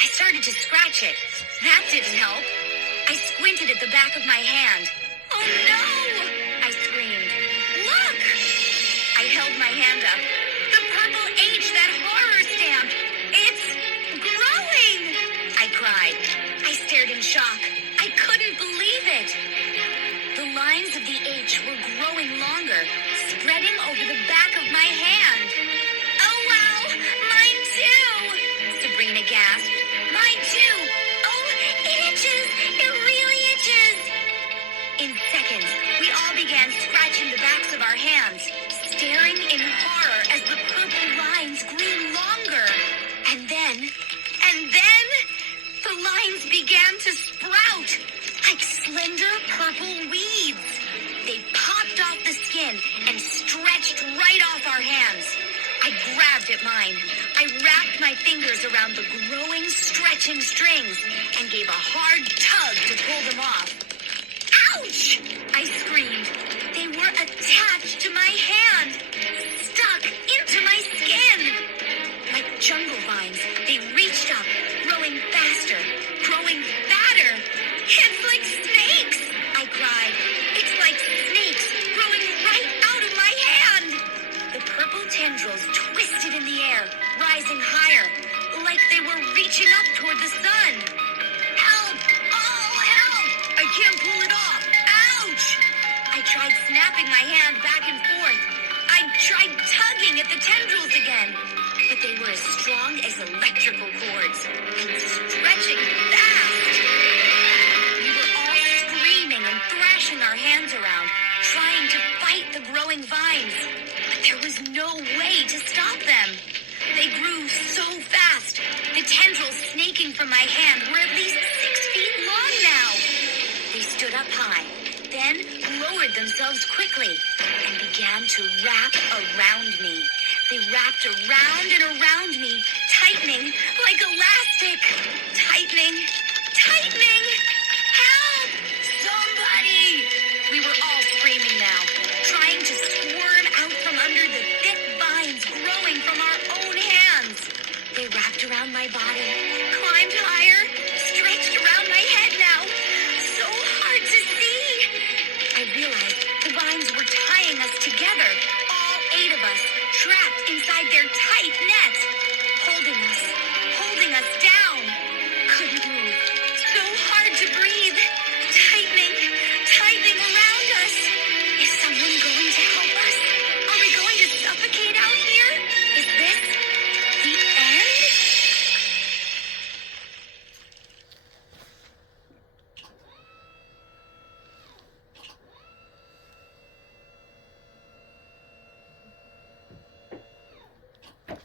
I started to scratch it. That didn't help. I squinted at the back of my hand. Oh no! I screamed. Look! I held my hand up. The purple H, that horror stamp! It's growing! I cried. I stared in shock. I couldn't believe it. The lines of the H were growing longer, spreading over the back of my hand. Oh wow! Mine too! Sabrina gasped. Mine too! Oh, it itches! It really itches! In seconds, we all began scratching the backs of our hands, staring in horror as the purple lines grew longer. And then, the lines began to sprout like slender purple weeds. They popped off the skin and stretched right off our hands. I grabbed at mine. I wrapped my fingers around the growing, stretching strings and gave a hard tug to pull them off. Ouch! I screamed. They were attached to my hand, stuck into my skin. Like jungle vines, they reached up, growing faster, growing fatter. It's like snakes, I cried. It's like snakes growing right out of my hand. The purple tendrils twisted in the air, rising higher, like they were reaching up toward the sun. Help! Oh, help! I can't pull it off. Ouch! I tried snapping my hand back and forth. I tried tugging at the tendrils again, but they were as strong as electrical cords and stretching fast. We were all screaming and thrashing our hands around, trying to fight the growing vines, but there was no way to stop them. They grew so fast. The tendrils snaking from my hand were at least 6 feet long now. They stood up high, then lowered themselves quickly and began to wrap around me. They wrapped around and around me, tightening like elastic. Tightening, tightening. Help! Somebody! We were all screaming now, trying to squirm out from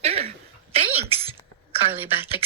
Thanks, Carly Beth exclaimed.